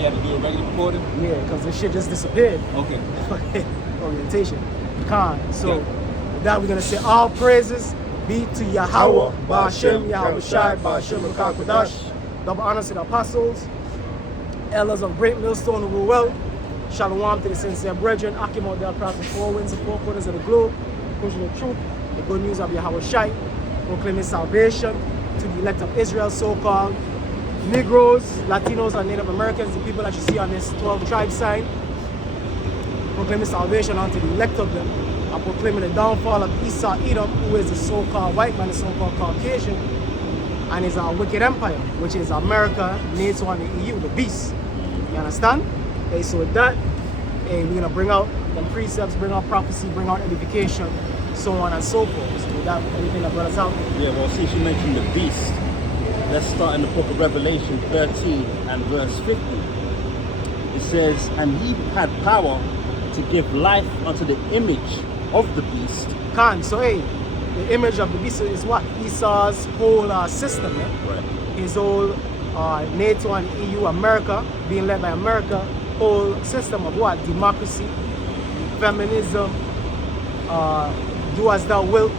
you had to do a regular recording? Yeah, because this shit just disappeared. Okay. Orientation. Khan. So with that we're gonna say all praises be to Yahweh, Ba'ashem, Yahweh Shai, Ba'ashem, Kodash. Double honors to the apostles, elders of Great Millstone who rule well. Shalom to the sincere brethren, Akim out there across the four winds and four corners of the globe, pushing the truth, the good news of Yahweh Shai, proclaiming salvation to the elect of Israel, so-called Negroes, Latinos, and Native Americans, the people that you see on this 12 tribe sign, proclaiming salvation unto the elect of them, and proclaiming the downfall of Esau Edom, who is the so-called white man, the so-called Caucasian, and his wicked empire, which is America, NATO, and the EU, the beast. You understand? Okay, so with that, we're gonna bring out the precepts, bring out prophecy, bring out edification, so on and so forth. So with that, anything that brought us out? Yeah, well, since you mentioned the beast, let's start in the book of Revelation 13 and verse 50. It says, and he had power to give life unto the image of the beast. Khan, so hey, the image of the beast is what? Esau's whole system, Right. His whole NATO and EU, America, being led by America, whole system of what? Democracy, feminism, do as thou wilt,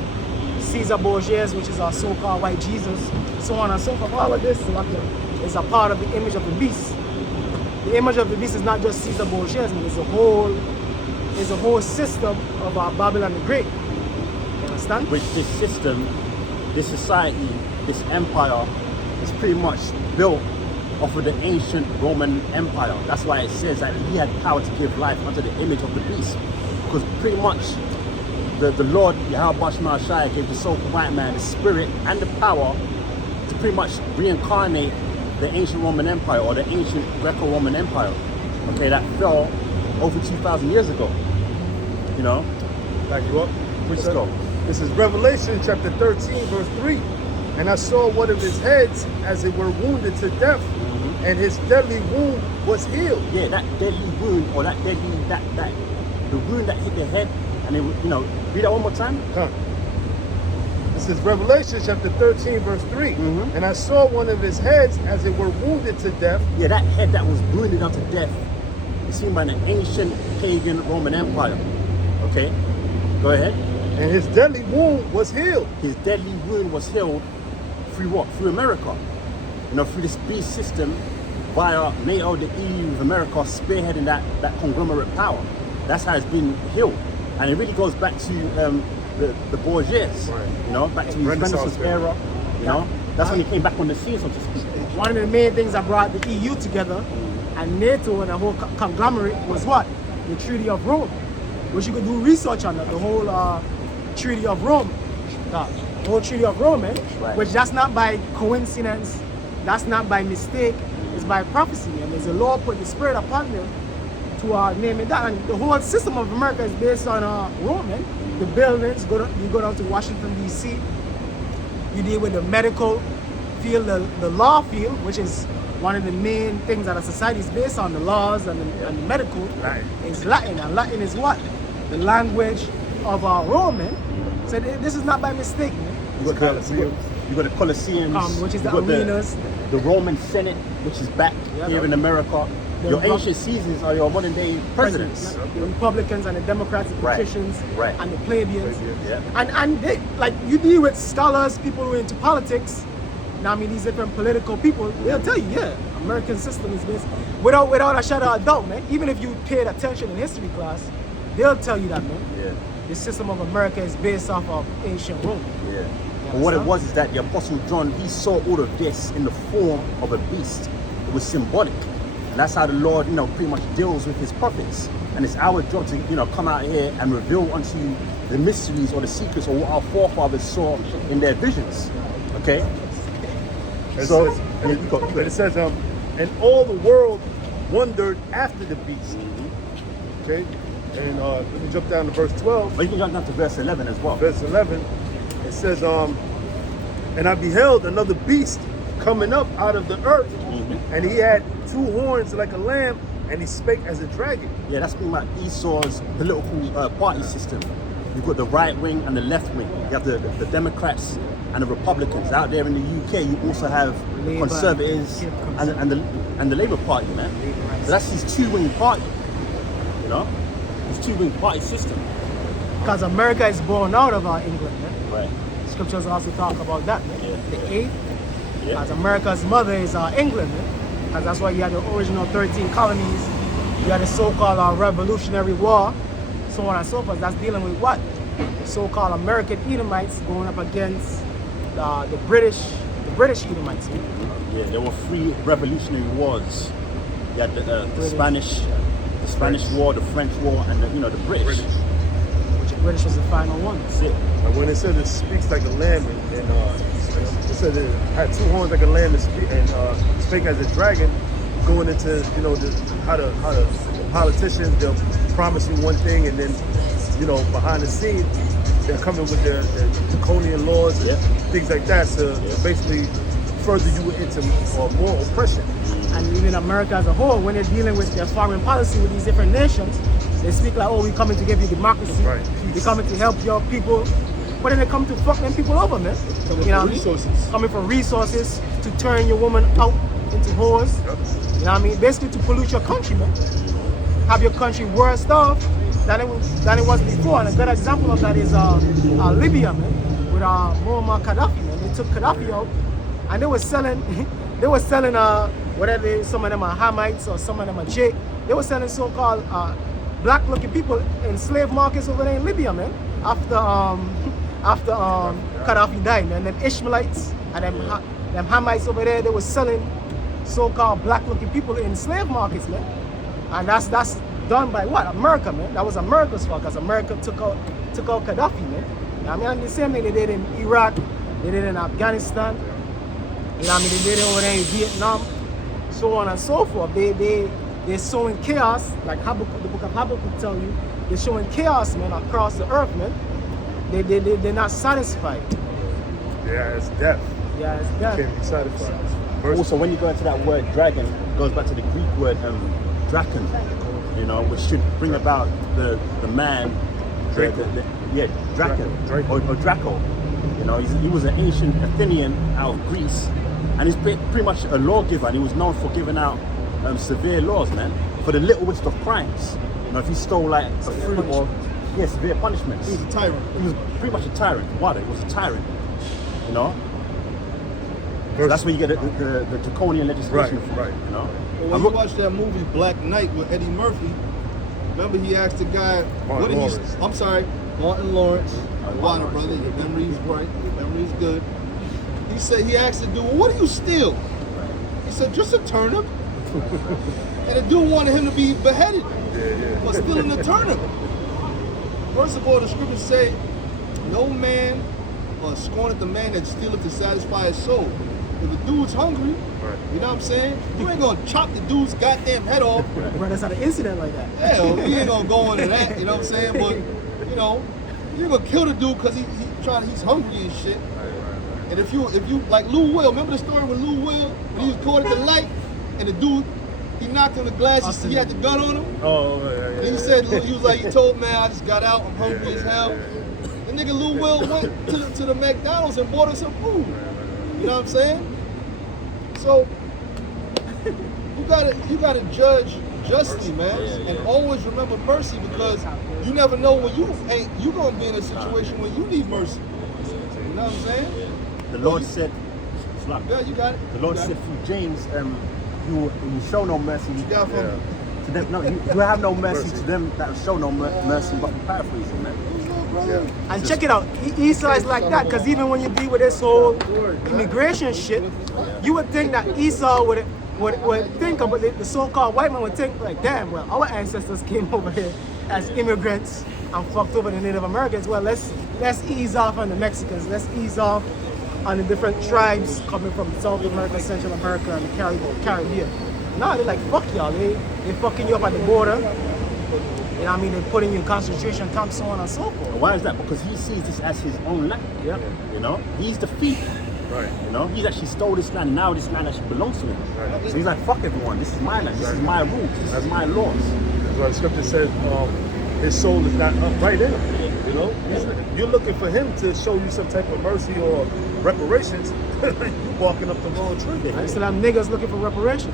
Caesar Borgias, which is our so-called white Jesus, so on and so forth. All of this is a part of the image of the beast. The image of the beast is not just Caesar Borgias, but it's a whole system of Babylon the Great. You understand? Which this system, this society, this empire is pretty much built off of the ancient Roman Empire. That's why it says that he had power to give life unto the image of the beast. Because pretty much the Lord, Yahweh Shai, gave the so-called white man the spirit and the power to pretty much reincarnate the ancient Roman Empire or the ancient Greco-Roman Empire, okay, that fell over 2,000 years ago, you know? Back you up. Let's go. This is Revelation chapter 13, verse 3. And I saw one of his heads as it were wounded to death, and his deadly wound was healed. Yeah, that deadly wound, or that deadly, the wound that hit the head, and it, you know, read that one more time. This is Revelation chapter 13, verse 3. And I saw one of his heads as it were wounded to death. Yeah, that head that was wounded unto death is seen by the ancient pagan Roman Empire. Okay, go ahead. And his deadly wound was healed. His deadly wound was healed through what? Through America. You know, through this beast system via NATO, the EU, with America spearheading that conglomerate power. That's how it's been healed. And it really goes back to the Borgias, right. You know, back to his Renaissance era. You know, that's when he came back on the scene, so to speak. One of the main things that brought the EU together and NATO and the whole conglomerate was what? The Treaty of Rome, which you could do research on, the whole Treaty of Rome. The whole Treaty of Rome, Right. Which that's not by coincidence, that's not by mistake, it's by prophecy. And there's a law put the spirit upon them to name it that. And the whole system of America is based on Rome, The buildings, you go down to Washington, D.C., you deal with the medical field, the law field, which is one of the main things that a society is based on, the laws and the medical, Right. is Latin. And Latin is what? The language of Rome, So this is not by mistake, man. You got the Colosseums, which is you the got arenas. the Roman Senate, which is back here in America. Your ancient Caesars are your modern day presidents. The Republicans and the Democrats, the Right. patricians, Right. and the plebeians. Yeah. And they, like, you deal with scholars, people who are into politics. Now, I mean, these different political people, they'll tell you, yeah, American system is based without a shadow of a doubt, man. Even if you paid attention in history class, they'll tell you that, man. Yeah. The system of America is based off of ancient Rome. Yeah. But what it was is that the Apostle John, he saw all of this in the form of a beast. It was symbolic. And that's how the Lord, you know, pretty much deals with his prophets. And it's our job to, you know, come out here and reveal unto you the mysteries or the secrets or what our forefathers saw in their visions. Okay? It So, says, it says, and all the world wondered after the beast. Okay? And let me jump down to verse 12. but you can jump down to verse 11 as well. Verse 11, it says, and I beheld another beast coming up out of the earth, and he had 2 horns like a lamb, and he spake as a dragon. Yeah, that's being about Esau's political party system. You've got the right wing and the left wing. You have the Democrats and the Republicans. Out there in the UK, you also have Labour, Conservatives and the Labour Party, man. So that's his two-wing party, you know? His two-wing party system. Because America is born out of England, man. Right. Scriptures also talk about that, man. Yeah. The eighth, Yeah. as America's mother is England, man. Because that's why you had the original 13 colonies. You had the so-called Revolutionary War, so on and so forth. That's dealing with what? The so-called American Edomites going up against the British Edomites. Man. Yeah, there were 3 revolutionary wars. You had the Spanish War, the French War, and the British. Which the British was the final one. That's it. And when it said it speaks like a lamb, and it said it had 2 horns like a lamb and spake as a dragon, going into how the politicians, they'll promise you one thing, and then behind the scene they're coming with their draconian laws and things like that to basically further you into more oppression. And even America as a whole, when they're dealing with their foreign policy with these different nations, they speak like, oh, we're coming to give you democracy, Right. we're coming to help your people, but then they come to fuck them people over, man. Coming You know for what I mean? resources. Coming for resources to turn your woman out into whores. Yep. You know what I mean? Basically to pollute your country, man. Have your country worse off than it was before. And a good example of that is Libya, man, with Muammar Gaddafi, man. They took Gaddafi out, and they were selling, whatever. Some of them are Hamites or some of them are Jake. They were selling so-called black-looking people in slave markets over there in Libya, man. After Gaddafi died, man. Them Ishmaelites and them Hamites over there, they were selling so-called black-looking people in slave markets, man. And that's done by what? America, man. That was America's fault, because America took out Gaddafi, man. You know what I mean? The same thing they did in Iraq, they did in Afghanistan. You know what I mean? They did it over there in Vietnam, so on and so forth. They're sowing chaos, like Habakkuk, the book of Habakkuk tell you. They're showing chaos, man, across the earth, man. They're not satisfied. Yeah, it's death. Yeah, it's You death. can't be satisfied. Also, when you go into that word dragon, it goes back to the Greek word draken, which should bring about the man, Draco. Draken, Draco. or Draco. He was an ancient Athenian out of Greece, and he's pretty much a lawgiver, and he was known for giving out severe laws, man, for the littlest of crimes. If he stole like a fruit or severe punishments. He was a tyrant. He was pretty much a tyrant. What? He was a tyrant. So that's where you get the draconian legislation from. Right. Well, when you watch that movie Black Knight with Eddie Murphy, remember he asked the guy, Martin Lawrence. I'm sorry, Martin Lawrence. Water, brother, your memory's right, your memory's good. He asked the dude, well, what do you steal? He said, just a turnip. And the dude wanted him to be beheaded for stealing the turnip. First of all, the scriptures say, no man scorneth the man that stealeth to satisfy his soul. If the dude's hungry, you know what I'm saying? You ain't gonna chop the dude's goddamn head off. Bro, that's not an incident like that. Yeah, well, we ain't gonna go into that, you know what I'm saying? But, you're gonna kill the dude because he's hungry and shit. And if you like Lou Will, remember the story with Lou Will when he was caught at the light and the dude, he knocked on the glass, he had the gun on him. Oh, And he said, he was like, he told man, I just got out, I'm hungry as hell. The nigga Lou Will went to the McDonald's and bought us some food. You know what I'm saying? So you gotta judge justly, man, and always remember mercy, because you never know when you gonna be in a situation where you need mercy. You know what I'm saying? The Lord said, Yeah, you got it. the Lord You got said it. through James, you show no mercy Yeah, from to them. No, you have no mercy to them that show no mercy. But paraphrasing, man. And check it out, Esau is like that, because even when you deal with this whole immigration shit, you would think that Esau would think about the so-called white man would think like, damn, well, our ancestors came over here as immigrants and fucked over the Native Americans. Well, let's ease off on the Mexicans, let's ease off on the different tribes coming from South America, Central America, and the Caribbean. No, they're like, fuck y'all, they fucking you up at the border. You know what I mean? They're putting you in concentration camps, so on and so forth. Why is that? Because he sees this as his own land. Yeah. He's the thief. Right. He's actually stole this land. Now this land actually belongs to him. Right. So he's like, fuck everyone. This is my land. This is my rules. This is my laws. That's why the scripture says, his soul is not upright in him. You know, you're looking for him to show you some type of mercy or reparations. You walking up the wrong tree. You still have niggas looking for reparations.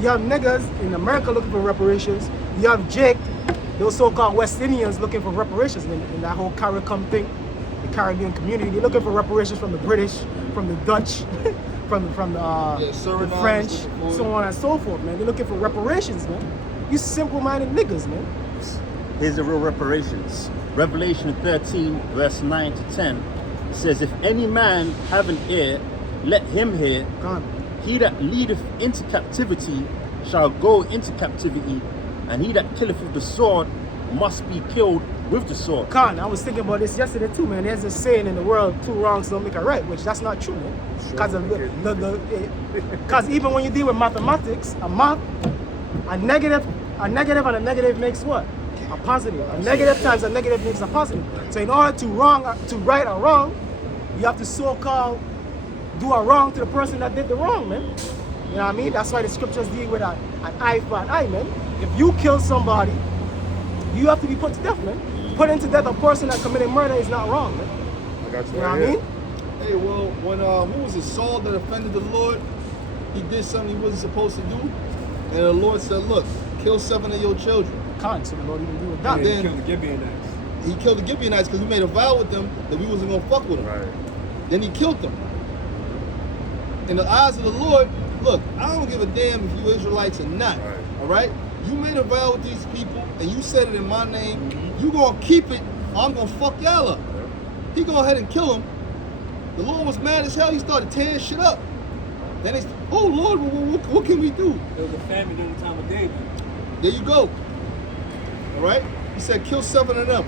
You have niggas in America looking for reparations. You have Jake, those so-called West Indians looking for reparations in that whole CARICOM thing, the Caribbean community. They're looking for reparations from the British, from the Dutch, from the French, so on and so forth, man. They're looking for reparations, man. You simple-minded niggas, man. Here's the real reparations. Revelation 13, verse 9 to 10 says, if any man have an ear, let him hear. God. He that leadeth into captivity shall go into captivity, and he that killeth with the sword must be killed with the sword. Khan, I was thinking about this yesterday too, man. There's a saying in the world, 2 wrongs don't make a right, which that's not true, man. Because even when you deal with mathematics, a negative and a negative makes what? A positive. A negative times a negative makes a positive. So in order to right a wrong, you have to so-called do a wrong to the person that did the wrong, man. You know what I mean? That's why the scriptures deal with an eye for an eye, man. If you kill somebody, you have to be put to death, man. Putting to death a person that committed murder is not wrong, man. I got you. You know what I mean? Hey, well, when who was it? Saul that offended the Lord. He did something he wasn't supposed to do, and the Lord said, "Look, kill 7 of your children." Can't, so the Lord even do with that. Then Killed the Gibeonites. he killed the Gibeonites because he made a vow with them that we wasn't gonna fuck with them. Right. Then he killed them. In the eyes of the Lord, look, I don't give a damn if you Israelites or not. Right. All right? You made a vow with these people, and you said it in my name. You gonna keep it, or I'm gonna fuck y'all up. He go ahead and kill him. The Lord was mad as hell. He started tearing shit up. Then they, oh Lord, what can we do? There was a famine during the time of David. There you go. All right? He said, kill 7 of them.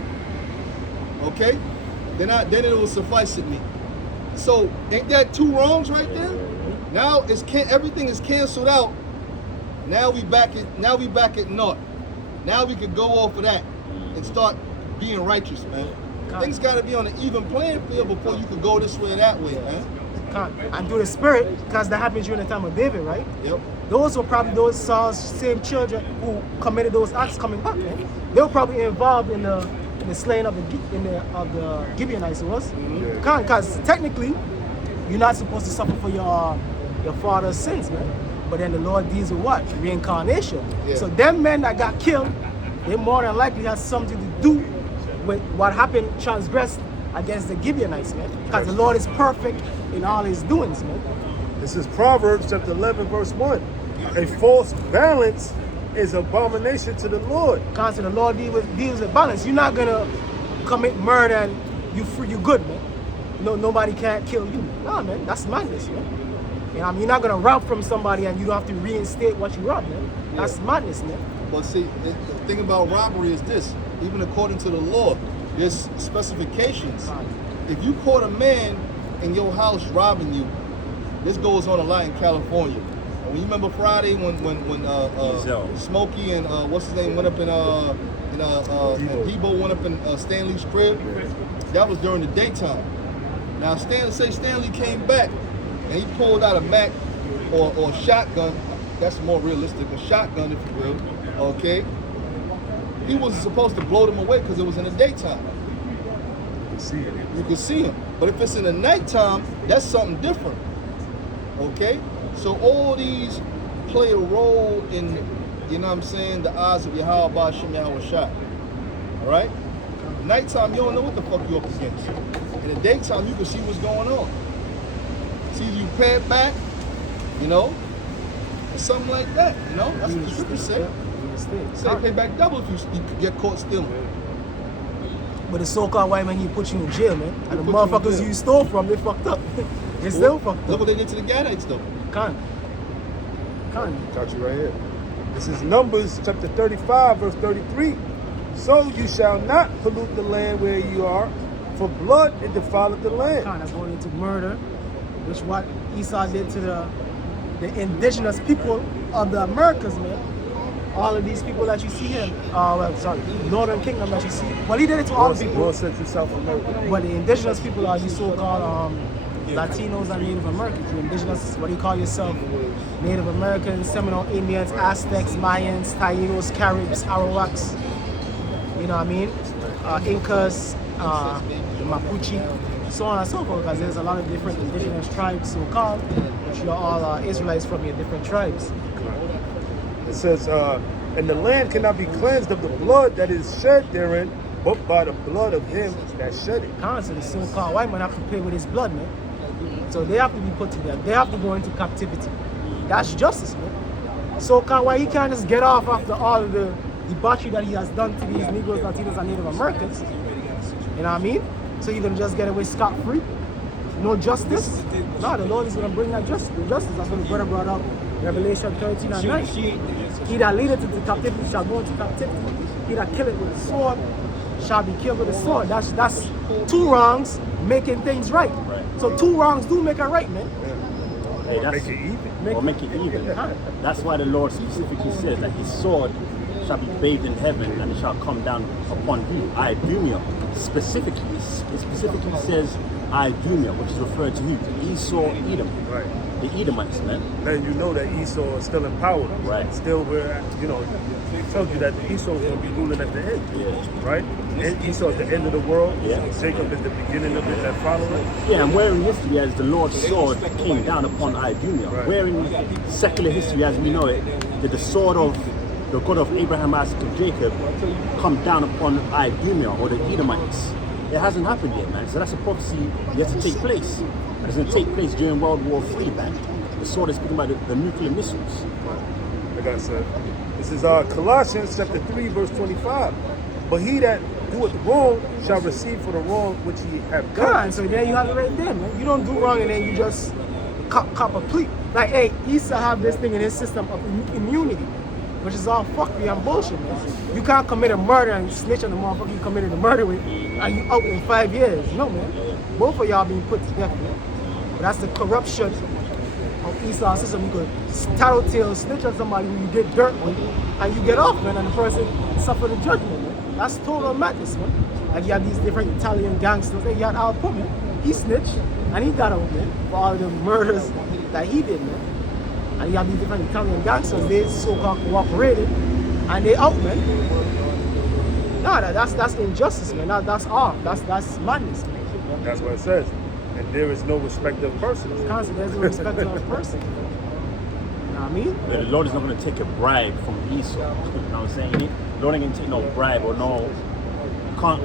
Okay? Then it will suffice at me. So ain't that 2 wrongs right there? Now everything is canceled out. Now we back at naught. Now we could go off of that and start being righteous, man. Things got to be on an even playing field before you can go this way or that way, man. And through the spirit, because that happened during the time of David, right? Yep. Those were probably those Saul's same children who committed those acts coming back, man. They were probably involved in the slaying of the Gibeonites, it was. Because technically, you're not supposed to suffer for your father's sins, man. But then the Lord deals with what? Reincarnation. Yeah. So them men that got killed, they more than likely had something to do with what happened, transgressed against the Gibeonites, man. Because the Lord is perfect in all his doings, man. This is Proverbs chapter 11, verse 1. A false balance is abomination to the Lord. Because the Lord deals with balance. You're not gonna commit murder and you good, man. No, nobody can't kill you. No, man, that's madness, man. You know, I mean, you're not gonna rob from somebody and you don't have to reinstate what you robbed, man. That's madness, man. But see, the thing about robbery is this. Even according to the law, there's specifications. If you caught a man in your house robbing you, this goes on a lot in California. And you remember Friday when Smokey and what's his name went up in Debo went up in Stanley's crib? That was during the daytime. Now Stanley came back and he pulled out a Mac or a shotgun. That's more realistic, a shotgun if you will. Okay. He wasn't supposed to blow them away because it was in the daytime. You can see him. But if it's in the nighttime, that's something different. Okay? So all these play a role in, you know what I'm saying, the eyes of Yahweh Ba'ashem Yahweh Shai. Alright? Nighttime, you don't know what the fuck you're up against. In the daytime, you can see what's going on. See you pay it back, you know? Or something like that, you know? That's what the scripture say. Say pay back double if you get caught stealing. But the so-called white man, he put you in jail, man. And the motherfuckers you stole from, they fucked up. They still fucked up. Look what they did to the Gadites, though. Got Got you right here. This is Numbers chapter 35, verse 33. So you shall not pollute the land where you are, for blood it defileth the land. That's going into murder, which what Esau did to the indigenous people of the Americas, man. All of these people that you see here, Northern Kingdom that you see. Well, he did it to all the people. North Central South America. But the indigenous people are these so-called Latinos and Native Americans. The indigenous, what do you call yourself? Native Americans, Seminole Indians, Aztecs, Mayans, Taínos, Caribs, Arawaks. you know what I mean? Incas, the Mapuche, so on and so forth, because there's a lot of different indigenous tribes, so-called, which you're all Israelites from your different tribes. It says, and the land cannot be cleansed of the blood that is shed therein, but by the blood of him that shed it. So the so-called white man have to pay with his blood, man. So they have to be put to death. They have to go into captivity. That's justice, man. So-called white, he can't just get off after all of the debauchery that he has done to these Negroes, Latinos, and Native Americans. You know what I mean? So you're gonna just get away scot-free? No justice? No, the Lord is gonna bring that justice. That's what the brother brought up. Revelation 13 and 9. He that leadeth into captivity shall go into captivity. He that killeth with the sword shall be killed with the sword. That's two wrongs making things right. So two wrongs do make it right, man. Hey, Or make it even. Make it even. That's why the Lord specifically says that his sword shall be bathed in heaven and it shall come down upon you. Idumia. Specifically, it specifically says Idumia, which is referred to who? Esau, Edom. Right. The Edomites, man. And you know that Esau is still in power. Right. Still where, you know, it tells you that Esau is going to be ruling at the end. Yeah. Right? And Esau is the end of the world. Yeah. Jacob is the beginning of it that follows it. Yeah, and where in history as the Lord's sword came down upon Idumia, Right. where in secular history as we know it, did the sword of the God of Abraham, Isaac, and Jacob come down upon Idumia or the Edomites? It hasn't happened yet, man. So that's a prophecy yet to take place. And it's going to take place during World War III, man. The sword is speaking about the nuclear missiles. Like I said, this is Colossians chapter 3, verse 25. But he that doeth wrong shall receive for the wrong which he have done. So there you have it right there, man. You don't do wrong and then you just cop a plea. Like, hey, Esau have this thing in his system of immunity, which is all fuckery and bullshit, man. You can't commit a murder and snitch on the motherfucker you committed a murder with, and you out in 5 years. No, man. Both of y'all being put to death, man. But that's the corruption of Esau's system. You could tattletale snitch on somebody when you get dirt on you, and you get off, man, and the person suffer the judgment, man. That's total madness, man. Like you have these different Italian gangsters. They got Al Pumi. He snitched, and he got out, man, for all of the murders that he did, man. And you have these different Italian gangsters, they so-called cooperated, and they out, man. Nah, that's injustice, man. That's all. That's madness, man. That's what it says. And there is no respect of persons. Constant, there's no respect to the person. You know what I mean? The Lord is not going to take a bribe from Esau. You know what I'm saying? The Lord ain't going to take no bribe or no. You can't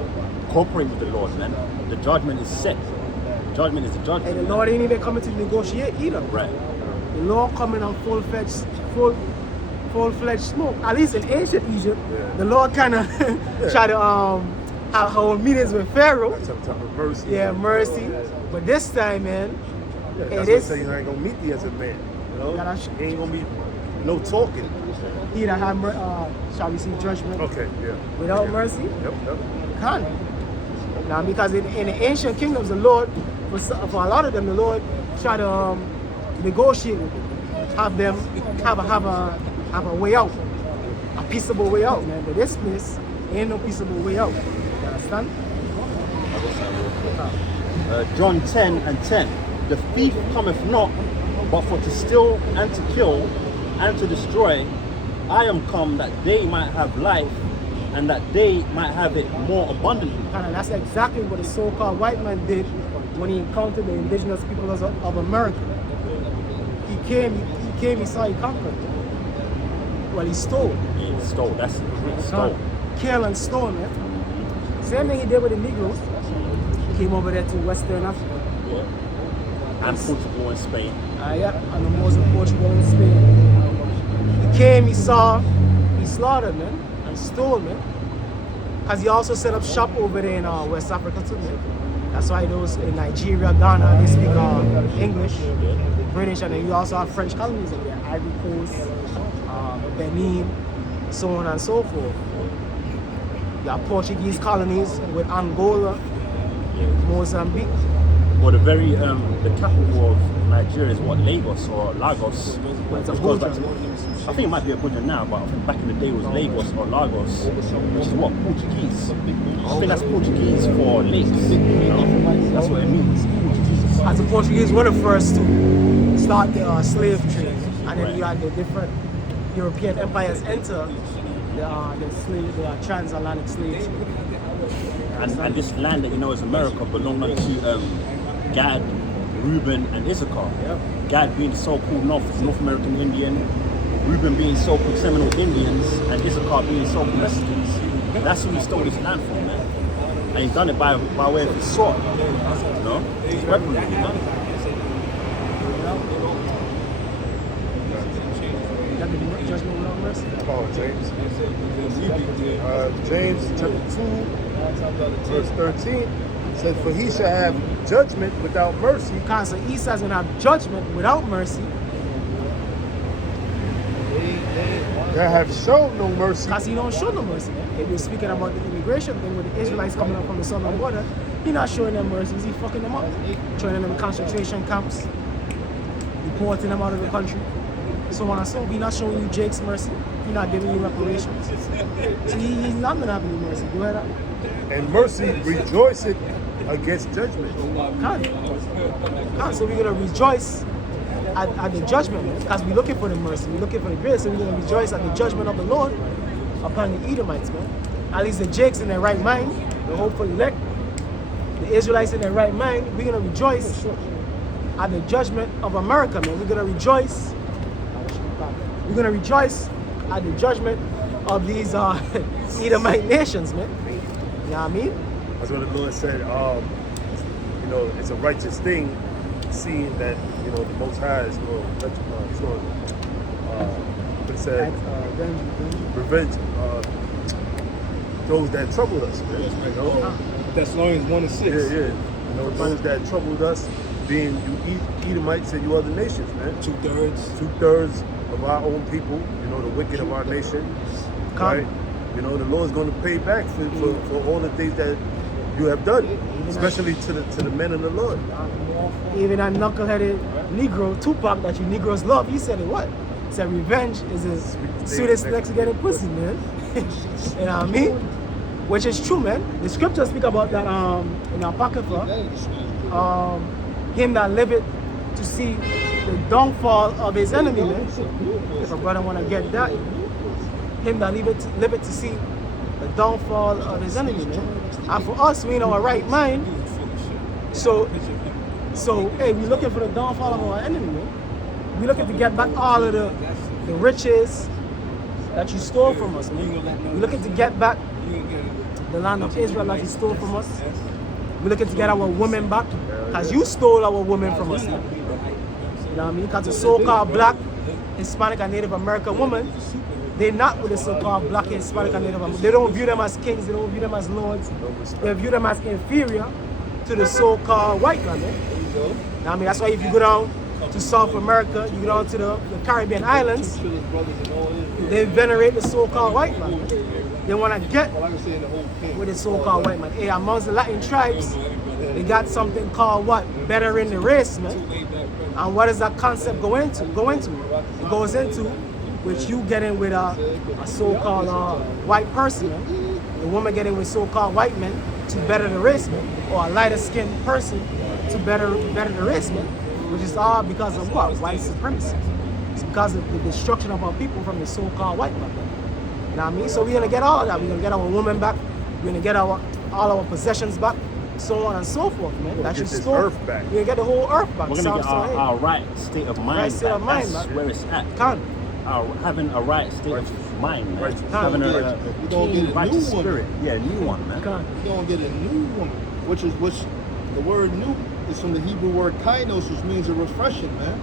cooperate with the Lord, man. The judgment is set. The judgment is the judgment. And the Lord ain't even coming to negotiate either. Right. The Lord coming on full-fledged smoke. At least in ancient Egypt, the Lord kind of tried to have meetings with Pharaoh. Some type of mercy. Yeah, mercy. But this time, man, That's it what is. say you ain't gonna meet thee as a man. You know? Gotta He ain't gonna be no talking. He that have shall receive judgment Okay, yeah. without Yeah. mercy. Yep. Can't. Now, because in the ancient kingdoms, the Lord, for a lot of them, the Lord tried to negotiate with them, have them have a way out, a peaceable way out, man. But this place ain't no peaceable way out. You understand? John 10:10. The thief cometh not, but for to steal and to kill and to destroy. I am come that they might have life, and that they might have it more abundantly. And that's exactly what the so-called white man did when he encountered the indigenous people of America. He came, he saw, he conquered. Well, he stole. Yeah, stole. That's it. Stole. Kill and stole, man. Same thing he did with the Negroes. He came over there to Western Africa. Yeah. And Portugal and Spain. Yeah, and the most of Portugal and Spain. He came, he saw, he slaughtered, man, and stole, man. Because he also set up shop over there in West Africa too, man. That's why those in Nigeria, Ghana, they speak English, British, and then you also have French colonies over there, Ivory Coast, Benin, so on and so forth. You have Portuguese colonies with Angola, Mozambique. Well, the capital of Nigeria is what, Lagos or Lagos? Well, it's Which goes Abuja. back to- I think it might be Abuja now, but I think back in the day it was Lagos or Lagos, which is what, Portuguese. I think that's Portuguese for lakes. You know? That's what it means. Portuguese. As the Portuguese were the first to start the slave trade, and then you had the different European empires enter the transatlantic slaves. And this land that you know is America belonged to Gad, Reuben, and Issachar. Yep. Gad being the so-called North American Indian, Reuben being so-called Seminole Indians, and Issachar being so-called Mexicans. That's who he stole this land from, man. And he's done it by way of his sword. You know? His weaponry, you know? That could be judgment without mercy. Oh, James. James chapter 2, verse 13 says, "For he shall have judgment without mercy." So Esau's gonna have judgment without mercy, That have shown no mercy. because he don't show no mercy. If you're speaking about the immigration thing with the Israelites coming up from the southern border, he not showing them mercies, he fucking them up. Throwing them in concentration camps, deporting them out of the country. So on and so, he not showing you Jake's mercy, he not giving you reparations. So he's not gonna have any mercy. Go ahead. And mercy rejoiceth against judgment. Can't. So we're gonna rejoice at the judgment, because we're looking for the mercy, we're looking for the grace, so we're gonna rejoice at the judgment of the Lord upon the Edomites, man. At least the Jakes in their right mind, the hopeful elect, the Israelites in their right mind, we're gonna rejoice at the judgment of America, man. We're gonna rejoice at the judgment of these Edomite nations, man. You know what I mean? That's what the Lord said. You know, it's a righteous thing, seeing that the Most High is going to it said, revenge those that troubled us. Man. You know? Thessalonians 1:6. Yeah. You know, those that troubled us, being you Edomites and you other nations, man. 2/3 of our own people. You know, the wicked of our nation. Right. You know, the Lord's going to pay back for all the things that you have done, especially to the men of the Lord. Even that knuckleheaded Negro, Tupac, that you Negroes love, he said it what? He said revenge is the sweetest next to getting pussy, man. You know what I mean? Which is true, man. The scriptures speak about that in Apocrypha. Him that liveth to see the downfall of his enemy, man. If a brother want to get that, him that liveth to see the downfall of his enemy, man. And for us, we in our right mind. So hey, we looking for the downfall of our enemy, man. We looking to get back all of the riches that you stole from us, man. We looking to get back the land of Israel that you stole from us. We looking to get our women back, because you stole our women from us, man. You know what I mean? Because the so-called black, Hispanic, and Native American woman, they're not with the so-called black, Hispanic, and Native American. They don't view them as kings, they don't view them as lords. They view them as inferior to the so-called white man, man. I mean, that's why if you go down to South America, you go down to the Caribbean islands, they venerate the so-called white man. They want to get with the so-called white man. Hey, amongst the Latin tribes, they got something called what? Better in the race, man. And what does that concept go into? It goes into which you getting with a so-called white person, man. The woman getting with so-called white men to better the race, man. Or a lighter skinned person to better the race, man. Which is all because of what? White supremacy. It's because of the destruction of our people from the so-called white man. You know what I mean? So we're gonna get all of that. We're gonna get our women back. We're gonna get all our possessions back, so on and so forth, man. That you stole. Earth back. We're gonna get the whole earth back. We're gonna get our right state of mind. Right state of mind, That's man. where it's at. Having a right state of mind, man. Having a You're gonna get a new spirit. woman. Yeah, new one, man. You're gonna get a new woman, which the word new is from the Hebrew word kainos, which means a refreshing, man.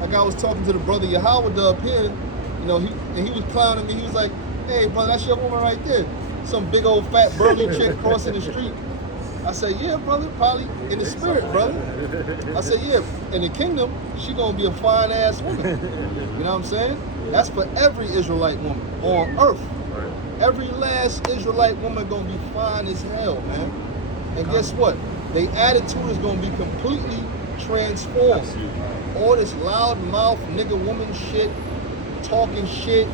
Like I was talking to the brother Yahweh up here, he was clowning me. He was like, "Hey, brother, that's your woman right there. Some big old fat burly chick crossing the street." I said, "Yeah, brother, probably in the spirit, brother." I said, "Yeah, in the kingdom, she gonna be a fine ass woman." You know what I'm saying? That's for every Israelite woman on earth. Every last Israelite woman gonna be fine as hell, man. And guess what? Their attitude is gonna be completely transformed. All this loud mouth nigga woman shit, talking shit,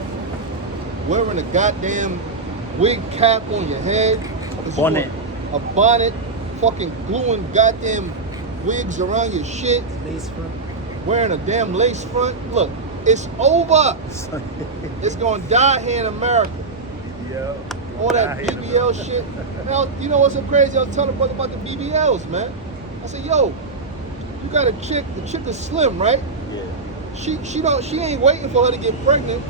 wearing a goddamn wig cap on your head, a bonnet, fucking gluing goddamn wigs around your shit, Lace front. wearing a damn lace front. Look, It's over. It's gonna die here in America. Yeah. All that BBL shit. Now, you know what's so crazy? I was telling a brother about the BBLs, man. I said, yo, you got a chick. The chick is slim, right? Yeah. She ain't waiting for her to get pregnant.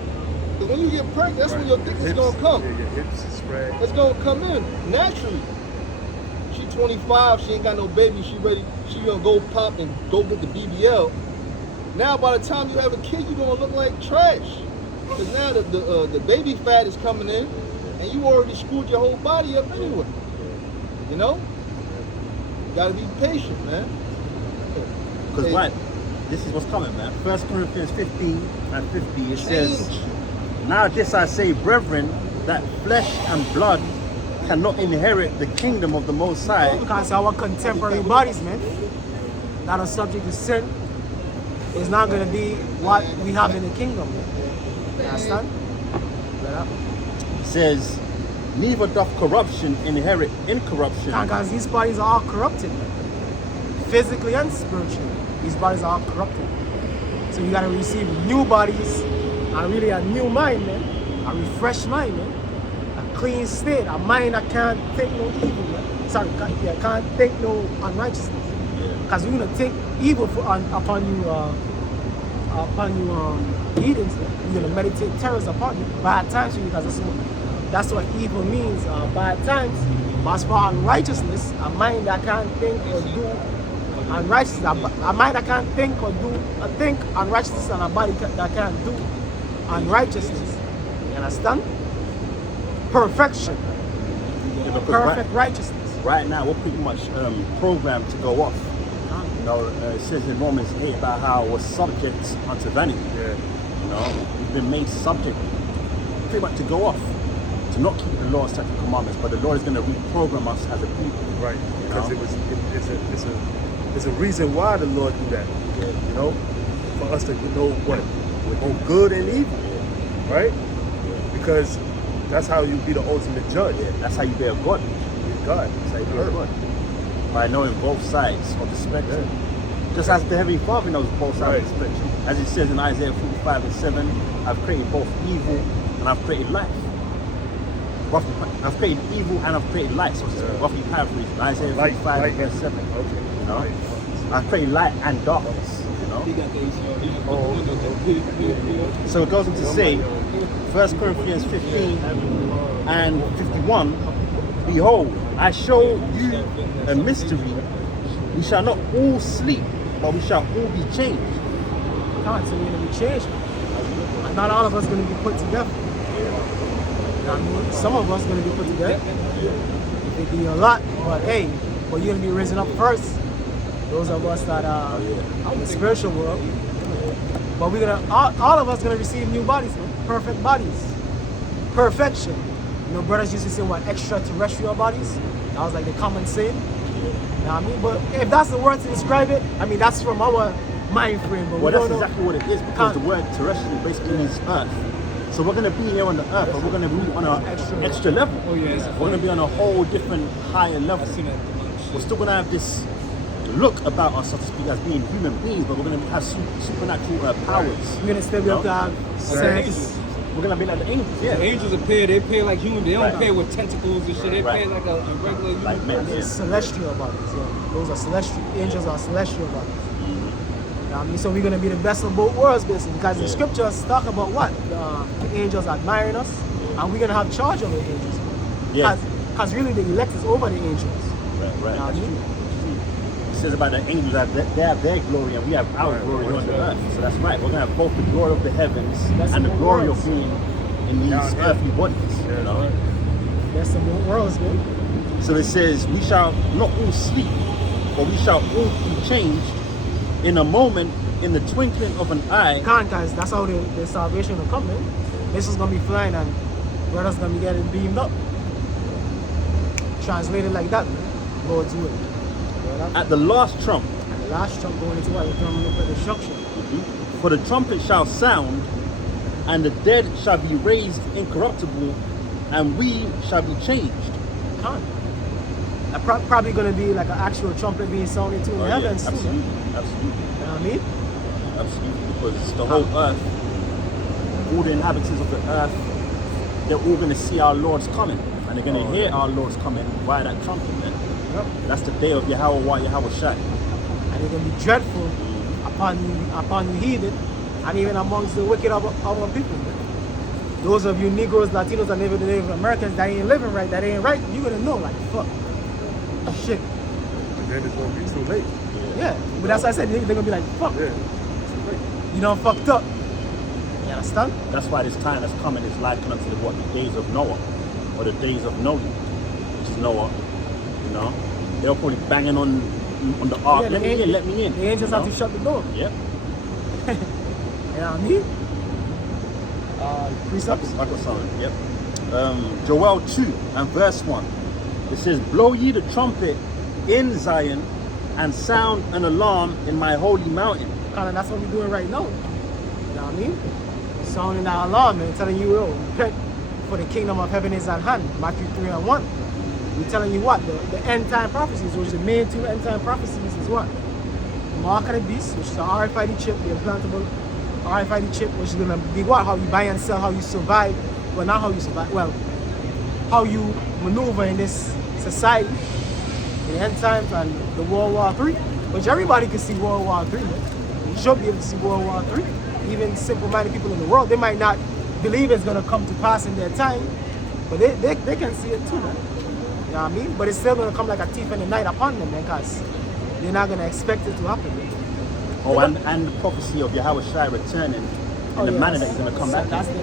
Because when you get pregnant, that's when your dick is gonna come. Yeah, your hips is spread. It's gonna come in naturally. She 25, she ain't got no baby, she ready, she gonna go pop and go get the BBL. Now by the time you have a kid, you're gonna look like trash. Because now the baby fat is coming in, and you already screwed your whole body up anyway. You know? You gotta be patient, man. Because right, this is what's coming, man. 1 Corinthians 15 and 50, it says, now this I say, brethren, that flesh and blood cannot inherit the kingdom of the Most High. Because our contemporary bodies, man, that are subject to sin, is not going to be what we have in the kingdom. You understand? It says, neither doth corruption inherit incorruption. Because these bodies are all corrupted, man. Physically and spiritually. These bodies are all corrupted. So you got to receive new bodies and really a new mind, man. A refreshed mind, man. A clean state. A mind that can't think no evil, man. Sorry, can't think no unrighteousness. Because we're going to take evil upon you heathens, man. We're going to meditate terrors upon you. Bad times for you, because that's what evil means, bad times. But as for unrighteousness, a mind that can't think or do unrighteousness, a mind that can't think or do think unrighteousness, and a body that can't do unrighteousness. You understand? Perfection. Yeah, Perfect righteousness. Right now, we're pretty much programmed to go off. You know, it says in Romans 8 about how we're subject unto vanity. Yeah. You know, we've been made subject pretty much to go off, to not keep the law, statute, commandments, but the Lord is going to reprogram us as a people. Right. Because it's a reason why the Lord do that. Yeah. You know, for us to know what, both good and evil, right? Because that's how you be the ultimate judge. Yeah, that's how you bear God. With God. That's how you bear God. By knowing both sides of the spectrum. Yeah. Just as the Heavenly Father knows both sides of the spectrum. As it says in Isaiah 45 and 7, I've created both evil and I've created life. I've created evil and I've created light. So it's roughly paraphrasing. Isaiah 45 and verse 7. Okay. You know? I've created light and darkness. You know? So it goes on to say, 1 Corinthians 15 and 51, behold, I show you a mystery. We shall not all sleep, but we shall all be changed. God, so we're going to be changed. And not all of us going to be put together. I mean, some of us are going to be put together. It could be a lot, but hey, but you're going to be risen up first. Those of us that are in the spiritual world. But we're going to, all of us are going to receive new bodies, man. Perfect bodies. Perfection. You know, brothers used to say, what, extraterrestrial bodies? That was like the common saying. You know what I mean? But if that's the word to describe it, I mean, that's from our mind frame. But well, that's exactly what it is, because the word terrestrial basically means earth. So we're going to be here on the earth, but we're going to be on an extra level. Oh, yeah. We're going to be on a whole different, higher level. We're still going to have this look about us, so to speak, as being human beings, but we're going to have supernatural powers. We're going to still be able to have sex. We're going to be like the angels, yeah. The angels appear, they appear like human. They don't appear with tentacles and shit. They appear like a regular human. Like men, They're celestial bodies, yeah. Those are celestial. Angels are celestial bodies. You know what I mean? So we're going to be the best of both worlds, basically. Because the scriptures talk about what? The angels admiring us, and we're going to have charge of the angels. Yeah. Because really the elect is over the angels. Right, You know what I mean? It says about the angels that they have their glory and we have our glory on the earth. So that's right. We're going to have both the glory of the heavens and the glory of being in these earthly bodies. You know? That's the both worlds, man. So it says, we shall not all sleep, but we shall all be changed in a moment, in the twinkling of an eye. Can't, guys. That's how the salvation will come, man. This is going to be flying and brothers going to be getting beamed up. Translated like that, man. Lord's will. At the last trump. And the last trump going into what? The coming up with destruction. For the trumpet shall sound, and the dead shall be raised incorruptible, and we shall be changed. Can't. Probably going to be like an actual trumpet being sounded too in the heavens. Absolutely. Too, Absolutely. you know what I mean? Absolutely. Because the whole earth all the inhabitants of the earth, they're all going to see our Lord's coming. And they're going to hear our Lord's coming via that trumpet, man. Yep. That's the day of Yahweh Shai. And it's going to be dreadful upon you heathen, and even amongst the wicked of our people. Those of you Negroes, Latinos, and even the Native Americans that ain't living right, that ain't right, you're going to know, like, fuck. Shit. And then it's gonna be too late. Yeah. But that's why I said they're going to be like, fuck. Yeah. Too late. You done fucked up. You understand? That's why this time that's coming is likened unto the days of Noah, or the days of Noah, which is Noah. You know, they're probably banging on the ark. Yeah, let me in. The angels have to shut the door. Yep. You know what I mean? Precepts. I got something. Yep. Joel 2 and verse 1. It says, "Blow ye the trumpet in Zion, and sound an alarm in my holy mountain." Kind of that's what we're doing right now. You know what I mean? Sounding that alarm and telling you, oh, repent, for the kingdom of heaven is at hand. Matthew 3 and 1. We're telling you what? The end time prophecies, which the main two end time prophecies is what? The mark of the beast, which is the RFID chip, the implantable RFID chip, which is going to be what? How you buy and sell, how you survive. Well, not how you survive. Well, how you maneuver in this society, in the end times, and the World War III, which everybody can see World War III. You should be able to see World War III. Even simple-minded people in the world, they might not believe it's going to come to pass in their time, but they can see it too, man. You know what I mean? But it's still going to come like a thief in the night upon them, man, because they're not going to expect it to happen. Man. Oh, and the prophecy of Yahweh Shai returning in the manner that he's going to come back. That's the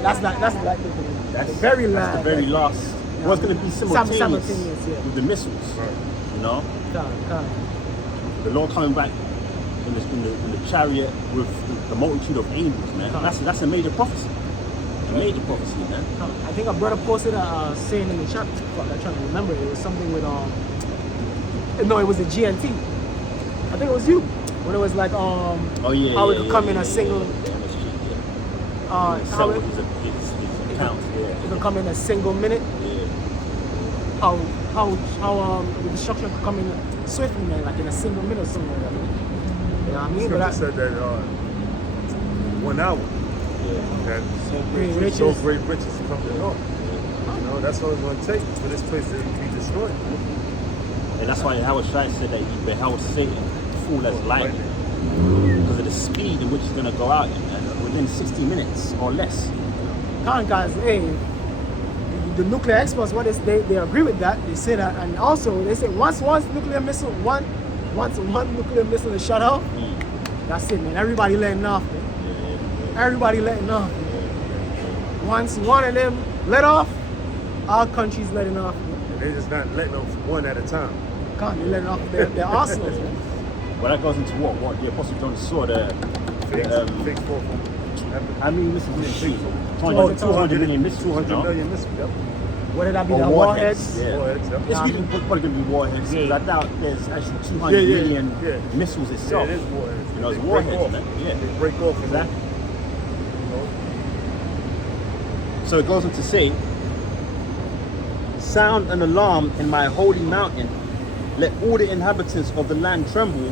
very last. That's the very last. Yeah. Well, it's going to be simultaneous yeah. with the missiles. Right. You know, Come. the Lord coming back in the chariot with the multitude of angels, man. That's a major prophecy. A major prophecy, man. I think a brother posted a saying in the chat. Fuck, I'm trying to remember. It was something with no, it was a GNT. I think it was you when it was like how it could come in a single. How it could come in a single minute. How the destruction could come in swiftly, man, like in a single minute or something like that. You know what I mean? But I said that 1 hour. That so great riches come to North. You know, that's all it's going to take for this place to be destroyed. And that's why Yahweh Shai said that he beheld Satan fall as lightning because of the speed in which he's going to go out in, man, within 60 minutes or less. Guys, hey, the nuclear experts, what they agree with that. They say that, and also they say once nuclear missile, once one nuclear missile is shut off, that's it, man. Everybody letting off, man. Everybody letting off. Man. Once one of them let off, all countries letting off. Man. And they're just not letting off one at a time. They're letting off their arsenals, man. Well, that goes into what the Apostle John saw the Fixed four. how many missiles did it shoot? 200 million missiles. 200 million missiles. Yep. Whether that be Or the warheads. warheads. Yeah. Warheads, yep. It's usually probably going to be warheads because I doubt there's actually 200 Yeah. million missiles itself. Yeah, it is warheads. You know, it's They warheads, break off. man. Yeah. They break off. Exactly. So it goes on to say, "Sound an alarm in my holy mountain, let all the inhabitants of the land tremble,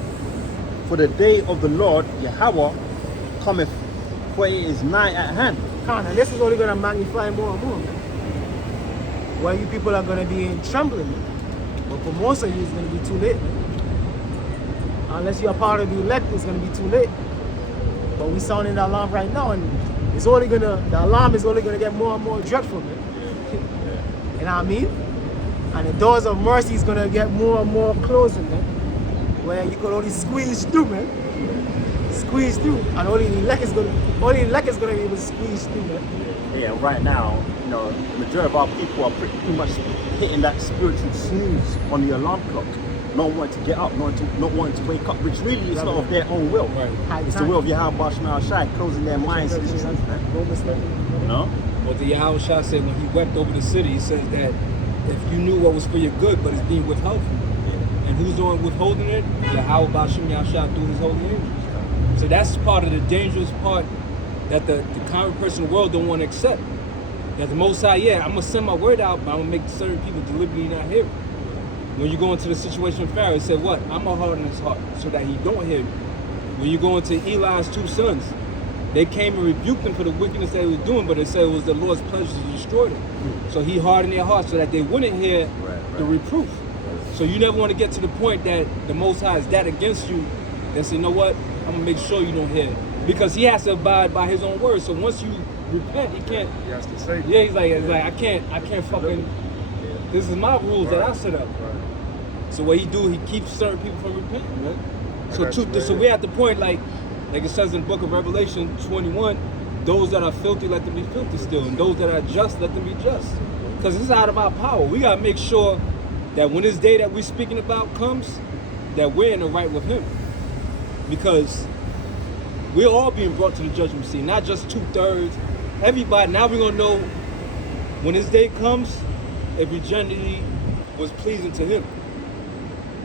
for the day of the Lord Yahweh cometh, for it is nigh at hand." And this is only going to magnify more and more, man. Where you people are going to be in trembling, man. But for most of you, it's going to be too late, man. Unless you're part of the elect, it's going to be too late. But we sounding the alarm right now, and the alarm is only going to get more and more dreadful, man. You know what I mean? And the doors of mercy is going to get more and more closing, man. Where you can only squeeze through, man. Squeeze through, and only the elect is going to be able to squeeze through, man. Yeah, right now, you know, the majority of our people are pretty much hitting that spiritual snooze on the alarm clock. Not wanting to get up, not wanting to wake up, which really is not of their own will. Right. It's the will of Yahweh Shai, closing their minds to this, you know? Well, the Yahweh Shai said when he wept over the city, he says that if you knew what was for your good, but it's being withheld from you. And who's doing withholding it? Yahweh Bashim Yahshua through his holy angels. So that's part of the dangerous part that the common person in the world don't want to accept. That the Most High, I'm going to send my word out, but I'm going to make certain people deliberately not hear it. When you go into the situation with Pharaoh, he said, what? I'm going to harden his heart so that he don't hear you. When you go into Eli's 2 sons, They came and rebuked them for the wickedness that they was doing, but they said it was the Lord's pleasure to destroy them. So he hardened their hearts so that they wouldn't hear the reproof. So you never want to get to the point that the Most High is that against you, that say, you know what, I'm gonna make sure you don't hear. Because he has to abide by his own word. So once you repent, he can't. He has to say. Yeah, he's like, I can't fucking. This is my rules that I set up. So what he do, he keeps certain people from repenting, man. So we're at the point like it says in the book of Revelation 21, those that are filthy, let them be filthy still, and those that are just, let them be just. Because it's out of our power. We gotta make sure that when this day that we're speaking about comes, that we're in the right with him. Because we're all being brought to the judgment seat, not just 2/3. Everybody, now we're gonna know when this day comes, if you generally was pleasing to him.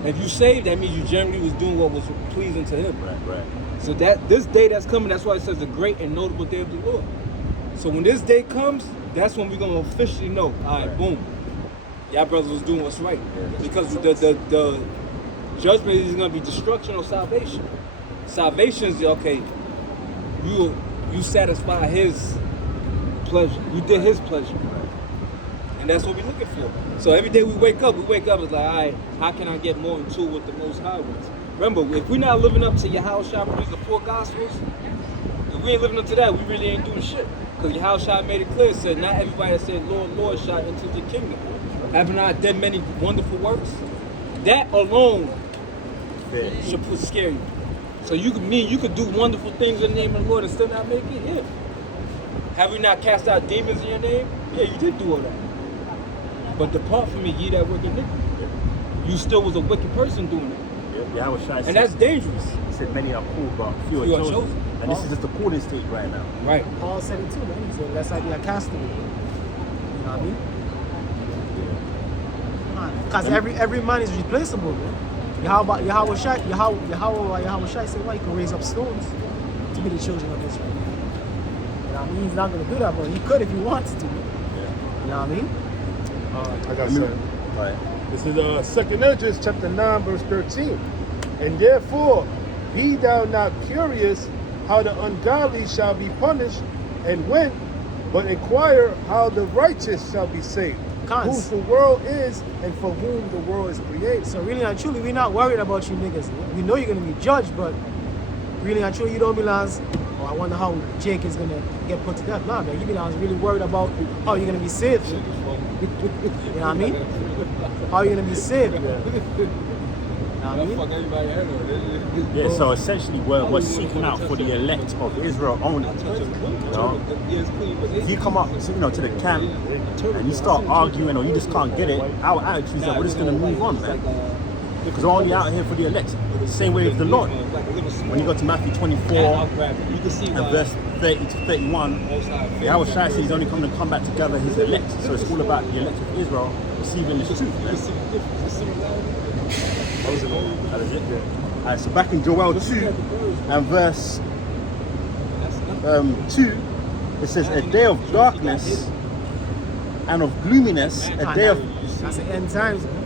If you saved, that means you generally was doing what was pleasing to him. Right. So that this day that's coming, that's why it says the great and notable day of the Lord. So when this day comes, that's when we're gonna officially know. All right, boom. Y'all brothers was doing what's right. Because the judgment is gonna be destruction or salvation. Salvation is okay. You satisfy his pleasure. You did his pleasure. And that's what we're looking for. So every day we wake up, it's like, all right, how can I get more in tune with the Most High ones? Remember, if we're not living up to Yahushua, which is the 4 Gospels, if we ain't living up to that, we really ain't doing shit. Because Yahushua made it clear, said, not everybody that said, Lord, Lord, shall enter the kingdom. Having not done many wonderful works, that alone should scare you. So you could do wonderful things in the name of the Lord and still not make it? Yeah. Have we not cast out demons in your name? Yeah, you did do all that. But depart from me, ye that work iniquity. You still was a wicked person doing it. And that's dangerous. He said many are called, but few are chosen. And this is just the calling stage right now. Right. Paul said it too, man. He said, lest I be a castaway. You know what I mean? Because every man is replaceable, man. Yahweh Shai said, well, he can raise up stones to be the children of Israel. You know what I mean? He's not going to do that, but he could if he wanted to. You know what I mean? I got something. Right. This is 2nd Esdras chapter 9 verse 13. And therefore be thou not curious how the ungodly shall be punished, and when, but inquire how the righteous shall be saved. Whose the world is, and for whom the world is created. So really and truly, we're not worried about you niggas. We know you're gonna be judged, but really and truly, you don't belong. Oh, I wonder how Jake is gonna get put to death. Nah, man, you belong really worried about how you're gonna be saved. You know what I mean? How you're gonna be saved. You know what I mean? Yeah, so essentially we're seeking out for the elect of Israel only. You know? If you come up to the camp and you start arguing or you just can't get it, our attitude is that we're just going to move on, man. Because we're only out here for the elect. Same way with the Lord. When you go to Matthew 24 and verse 30 to 31, Yahweh Shai says he's only coming to come back to gather his elect. So it's all about the elect of Israel receiving this truth, man. That is it. Alright, so back in Joel 2 and verse 2, it says, a day of darkness and of gloominess, a day of... That's the end times, man.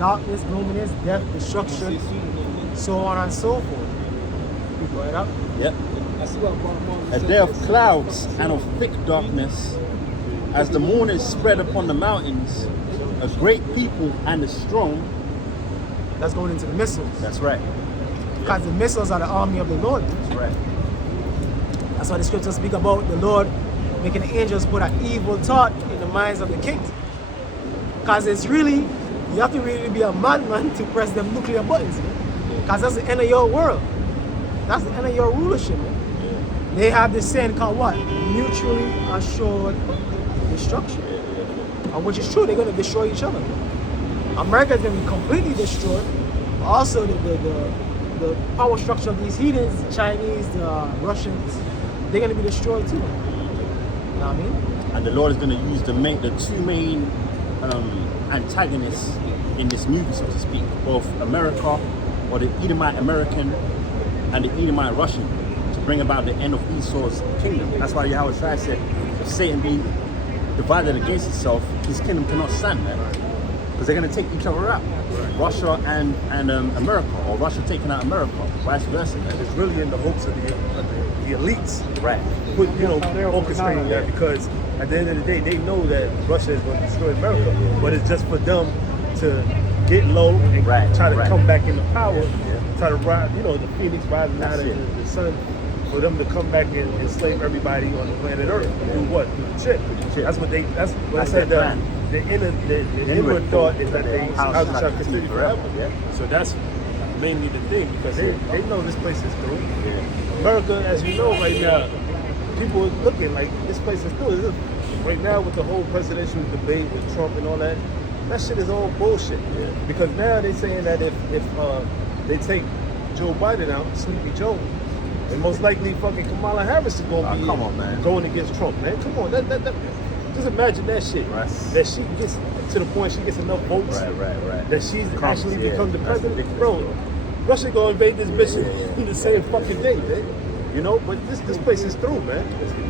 Darkness, gloominess, death, destruction, so on and so forth. You go it up? Yep. A day of clouds and of thick darkness, as the morning is spread upon the mountains, a great people and a strong. That's going into the missiles. That's right. Because the missiles are the army of the Lord. That's right. That's why the scriptures speak about the Lord making the angels put an evil thought in the minds of the kings. Because it's really, you have to really be a madman to press them nuclear buttons. Because that's the end of your world. That's the end of your rulership. Man. They have this saying called what? Mutually assured destruction. Which is true, they're going to destroy each other. America's going to be completely destroyed. Also, the power structure of these heathens, the Chinese, the Russians, they're going to be destroyed too. You know what I mean? And the Lord is going to use the two main antagonists in this movie, so to speak, both America, or the Edomite American, and the Edomite Russian, to bring about the end of Esau's kingdom. That's why Yahweh Shai said, if Satan be divided against itself, his kingdom cannot stand, man. Because they're going to take each other out. Russia and America, or Russia taking out America, vice versa. And it's really in the hopes of the the elites Right. put, orchestrating that, because at the end of the day, they know that Russia is going to destroy America, but it's just for them to get low and try to come back into power, try to ride, the phoenix rising out of the sun, for them to come back and enslave everybody on the planet Earth. Do what? Chip. That's what they. That's what I said. The inward thought is that they house shall continue forever. Yeah. So that's mainly the thing, because they know this place is through. America, as you know, right now, people are looking like this place is through. Right now, with the whole presidential debate with Trump and all that shit is all bullshit. Yeah. Because now they're saying that if they take Joe Biden out, Sleepy Joe, and most likely fucking Kamala Harris is going to be going against Trump, man. Come on, just imagine that shit. Right. That she gets to the point she gets enough votes. Right. That she's actually become the president. Bro, Russia gonna invade this bitch in the same fucking day, man. But this place is through, man.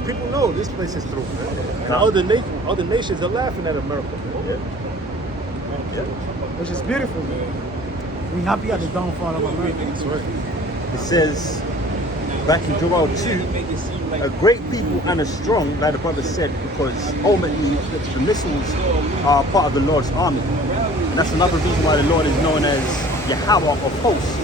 People know this place is through, man. And other nations are laughing at America, man. Which is beautiful, man. We happy at the downfall of America. That's right. It says back in Joel 2, a great people and a strong, like the brother said, because ultimately the missiles are part of the Lord's army. And that's another reason why the Lord is known as Yahweh of hosts.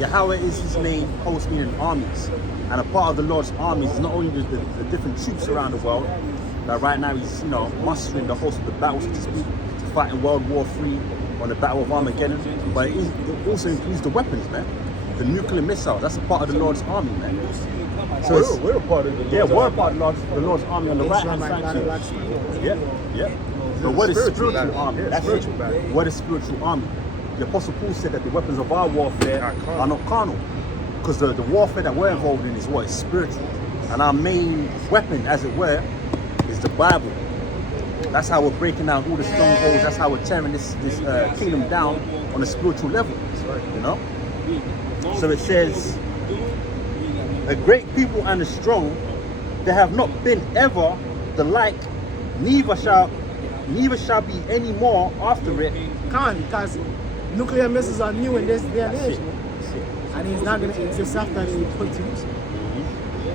Yahweh is his name, hosts meaning armies. And a part of the Lord's army is not only the different troops around the world, that right now he's mustering the host of the battle, so to speak, to fight in World War III on the Battle of Armageddon, but it also includes the weapons, man. The nuclear missiles, that's a part of the Lord's army, man. So we're a part of the Lord's we're a army. part of the Lord's army on the right hand side too. Yeah. But what is spiritual army? That's spiritual battle. What is spiritual army? The Apostle Paul said that the weapons of our warfare are not carnal. Because the warfare that we're involved in is what is spiritual. And our main weapon, as it were, is the Bible. That's how we're breaking down all the strongholds. That's how we're tearing this kingdom down on a spiritual level. So it says, a great people and a strong, there have not been ever the like, neither shall be any more after it. Because nuclear missiles are new in this day and age, and it's not going to exist after they put to use.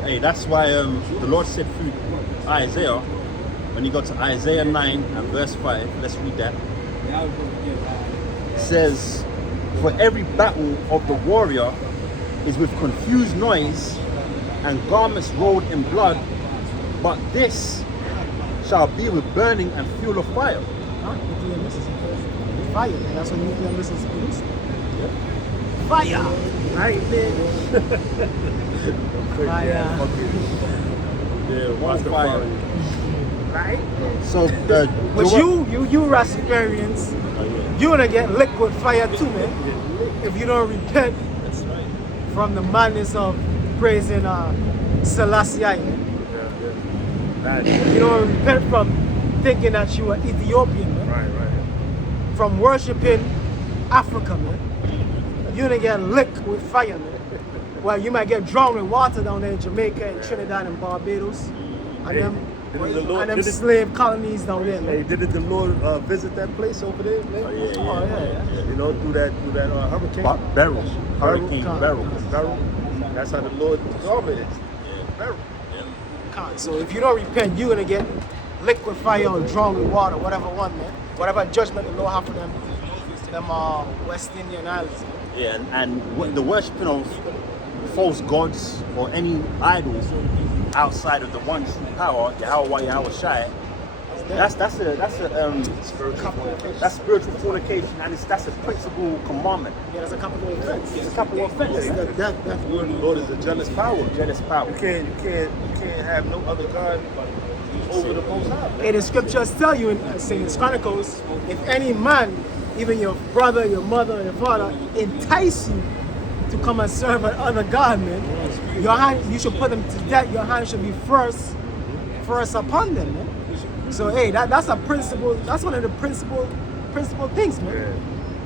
Hey, that's why the Lord said through Isaiah, when you go to Isaiah 9 and verse 5, let's read that. It says, for every battle of the warrior is with confused noise and garments rolled in blood, but this shall be with burning and fuel of fire. Nuclear missiles. Fire, and that's what nuclear missiles produce. Fire! Right, nigga. Fire. Yeah, watch the fire. Right? So, but you Rastafarians, you're gonna get liquid fire too, man. If you don't repent from the madness of praising Selassie. If you don't repent from thinking that you are Ethiopian, man. Right. From worshiping Africa, man. You're gonna get licked with fire, man. Well, you might get drowned with water down there in Jamaica and Trinidad and Barbados. And them slave colonies down there, man. Hey, didn't the Lord visit that place over there, man? Oh, yeah. Through that hurricane. Hurricane Beryl. That's how the Lord's garment is. Beryl. So if you don't repent, you're gonna get liquid fire or drowned with water, whatever one, man. Whatever judgment the Lord have for them West Indian islands. Yeah, and the worshipping of false gods or any idols outside of the one true power, Yahweh Shai, that's spiritual fornication, and that's a principal commandment. Yeah, there's a couple of offenses. It's a couple of offenses. That's the word of the Lord is a jealous power. Jealous power. You can't have no other God over the Most High. Hey, the scriptures tell you in St. Chronicles, if any man, even your brother, your mother, your father, entice you to come and serve another God, man, you should put them to death. Your hand should be first upon them, man. So hey, that's a principle. That's one of the principal things, man.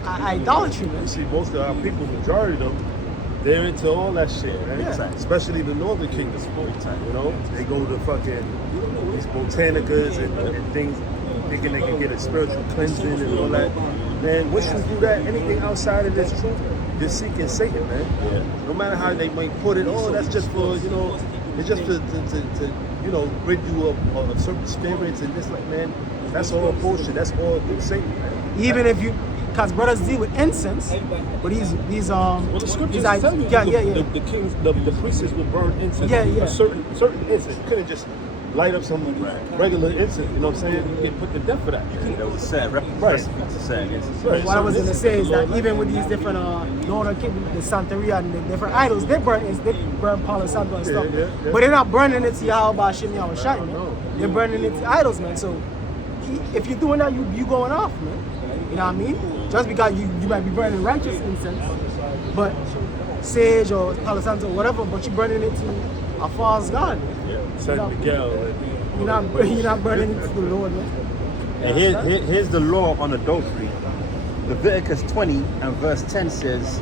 Yeah. Idolatry, man. You see, most of our people, majority of them, they're into all that shit, man. Yeah. Especially the Northern Kingdom. They go to fucking these botanicas and things, thinking they can get a spiritual cleansing and all that. Man, once you do that, anything outside of this truth, you're seeking Satan, man. Yeah. No matter how they might put it, that's just for, It's just to you know, rid you of certain spirits and this, like, man, that's all bullshit. That's all through Satan, man. Even if you, because brothers deal with incense, but these Well, the scriptures tell you the kings, the priests would burn incense. Yeah, yeah. A certain incense. You couldn't just light up some regular incense. You know what I'm saying? You get put to death for that. There was a set recipe to set against it. Right. What I was gonna say is that even with these different Northern Kingdom, the Santeria and the different idols, they burn Palo Santo and stuff. Yeah. But they're not burning it to Yahweh Shem Yahweh Shai, man. No. They're burning it to idols, man. So if you're doing that, you going off, man. You know what I mean? Just because you might be burning righteous incense, but sage or Palo Santo or whatever, but you're burning it to a false god. San Miguel. You're not burning it to the Lord, man. And here's the law on adultery. Leviticus 20 and verse 10 says,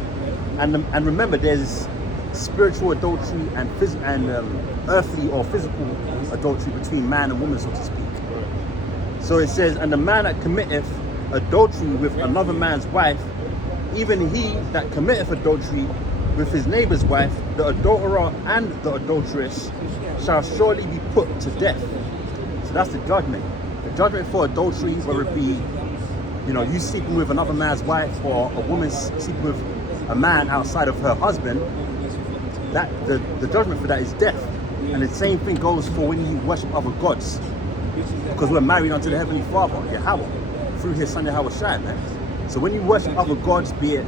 and remember, there's spiritual adultery and earthly or physical adultery between man and woman, so to speak. So it says, and the man that committeth adultery with another man's wife, even he that committeth adultery with his neighbor's wife, the adulterer and the adulteress shall surely be put to death. So that's the judgment. The judgment for adultery, whether it be, you know, you sleeping with another man's wife or a woman sleeping with a man outside of her husband, that the judgment for that is death. And the same thing goes for when you worship other gods, because we're married unto the Heavenly Father, Yahweh, through His Son Yahweh Shai, man. So when you worship other gods, be it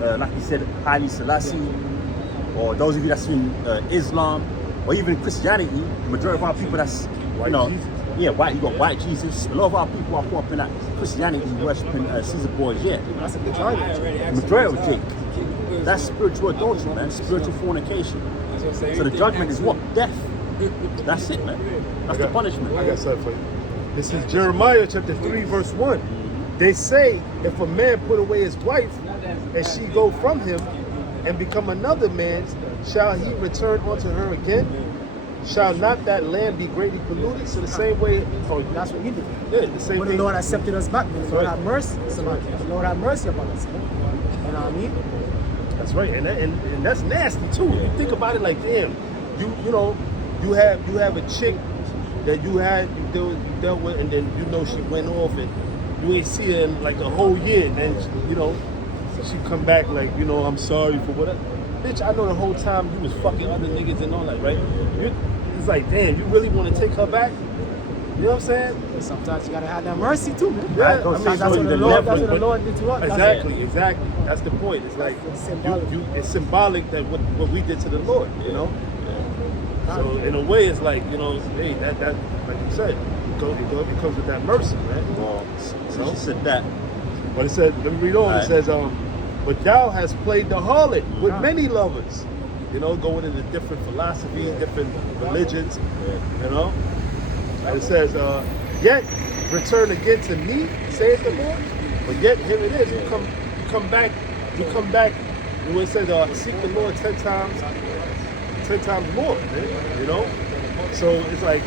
like you said, Haile Selassie, or those of you that's in Islam, or even Christianity, the majority of our people that's, you know, white, you got white Jesus. A lot of our people are caught up in that Christianity, worshiping Caesar Borgia. That's a good target. The majority of Jake. That's spiritual adultery, man. Spiritual fornication. So the judgment is what? Death. That's it, man. That's the punishment. I got something for you. This is Jeremiah chapter 3, verse 1. They say, if a man put away his wife, and she go from him, and become another man's, shall he return unto her again? Shall not that land be greatly polluted? So the same way, That's what he did. yeah, the same When the thing. Lord accepted us back, the Lord right. had mercy. The Lord had mercy upon us. You know what I mean? That's right, and that's nasty too. You think about it, like, damn, you know, you have a chick that you dealt with, and then you know she went off, and you ain't see her in like a whole year, and then you know she come back like, you know, I'm sorry for whatever. Bitch, I know the whole time you was fucking other niggas and all that, right? It's like, damn, you really want to take her back? You know what I'm saying? Sometimes you gotta have that mercy too, man. Yeah, Right, I mean, That's what the Lord did to us. Exactly. That's the point. It's like It's symbolic. it's symbolic that what we did to the Lord, you know. So in a way, it's like, you know, hey, that like you said, it comes with that mercy, man. Well, so she said that. But it says, let me read on. Right. It says, but thou hast played the harlot with many lovers. You know, going into different philosophies, different religions. You know, and it says, yet return again to me, saith the Lord. But yet here it is. You come back. And when it says, seek the Lord 10 times more. Man, you know, so it's like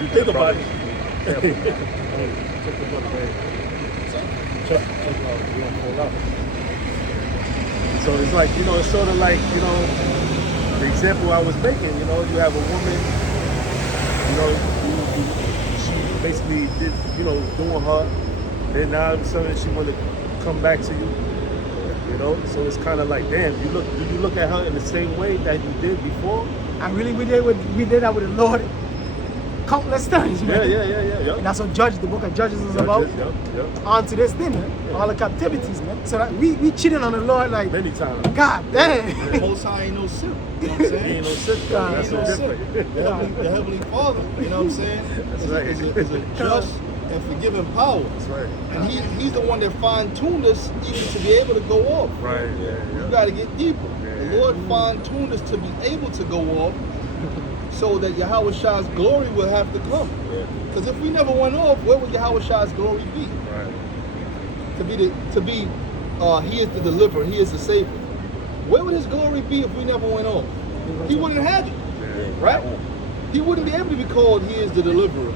you think about it. Check the book, man. Check out. We don't pull up. So it's like, you know, it's sort of like, you know, the example I was making. You know, you have a woman. You know, she basically did, you know, doing her. Then now all of a sudden she want to come back to you. You know, so it's kind of like, damn, do you look at her in the same way that you did before? And really, we did that with the Lord countless times, man. Yeah. And that's what the book of Judges is about. Yep. On to this day, man. All the captivities, man. So that we cheating on the Lord like, Many times. God damn. Most High ain't no simp. You know what I'm He saying? ain't no sister. God, That's Ain't no so simp. different. The Heavenly Father, you know what I'm saying? That's is right. is a just and forgiving power. That's right. And he's the one that fine-tuned us even to be able to go off. Right, You got to get deeper. The Lord fine-tuned us to be able to go off so that Yahweh Shai's glory will have to come. Because if we never went off, where would Yahweh Shai's glory be? Right. He is the deliverer, he is the savior. Where would his glory be if we never went off? He wouldn't have it, right? He wouldn't be able to be called he is the deliverer.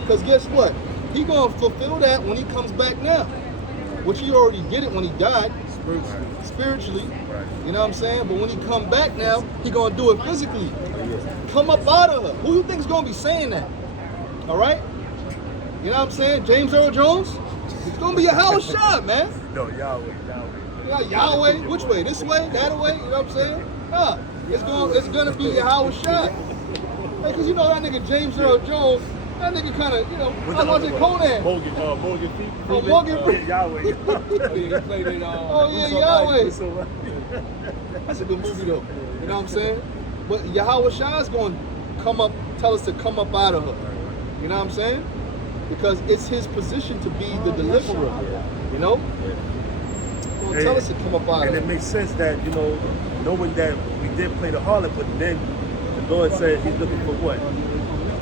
Because guess what? He gonna fulfill that when he comes back now. Which he already did it when he died. spiritually. You know what I'm saying? But when he come back now, he gonna do it physically. Come up out of her. Who you think is gonna be saying that? All right? You know what I'm saying? James Earl Jones? It's gonna be a house shot, man. No, Yahweh. Yeah, Yahweh, which way? This way? That way? You know what I'm saying? Nah, it's gonna be a house shot. Hey, cause you know that nigga James Earl Jones, that nigga kind of, you know, I watched it Conan. Morgan Oh, Morgan Freeman. Yahweh. Oh, yeah, he played it. Oh yeah, Yahweh. That's a good movie though. You know what I'm saying? But Yahweh Shah is going to come up, tell us to come up out of her. You know what I'm saying? Because it's his position to be the deliverer. You know? He'll tell us to come up out of And her. it makes sense that, you know, knowing that we did play the harlot, but then the Lord said he's looking for what?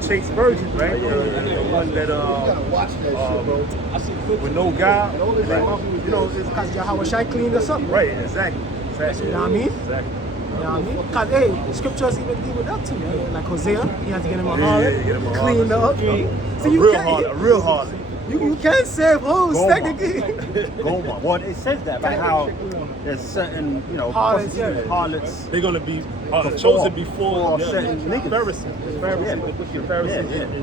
Chaste virgin, right? The one that You gotta watch that shit, bro. I see clips. with no guile. Right. You know, it's Because Yahweh Shai cleaned us up. right, exactly. You know what I mean? Exactly. You know what I mean? Because, hey, the scriptures even deal with that too. Man. Like Hosea, he has to get him a Yeah, harlot, get him a clean her up. A So you real can't, harlot, a real harlot. you can't save hoes, Goma. technically. Goma. Well, it says that about how there's certain, you know, Harlots, prostitutes, yeah. harlots. They're gonna be Before- chosen before for certain niggas. Pharisees.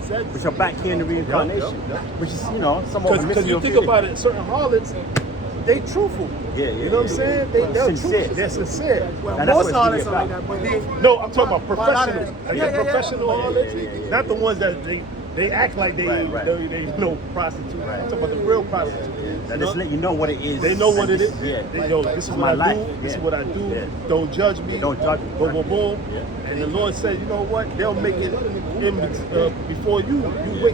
Yeah. Which are back here in the reincarnation. Which is, you know, somewhat Because you think about it, certain harlots, they truthful. Yeah. You know what I'm saying? They're Sincere. truthful. They're sincere. Well, And that's most what it's harlots really are like about. that, but they... No, I'm talking about But a lot of professionals. them. Like Yeah, the yeah. professional harlots, not the ones that they act like they Right. they know prostitutes. I'm talking about the real prostitutes. And just let you know what it is. They know what it is. Yeah. They know this is My what I do. life. This is Yeah. what I do. Yeah. Don't judge me. Don't judge me. Boom, boom, boom. Yeah. And the Lord said, you know what? They'll make it before you.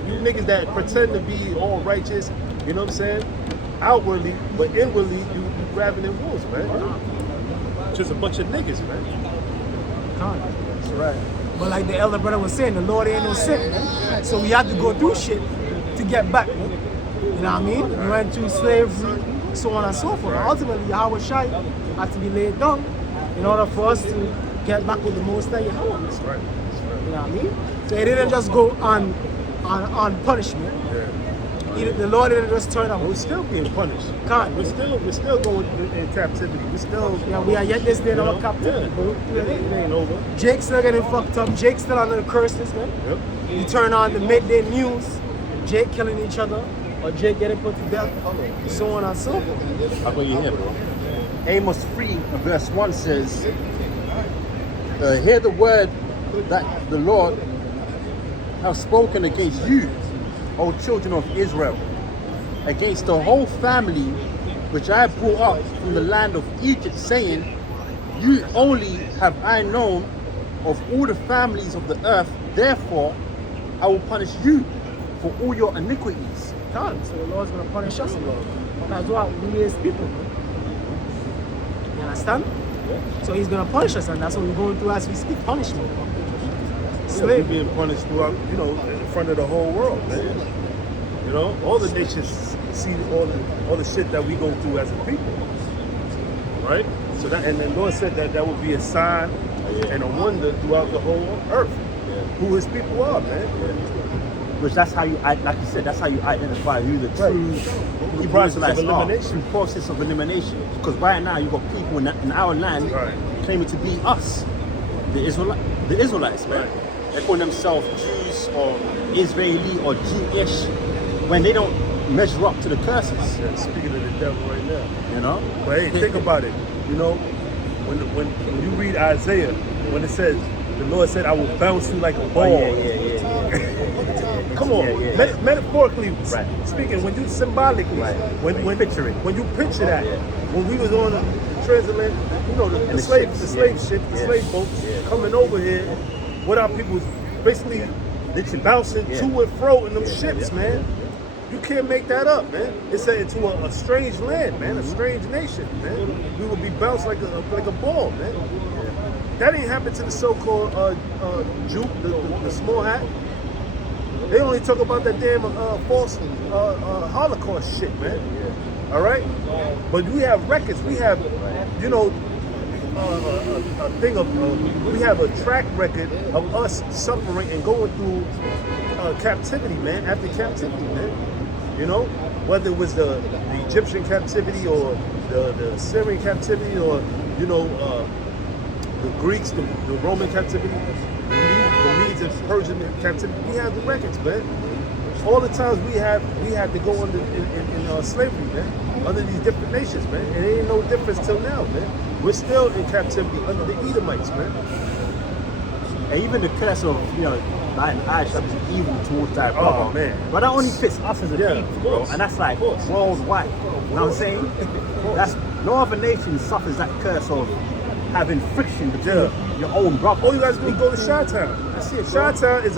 You niggas that pretend to be all righteous. You know what I'm saying? Outwardly, but inwardly, you grabbing in wolves, man. Just a bunch of niggas, man. That's right. But like the elder brother was saying, the Lord ain't no sick, man. So we have to go through shit to get back, man. You know what I mean? We went through slavery, so on and so forth. Ultimately, Yahweh Shai had to be laid down in order for us to get back with the Most High Yahweh. That's right. You know what I mean? So it didn't just go on punishment. The Lord didn't just turn up. We're still being punished. Can't. We're still going in captivity. We're still. Yeah, we are yet this day in You our know, captivity. yeah. It ain't over. Jake's still getting fucked up. Jake's still under the curses, man. Yep. You turn on the midday news, Jake killing each other, or Jake getting put to death, so on and so forth. How about you here, bro? Amos 3, verse 1 says, hear the word that the Lord have spoken against you, O children of Israel, against the whole family which I brought up from the land of Egypt, saying, you only have I known of all the families of the earth, therefore I will punish you for all your iniquities. Can't. So the Lord's gonna punish us. That's what we as people. You understand? So he's gonna punish us, and that's what we're going through as we speak. Punishment. We're Slavery. being punished throughout, you know, in front of the whole world, man. You know, all the nations see all the shit that we go through as a people, right? So that, and the Lord said that would be a sign and a wonder throughout the whole earth, who His people are, man. Which that's how you, like you said, that's how you identify who the true Hebrew process of Israelites are. elimination. Through process of elimination. Because right now you've got people in our land Right. claiming to be us, the Israelites, man. They call themselves Jews or Israeli or Jewish when they don't measure up to the curses. Yeah, speaking of the devil right now. You know? But hey, think about it. You know, when you read Isaiah, when it says, the Lord said, I will bounce you like a ball. Come on, Yeah. metaphorically Right. speaking, when you symbolically, Right. when Picture it. when you picture that, Yeah. when we was on the transatlantic, you know, the the slave ships, ship, the yeah. slave boats Yeah. coming over here, what our people was basically bouncing Yeah. to and fro in them ships, yeah. man. You can't make that up, man. It's into a strange land, man, a strange nation, man. We would be bounced like a ball, man. That ain't happened to the so-called Jew, the small hat. They only talk about that damn false Holocaust shit, man. All right, but we have records. We have, you know, a thing of we have a track record of us suffering and going through captivity, man. After captivity, man. You know, whether it was the Egyptian captivity or the Syrian captivity or, you know, the Greeks, the Roman captivity, the Medes and Persian captivity, we have the records, man. All the times we had to go under in slavery, man, under these different nations, man. And it ain't no difference till now, man. We're still in captivity under the Edomites, man. And even the curse of, you know, thine eye shall be evil towards thy brother. Oh, man. But that only fits us as a Yeah, people, of bro. course. And that's like Of course. worldwide. You know what I'm saying? That's no other nation suffers that curse of having friction between your own brother. All you guys do is go to Chi-Town. That's it, bro. Chi-Town is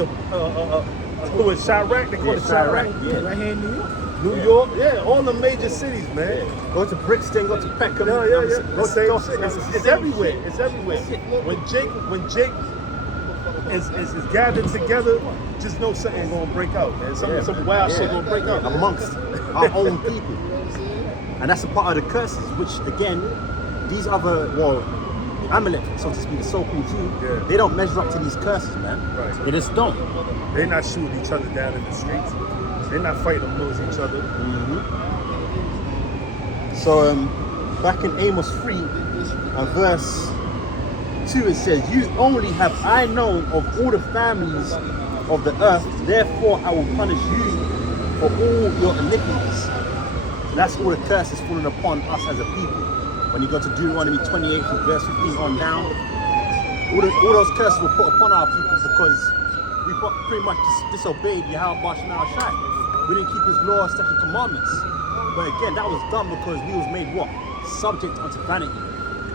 with Chirac, they call it Chirac. Yeah. Right here in New York. New York, yeah, all the major cities, man. Go to Brixton, go to Peckham. Yeah. Go Same to shit. It's everywhere. It's everywhere. When Jake is gathered together, just know something gonna break out, man. Some wild shit gonna break out amongst our own people. And that's a part of the curses, which again, these other, Amalek, so to speak, the so-called Jew, they don't measure up to these curses, man. Right. They just don't. They're not shooting each other down in the streets. They're not fighting amongst each other. So back in Amos 3 and verse 2 it says, you only have I known of all the families of the earth, therefore I will punish you for all your iniquities. So that's all the curses falling upon us as a people. When you go to Deuteronomy 28 from verse 15 on down, all those curses were put upon our people because we pretty much disobeyed Yahweh Shema Shai. We didn't keep his laws, statutes, commandments. But again, that was done because we was made what? Subject unto vanity.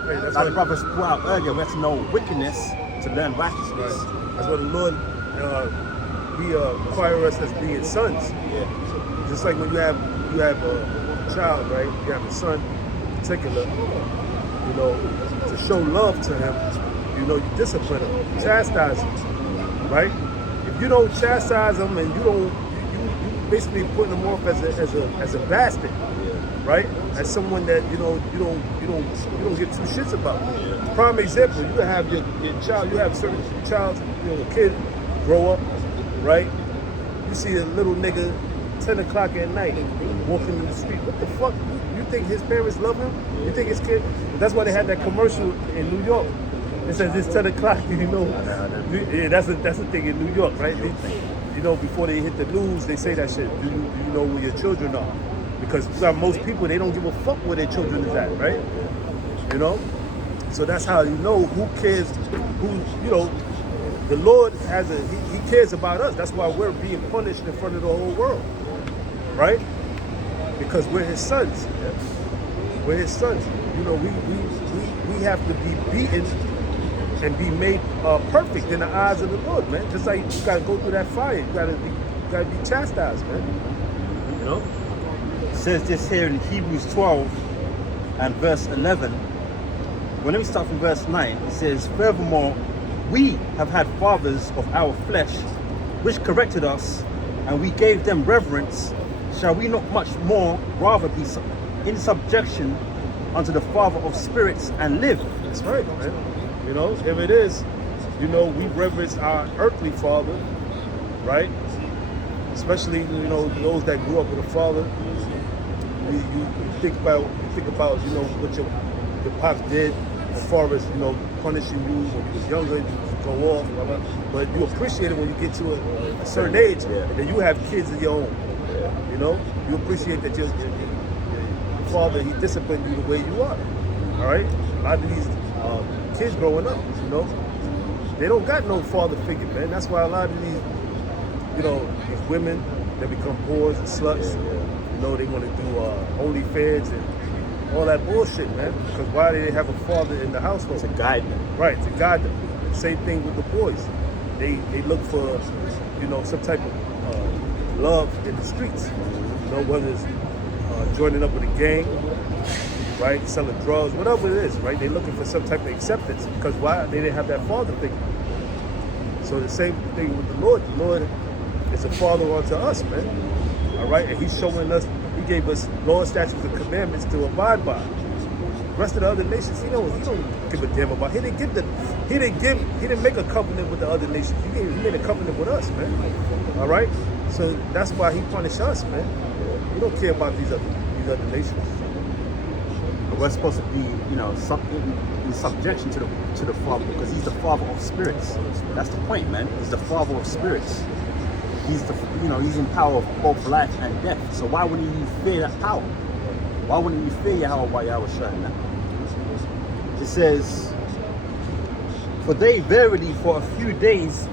Hey, that's Like why the brothers brought out earlier, we have to know wickedness to learn righteousness. That's what the Lord require us as being sons. Just like when you have a child, right? You have a son in particular, you know, to show love to him, you know, you discipline him, you chastise him, right? If you don't chastise him and you basically putting him off as a bastard, right? As someone that you don't give two shits about. Prime example, you have your child, you have certain child, you know, a kid grow up, right? You see a little nigga 10 o'clock at night walking in the street. What the fuck? You think his parents love him? You think his kid? That's why they had that commercial in New York. It says it's 10 o'clock, you know. Yeah, that's the thing in New York, right? You know, before they hit the news, they say that shit. Do you know where your children are? Because most people, they don't give a fuck where their children is at, right? You know? So that's how you know who cares, you know, the Lord he cares about us. That's why we're being punished in front of the whole world, right? Because we're his sons. We're his sons. You know, we have to be beaten and be made perfect in the eyes of the Lord, man. Just like you gotta go through that fire, you gotta be chastised, man. You know. It says this here in Hebrews 12 and verse 11. Well, let me start from verse 9. It says, furthermore, we have had fathers of our flesh, which corrected us, and we gave them reverence. Shall we not much more rather be in subjection unto the Father of spirits and live? That's right, man. You know, if it is, you know, we reverence our earthly father, right? Especially, you know, those that grew up with a father. You think about, you know, what your pops did as far as, you know, punishing you when you was younger, you go off, blah, blah. But you appreciate it when you get to a certain age, and then you have kids of your own. You know, you appreciate that your father, he disciplined you the way you are. All right, a lot of these kids growing up, you know, they don't got no father figure, man. That's why a lot of these, you know, these women, they become whores and sluts. You know, they want to do OnlyFans and all that bullshit, man. Because why do they have a father in the household? To guide them. Right, to guide them. Same thing with the boys. They look for, you know, some type of love in the streets. You know, whether it's joining up with a gang, right, selling drugs, whatever it is, right? They're looking for some type of acceptance because why? They didn't have that father figure. So the same thing with the Lord. The Lord is a father unto us, man. All right, and he's showing us, he gave us laws, statutes, and commandments to abide by. The rest of the other nations, he don't give a damn about. He didn't make a covenant with the other nations. He made a covenant with us, man. All right, so that's why he punished us, man. We don't care about these other nations. But we're supposed to be, you know, in subjection to the Father, because He's the Father of spirits. That's the point, man. He's the Father of spirits. He's He's in power of both life and death. So why wouldn't you fear that power? Why wouldn't you fear Yahweh showing that? It says, "For they verily for a few days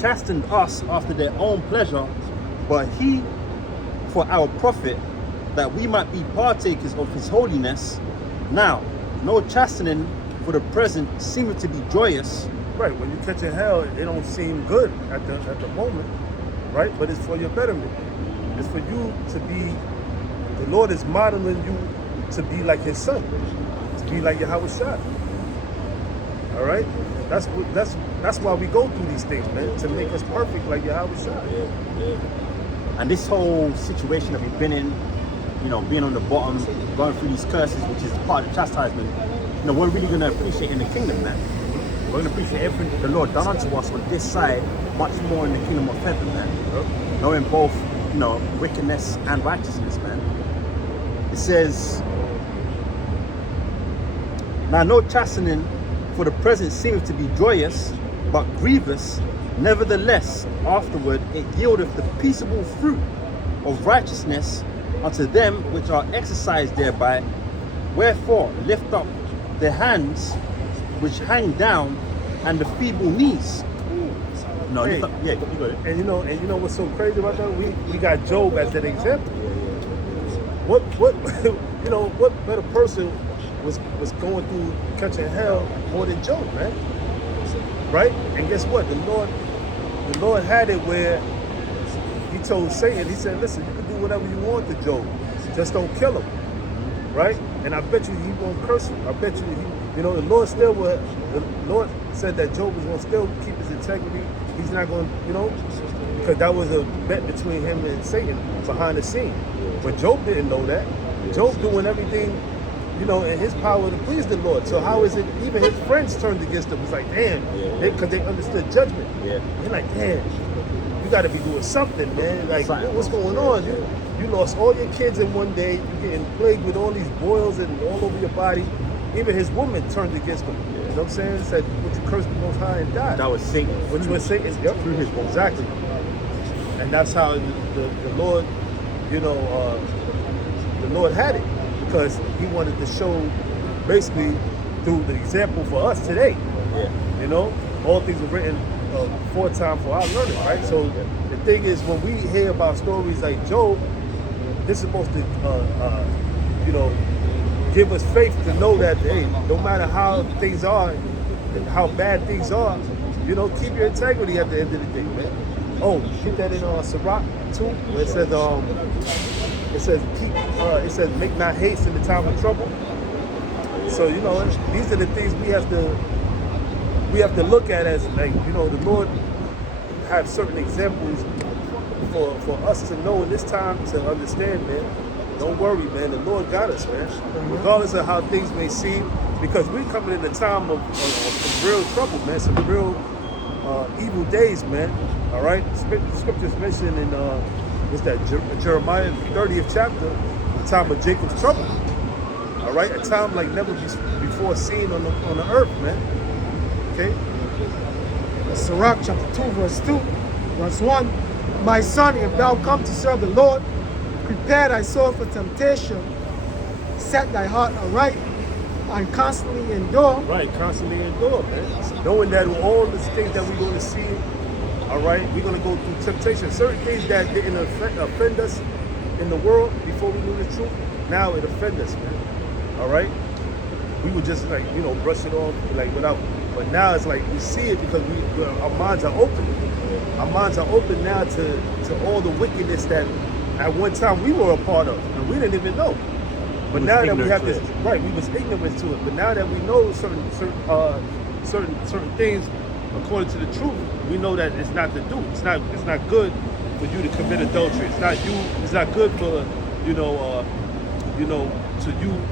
chastened us after their own pleasure, but He for our profit, that we might be partakers of His holiness. Now, no chastening for the present seemeth to be joyous." Right, when you catch in hell, it don't seem good at the moment, right? But it's for your betterment. It's for you to be, the Lord is modeling you to be like His Son, to be like Yahweh Shai. All right? That's why we go through these things, man, to make us perfect like Yahweh Shai. Yeah. And this whole situation that we've been in, you know, being on the bottom, going through these curses, which is part of the chastisement, you know, we're really going to appreciate in the kingdom, man. We're going to appreciate everything the Lord done unto us on this side, much more in the kingdom of heaven, man. Knowing both, you know, wickedness and righteousness, man. It says, "Now no chastening for the present seemeth to be joyous, but grievous. Nevertheless, afterward it yieldeth the peaceable fruit of righteousness unto them which are exercised thereby. Wherefore lift up the hands which hang down and the feeble knees." No, Hey, lift up, yeah, you got it. And you know what's so crazy about that? We got Job as an example. What you know, what better person was going through catching hell more than Job, man? Right? And guess what? The Lord had it where He told Satan, He said, "Listen, you can do whatever you want to Job, just don't kill him." Right? And I bet you He won't curse him. I bet you the Lord still will. The Lord said that Job was going to still keep his integrity. He's not going to, because that was a bet between him and Satan behind the scene. But Job didn't know that. Job doing everything, in his power to please the Lord. So how is it even his friends turned against him? It's like, damn, because they understood judgment. Yeah. They're like, damn, you got to be doing something, man. Like, what's going on? You lost all your kids in one day. You're getting plagued with all these boils and all over your body. Even his woman turned against him. You know what I'm saying? It said, "Would you curse the Most High and die?" That was Satan. Which was Satan. Yep, through his woman. Exactly. And that's how the Lord, the Lord had it, because He wanted to show, basically, through the example for us today. Yeah. All things were written aforetime for our learning, right? So the thing is, when we hear about stories like Job, this is supposed to, give us faith to know that, hey, no matter how things are and how bad things are, keep your integrity at the end of the day, man. Oh, get that in Sirach too, where it says make not haste in the time of trouble. So these are the things we have to look at as, like, the Lord have certain examples for us to know in this time to understand, man. Don't worry, man. The Lord got us, man. Regardless of how things may seem, because we're coming in a time of some real trouble, man. Some real evil days, man. All right. Scriptures mentioned in Jeremiah 30th chapter, the time of Jacob's trouble. All right, a time like never before seen on the earth, man. Okay. Sirach chapter 2, verse 2, verse 1. "My son, if thou come to serve the Lord, prepare thy soul for temptation, set thy heart aright, and constantly endure." Right, constantly endure, man. Knowing that all the things that we're going to see, all right, we're going to go through temptation. Certain things that didn't offend us in the world before we knew the truth, now it offends us, man. All right? We would just, like, brush it off, like, without. But now it's like we see it because our minds are open. Our minds are open now to all the wickedness that at one time we were a part of, and we didn't even know. But now that we have this, right, we was ignorant to it. But now that we know certain things according to the truth, we know that it's not to do. It's not good for you to commit adultery. It's not good for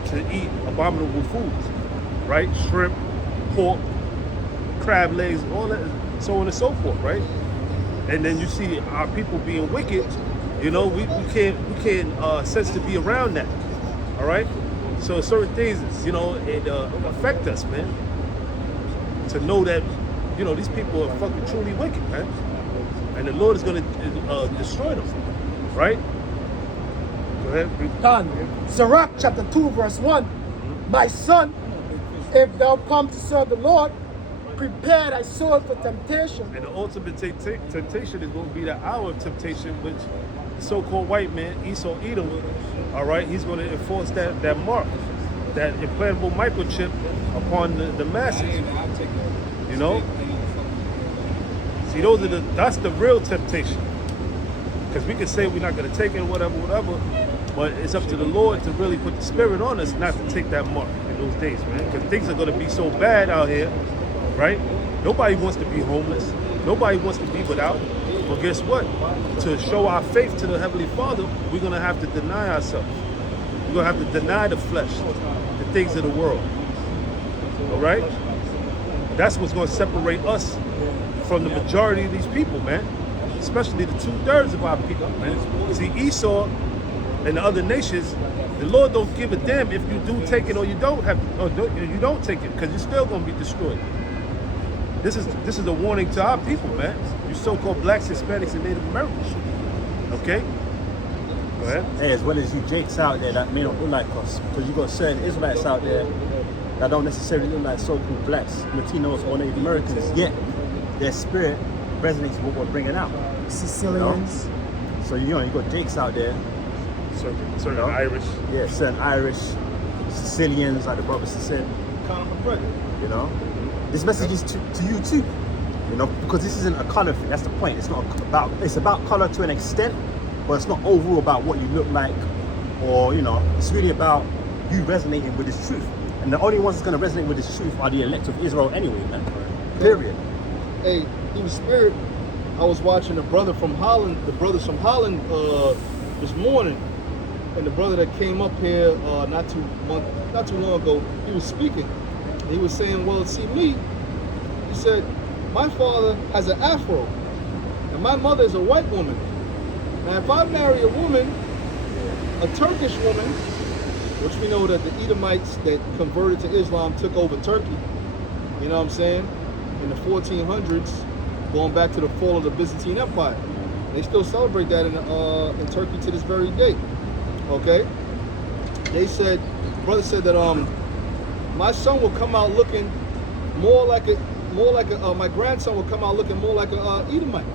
to eat abominable foods, right? Shrimp, pork, crab legs, all that, so on and so forth, right? And then you see our people being wicked, You know, we can't sense to be around that. All right. So certain things, you know, it affect us, man. To know that, you know, these people are fucking truly wicked, man, and the Lord is gonna destroy them. Right. Go ahead. Khan, Sirach chapter 2 verse 1. My son, if thou come to serve the Lord, prepare thy soul for temptation. And the ultimate temptation is going to be the hour of temptation, which the so-called white man, Esau Edom, all right, he's going to enforce that mark, that implantable microchip upon the masses. You know? See, that's the real temptation. Because we can say we're not going to take it, whatever, but it's up to the Lord to really put the spirit on us not to take that mark in those days, man. Because things are going to be so bad out here, right? Nobody wants to be homeless. Nobody wants to be without. But guess what? To show our faith to the Heavenly Father, we're going to have to deny ourselves. We're going to have to deny the flesh, the things of the world. All right? That's what's going to separate us from the majority of these people, man. Especially the 2/3 of our people, man. See, Esau and the other nations, the Lord don't give a damn if you do take it or you don't you don't take it, because you're still going to be destroyed. This is a warning to our people, man. You so-called blacks, Hispanics, and Native Americans. Okay? Go ahead. Hey, as well as you Jakes out there that may not look like us, because you got certain Israelites out there that don't necessarily look like so-called blacks, Latinos, or Native Americans, yet their spirit resonates with what we're bringing out. Sicilians. You know? So, you know, you got Jakes out there. Certain Irish. Yeah, certain Irish, Sicilians, like the brother said. You know? This message is to you too. You know, because this isn't a colour thing, that's the point. It's about colour to an extent, but it's not overall about what you look like, or, you know, it's really about you resonating with this truth. And the only ones that's going to resonate with this truth are the elect of Israel anyway, man. Period. Hey, through the spirit, I was watching the brothers from Holland this morning, and the brother that came up here not too long ago, he was speaking. He was saying, well, see me, he said, my father has an afro, and my mother is a white woman. Now, if I marry a woman, a Turkish woman, which we know that the Edomites that converted to Islam took over Turkey, you know what I'm saying, in the 1400s, going back to the fall of the Byzantine Empire. They still celebrate that in Turkey to this very day, okay? They said, brother said that my son will come out looking my grandson will come out looking more like a Edomite,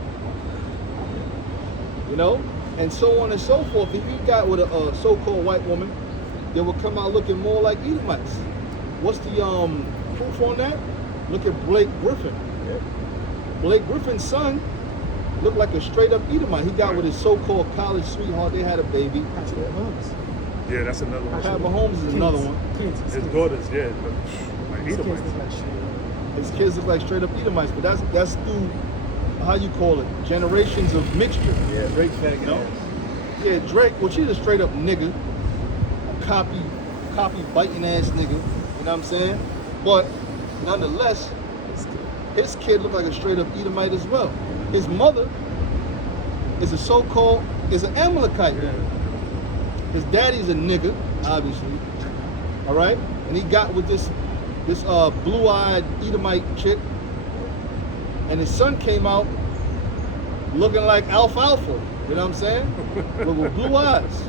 you know, and so on and so forth. If you got with a so-called white woman, they will come out looking more like Edomites. What's the proof on that? Look at Blake Griffin. Yeah. Blake Griffin's son looked like a straight-up Edomite. He got with his so-called college sweetheart. They had a baby. Yeah, that's another one. Pat Mahomes is another one. His daughters, yeah. Like Edomites. His kids look like straight up Edomites, but that's through, how you call it, generations of mixture. Yeah, Drake faggot. You know? Yeah, Drake, well, she's a straight up nigga, a copy biting ass nigga, you know what I'm saying? But nonetheless, his kid looked like a straight up Edomite as well. His mother is an Amalekite. Yeah. His daddy's a nigga, obviously, all right? And he got with this blue-eyed Edomite chick, and his son came out looking like alfalfa, you know what I'm saying? with blue eyes.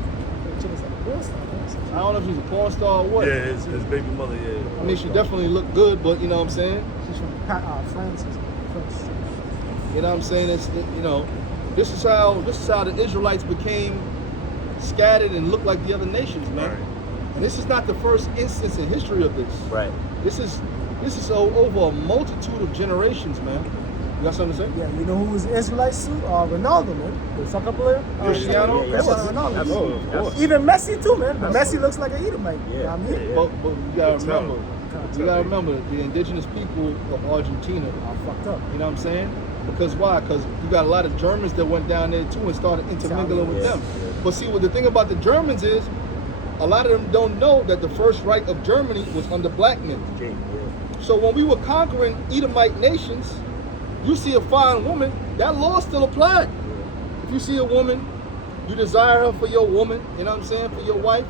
I don't know if she's a porn star or what. Yeah, his baby mother, yeah. I mean, she definitely looked good, but you know what I'm saying? She's from France. You know what I'm saying? You know, this is how the Israelites became scattered and looked like the other nations, man. Right. And this is not the first instance in history of this. Right. This is over a multitude of generations, man. You got something to say? Yeah, you know who was Israelites too? Ronaldo, man. The soccer player. Cristiano? Cristiano Ronaldo. Absolutely. Of course. Even Messi too, man. But Messi looks like an Edomite. Yeah. You know what I mean? Yeah. But you gotta Tell remember, him. you gotta remember the indigenous people of Argentina I'm fucked up. You know what I'm saying? Because why? Because you got a lot of Germans that went down there too and started intermingling with them. But see, what the thing about the Germans is, a lot of them don't know that the first right of Germany was under black men. So when we were conquering Edomite nations, you see a fine woman, that law still applied. If you see a woman You desire her for your woman, you know what I'm saying, for your wife.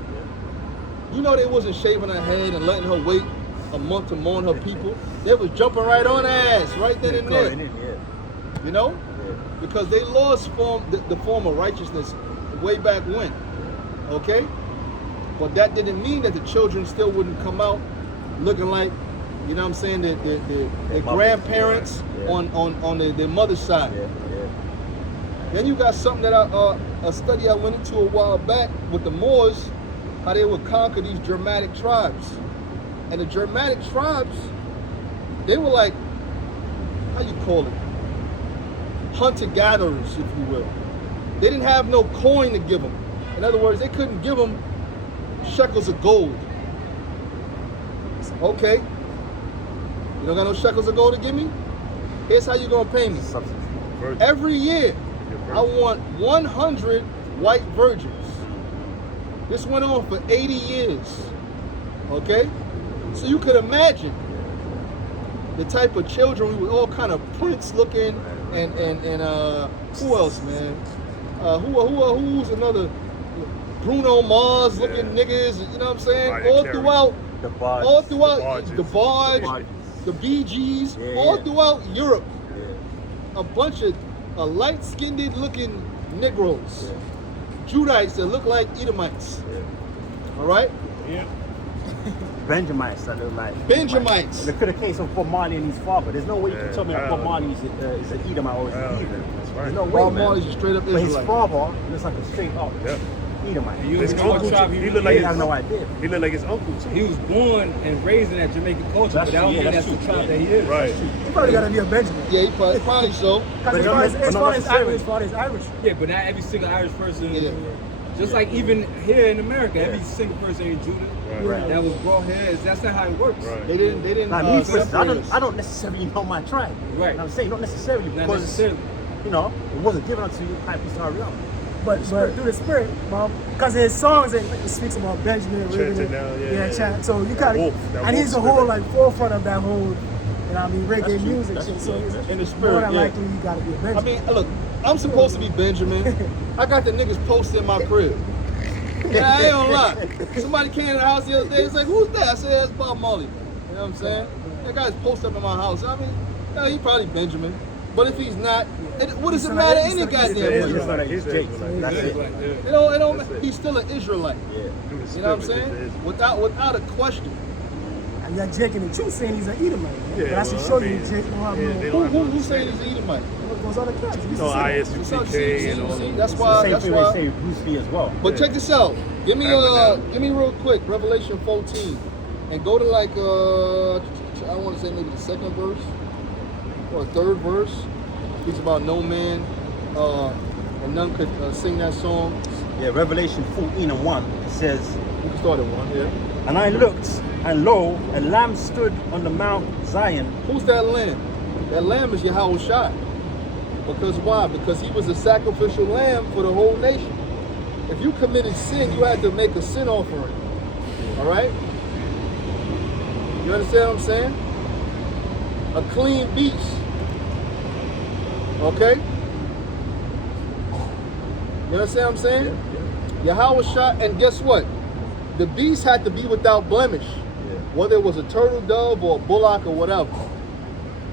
You know they wasn't shaving her head and letting her wait a month to mourn her people. They was jumping right on her ass, right then and there. You know? Because they lost the form of righteousness way back when. Okay? But that didn't mean that the children still wouldn't come out looking like, you know what I'm saying, their grandparents on their mother's side. Then you got something that a study I went into a while back with the Moors, how they would conquer these Germanic tribes. And the Germanic tribes, they were like, how you call it? Hunter-gatherers, if you will. They didn't have no coin to give them. In other words, they couldn't give them shekels of gold. Okay. You don't got no shekels of gold to give me? Here's how you gonna pay me. Every year, I want 100 white virgins. This went on for 80 years. Okay? So you could imagine the type of children, we were all kind of prince looking, and who else, man? Who's another Bruno Mars looking niggas, you know what I'm saying? All throughout the Barge, the Bee Gees, all throughout Europe. A bunch of light-skinned looking Negroes, Judites that look like Edomites. All right? Yeah. Benjamites that look like Benjamites. Look at the case of Bob Marley and his father. There's no way you can tell me that Bob Marley is an Edomite or is a heathen. There's no way, Bob man. Marley's a straight up But his Israelite. father looks like a straight up Edomite. You His know what uncle, tribe he was looked like in? I have no idea. He looked like his uncle too. He was born and raised in that Jamaican culture, That's but I don't true, think yeah, that's the that's tribe true. that he is. Right. He probably gotta be a Benjamin. Yeah, he probably so. Because his father is Irish. Yeah, but not every single Irish person. Yeah. Just like even here in America, every single person in Judah Right. that was brought here, that's not how it works. Right. They didn't Like me, for instance, separate us. I don't necessarily know my tribe. Right. And I'm saying not necessarily Not because necessarily. you know it wasn't given unto you high priest Ariel. But through the spirit, because his songs it speaks about Benjamin, Chanting Reagan, down, yeah. chant. So you gotta, wolf, that and he's the wolf whole spirit. like forefront of that whole, you know what I mean, reggae That's true. music That's shit. true. So That's it's in the more spirit, than yeah. likely you gotta be a I Benjamin. mean, look, I'm supposed to be Benjamin. I got the niggas posted in my crib. Yeah, I ain't gonna lie. Somebody came to the house the other day. It's like, who's that? I said, that's Bob Marley. You know what I'm saying? That guy's posted up in my house. I mean, no, he probably Benjamin. But if he's not, what does it matter? Any goddamn It's way? not like his Jake. That's it. You know, he's still an Israelite. Yeah. You know what I'm saying? Without a question. And you got Jake and the truth saying he's an Edomite. Yeah, But I should well, show I mean, you Jake. they don't have no Who's saying he's an Edomite? Those other cats. You know, ISUPK and all See, that. that's The why. same That's thing they why. say Bruce Lee as well. But check this out. Give me real quick Revelation 14, and go to like I want to say maybe the second verse or third verse. It speaks about no man and none could sing that song. Yeah, Revelation 14:1 it says, We can start at one. Yeah. and I looked, and lo, a lamb stood on the Mount Zion. Who's that lamb? That lamb is Yahweh Shai. Because why? Because he was a sacrificial lamb for the whole nation. If you committed sin, you had to make a sin offering. All right? You understand what I'm saying? A clean beast. Okay? You understand what I'm saying? Yahweh Shai, and guess what? The beast had to be without blemish. Whether it was a turtle dove or a bullock or whatever.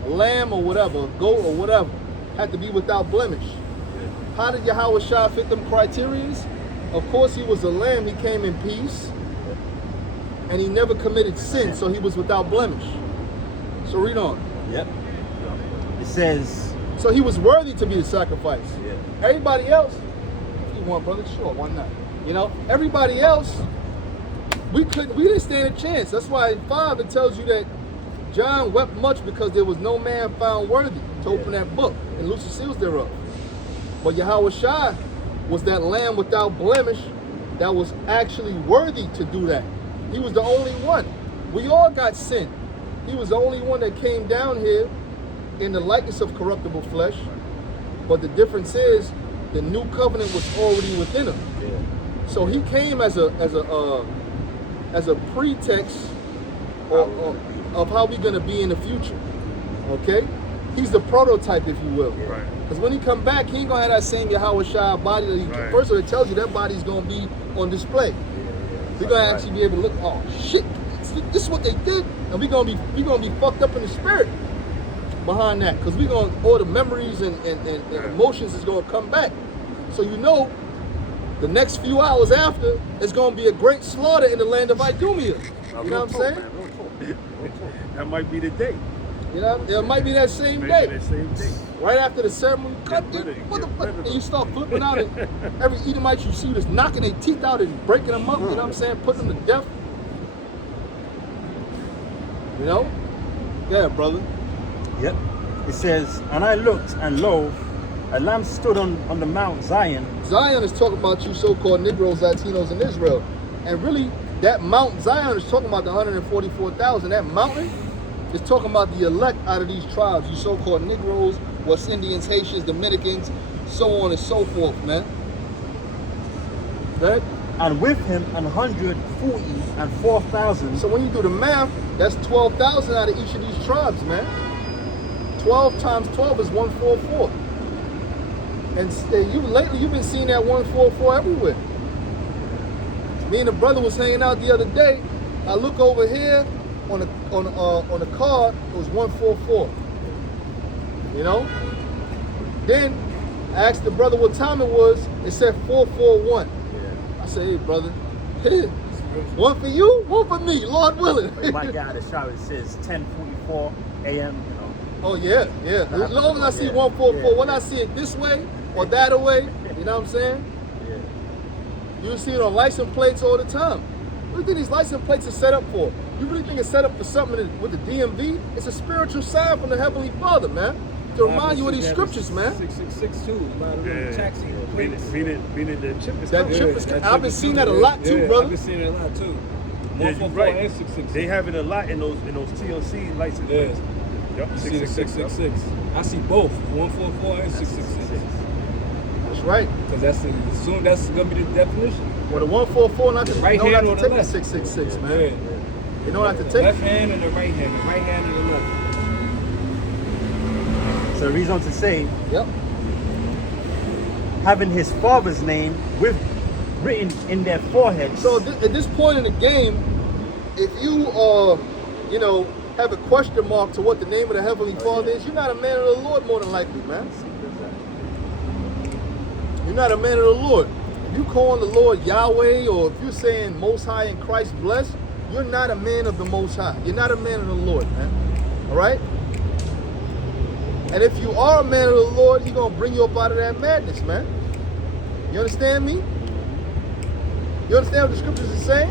A lamb or whatever, a goat or whatever. Had to be without blemish. How did Yahweh Shai fit them criterias? Of course, he was a lamb. He came in peace. And he never committed sin, so he was without blemish. So read on. Yep. It says, So he was worthy to be the sacrifice. Yeah. Everybody else, if you want, brother, sure, why not? You know, everybody else, we didn't stand a chance. That's why in 5 it tells you that John wept much because there was no man found worthy to open that book and loose the seals thereof. But Yahweh Shai was that lamb without blemish that was actually worthy to do that. He was the only one. We all got sin. He was the only one that came down here in the likeness of corruptible flesh. But the difference is the new covenant was already within him. So he came as a pretext of how we're gonna be in the future. Okay? He's the prototype, if you will. Right. Because when he come back, he ain't gonna have that same Yahweh Shai body. That he, Right. First of all, it tells you that body's gonna be on display. We're gonna actually be able to look. Oh shit! This is what they did, and we're gonna be fucked up in the spirit behind that. Because we're gonna all the memories and emotions is gonna come back. So you know, the next few hours after, it's gonna be a great slaughter in the land of Idumea. You know what I'm saying? That might be the day. You know, it might be that same Maybe day. that same day. Right after the ceremony, cut rid of it. it, What the get fuck? rid of And you it. start flipping out, and every Edomite you see just knocking their teeth out and breaking them up. You know what I'm saying? Putting them to death. You know? Yeah, brother. Yep. It says, and I looked, and lo, a lamb stood on the Mount Zion. Zion is talking about you so-called Negroes, Latinos in Israel. And really, that Mount Zion is talking about the 144,000. That mountain is talking about the elect out of these tribes, you so-called Negroes, West Indians, Haitians, Dominicans, so on and so forth, man. Right? And with him 144,000. So when you do the math, that's 12,000 out of each of these tribes, man. 12 times 12 is 144. And lately you've been seeing that 144 everywhere. Me and the brother was hanging out the other day. I look over here on the card, it was 144. You know? Then I asked the brother what time it was. It said 441. I said, hey brother, one for you, one for me, Lord willing. You might get out of the shower, it says 10:44 a.m. You know. Oh yeah, yeah. As long as I see 144, when I see it this way or that way, you know what I'm saying? Yeah. You see it on license plates all the time. What do you think these license plates are set up for? You really think it's set up for something with the DMV? It's a spiritual sign from the Heavenly Father, man. To remind you of these scriptures, man. 666 too. Taxi. Meaning the chip is That coming. chip is coming. I've been seeing that a lot too, brother. I've been seeing it a lot too. Yeah, you're 144 right. and 666. They have it a lot in those TLC license Yeah. plates. Yep, You see the 666. I see both 144 and 666. That's right. Because that's gonna be the definition. Well, the 144 not to, Right know hand not or to the take the left? 666, man. Yeah. You know not to The take left it. hand and the right hand and the left. So it reads on to say, Yep. having his father's name written in their foreheads. So at this point in the game, if you have a question mark to what the name of the Heavenly Father is, you're not a man of the Lord more than likely, man. You're not a man of the Lord. If you calling the Lord Yahweh, or if you're saying Most High in Christ bless, you're not a man of the Most High. You're not a man of the Lord, man. All right? And if you are a man of the Lord, He's gonna bring you up out of that madness, man. You understand me? You understand what the scriptures are saying?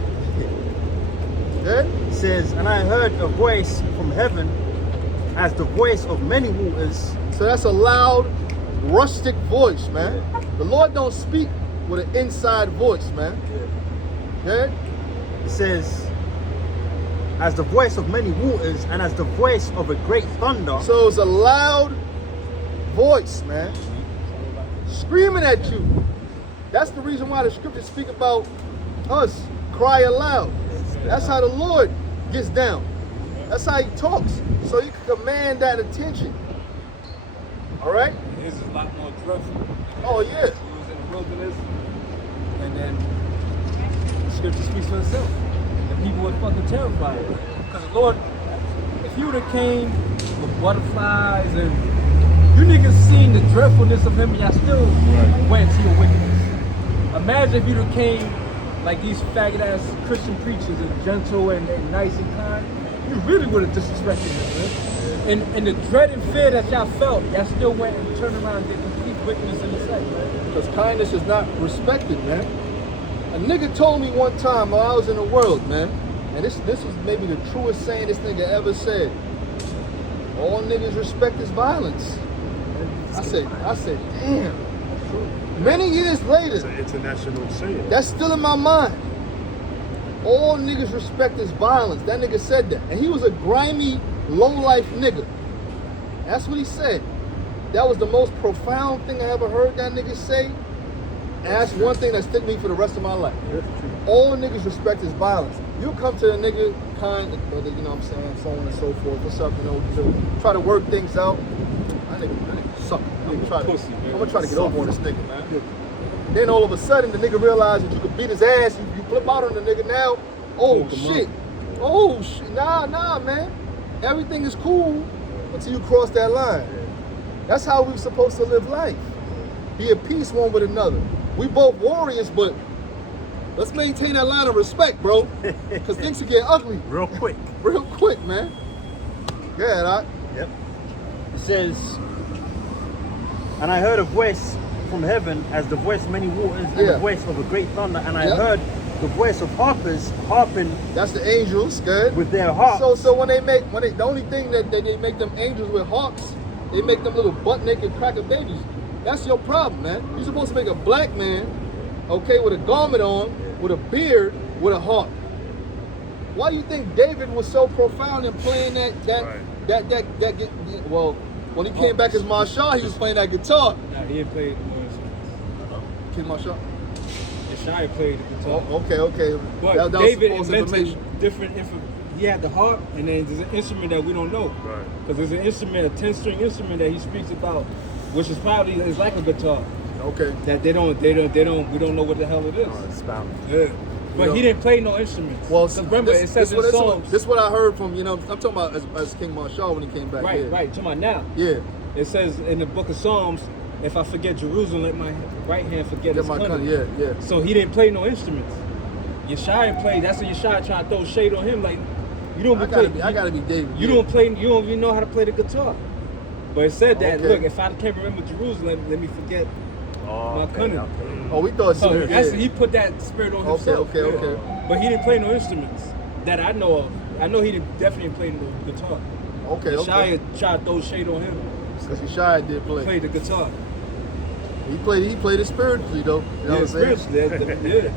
Yeah? It says, and I heard a voice from heaven as the voice of many waters. So that's a loud, rustic voice, man. The Lord don't speak with an inside voice, man. Yeah? It says, as the voice of many waters and as the voice of a great thunder. So it's a loud voice, man. Screaming at you. That's the reason why the scriptures speak about us cry aloud. That's how the Lord gets down. That's how He talks. So you can command that attention. All right? His is a lot more dreadful. Oh, yeah. He was in the wilderness, and then the scripture speaks for itself. And people were fucking terrified. Because the Lord, if you would have came with butterflies and you niggas seen the dreadfulness of Him, and y'all still went to your wickedness. Imagine if you'd have came like these faggot ass Christian preachers and gentle and nice and kind. You really would have disrespected Him, man. And the dread and fear that y'all felt, y'all still went and turned around and did complete wickedness in the sight, man. Because kindness is not respected, man. A nigga told me one time while I was in the world, man, and this was maybe the truest saying this nigga ever said. All niggas respect is violence. I said, damn. Many years It's later, an international saying. that's still in my mind. All niggas respect is violence. That nigga said that. And he was a grimy, low-life nigga. That's what he said. That was the most profound thing I ever heard that nigga say. And that's one thing that stuck me for the rest of my life. All niggas respect is violence. You come to a nigga kind, you know what I'm saying, so on and so forth. What's up, you know, to try to work things out. nigga suck. I'm gonna Pussy, man. try to get over on this nigga, man. Then all of a sudden, the nigga realized that you could beat his ass. You flip out on the nigga now. Oh shit. Oh shit. Nah, man. Everything is cool until you cross that line. That's how we're supposed to live life. Be at peace one with another. We both warriors, but let's maintain that line of respect, bro. Because things can get ugly Real quick. real quick, man. Yeah, right? Yep. It says, and I heard a voice from heaven as the voice of many waters and the voice of a great thunder, and I heard the voice of harpers harping. That's the angels, good. With their harps. So when the only thing that they make them angels with harps, they make them little butt naked cracker babies. That's your problem, man. You're supposed to make a black man, okay, with a garment on, with a beard, with a harp. Why do you think David was so profound in playing well, when he came back as Marshall, he was playing that guitar. Nah, he didn't play more instruments. King Marshall? Yeshaya played the guitar. Okay. But that David was false invented different he had the harp, and then there's an instrument that we don't know. Right. Because there's an instrument, a 10-string instrument that he speaks about, which is probably is like a guitar. Okay. That we don't know what the hell it is. Expound. Yeah. But he didn't play no instruments. Well, remember, it says in Psalms. This is what I heard from, I'm talking about as King Marshall when he came back. Right. Talking about now. Yeah. It says in the book of Psalms, if I forget Jerusalem, let my right hand forget its country. Yeah. So he didn't play no instruments. Yeshaya played. That's what Yeshaya trying to throw shade on him. Like, you don't. I gotta be David. You don't play. You don't even know how to play the guitar. But it said that. Okay. Look, if I can't remember Jerusalem, let me forget my country. Oh, we thought So so. he put that spirit on himself. Okay. But he didn't play no instruments that I know of. I know he definitely play no guitar. Okay. Yeshaya tried to throw shade on him. Because Yeshaya did play. Played the guitar. He played it spiritually though. You know what I'm saying? Spiritually. Yeah.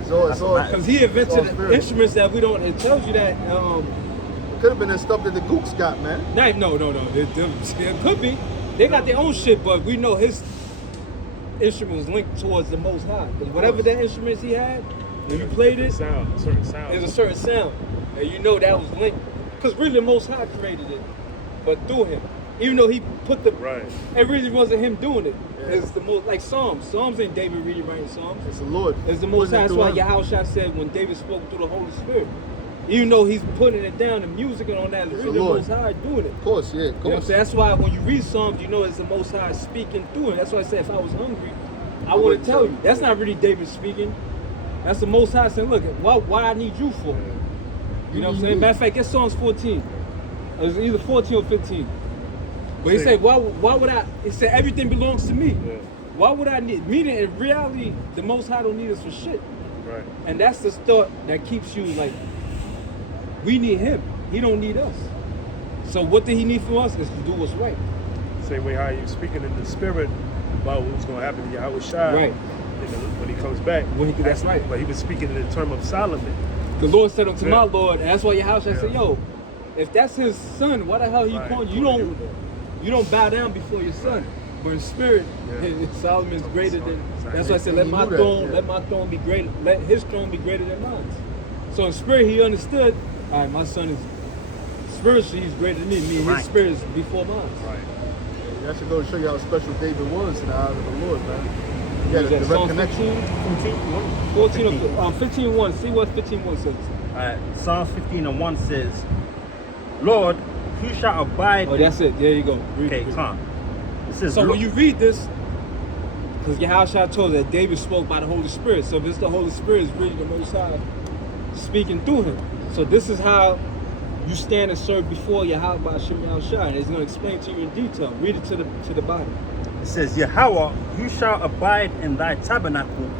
It's all Because he invented instruments that we don't. It tells you that. It could have been that stuff that the Gooks got, man. No. It could be. They got their own shit, but we know his instrument was linked towards the Most High. Because whatever that instruments he had, when you played it, certain sound. there's a certain sound, and you know that was linked. Because really, the Most High created it, but through him. Even though he put the, it really wasn't him doing it. Yeah. It's the most, like Psalms. Psalms ain't David reading writing Psalms. It's the Lord. It's the Most High. That's why Yahushua said when David spoke through the Holy Spirit, even though he's putting it down, the music and all that, it's really the Most High doing it. Of course, yeah. You know what I'm saying? That's why when you read Psalms, you know it's the Most High speaking through it. That's why I said if I was hungry, I wouldn't tell you. That's not really David speaking. That's the Most High saying, look, why I need you for? You know what I'm saying? Matter of fact, get Psalms 14. It's either 14 or 15. But he said, why would I? He said, everything belongs to me. Yeah. Why would I need? Meaning, in reality, the Most High don't need us for shit. Right. And that's the thought that keeps you like, we need him. He don't need us. So what did he need from us is to do what's right. Same way how you're speaking in the spirit about what's going to happen to Yahushua. Right. When he comes back. That's right. But he was speaking in the term of Solomon. The Lord said unto my Lord, and that's why Yahushua said, yo, if that's his son, why the hell he calling you? You don't bow down before your son. But in spirit, Solomon's greater than. That's why I said, let my throne be greater. Let his throne be greater than mine. So in spirit, he understood. All right, my son is spiritually he's greater than me. His spirit is before mine. Right. That should go to show you how special David was in the eyes of the Lord, man. He had a direct Psalm connection. 15:1. See what 15:1 says. All right. Psalms 15:1 says, Lord, who shall abide? Oh, that's it. There you go. Okay, calm. It says, so when you read this, because Yahushua told us that David spoke by the Holy Spirit. So if it's the Holy Spirit, it's really the Most High speaking through him. So this is how you stand and serve before Yahweh Ba'ashem Yahushua. And it's going to explain to you in detail. Read it to the bottom. It says, Yahweh, who shall abide in thy tabernacle?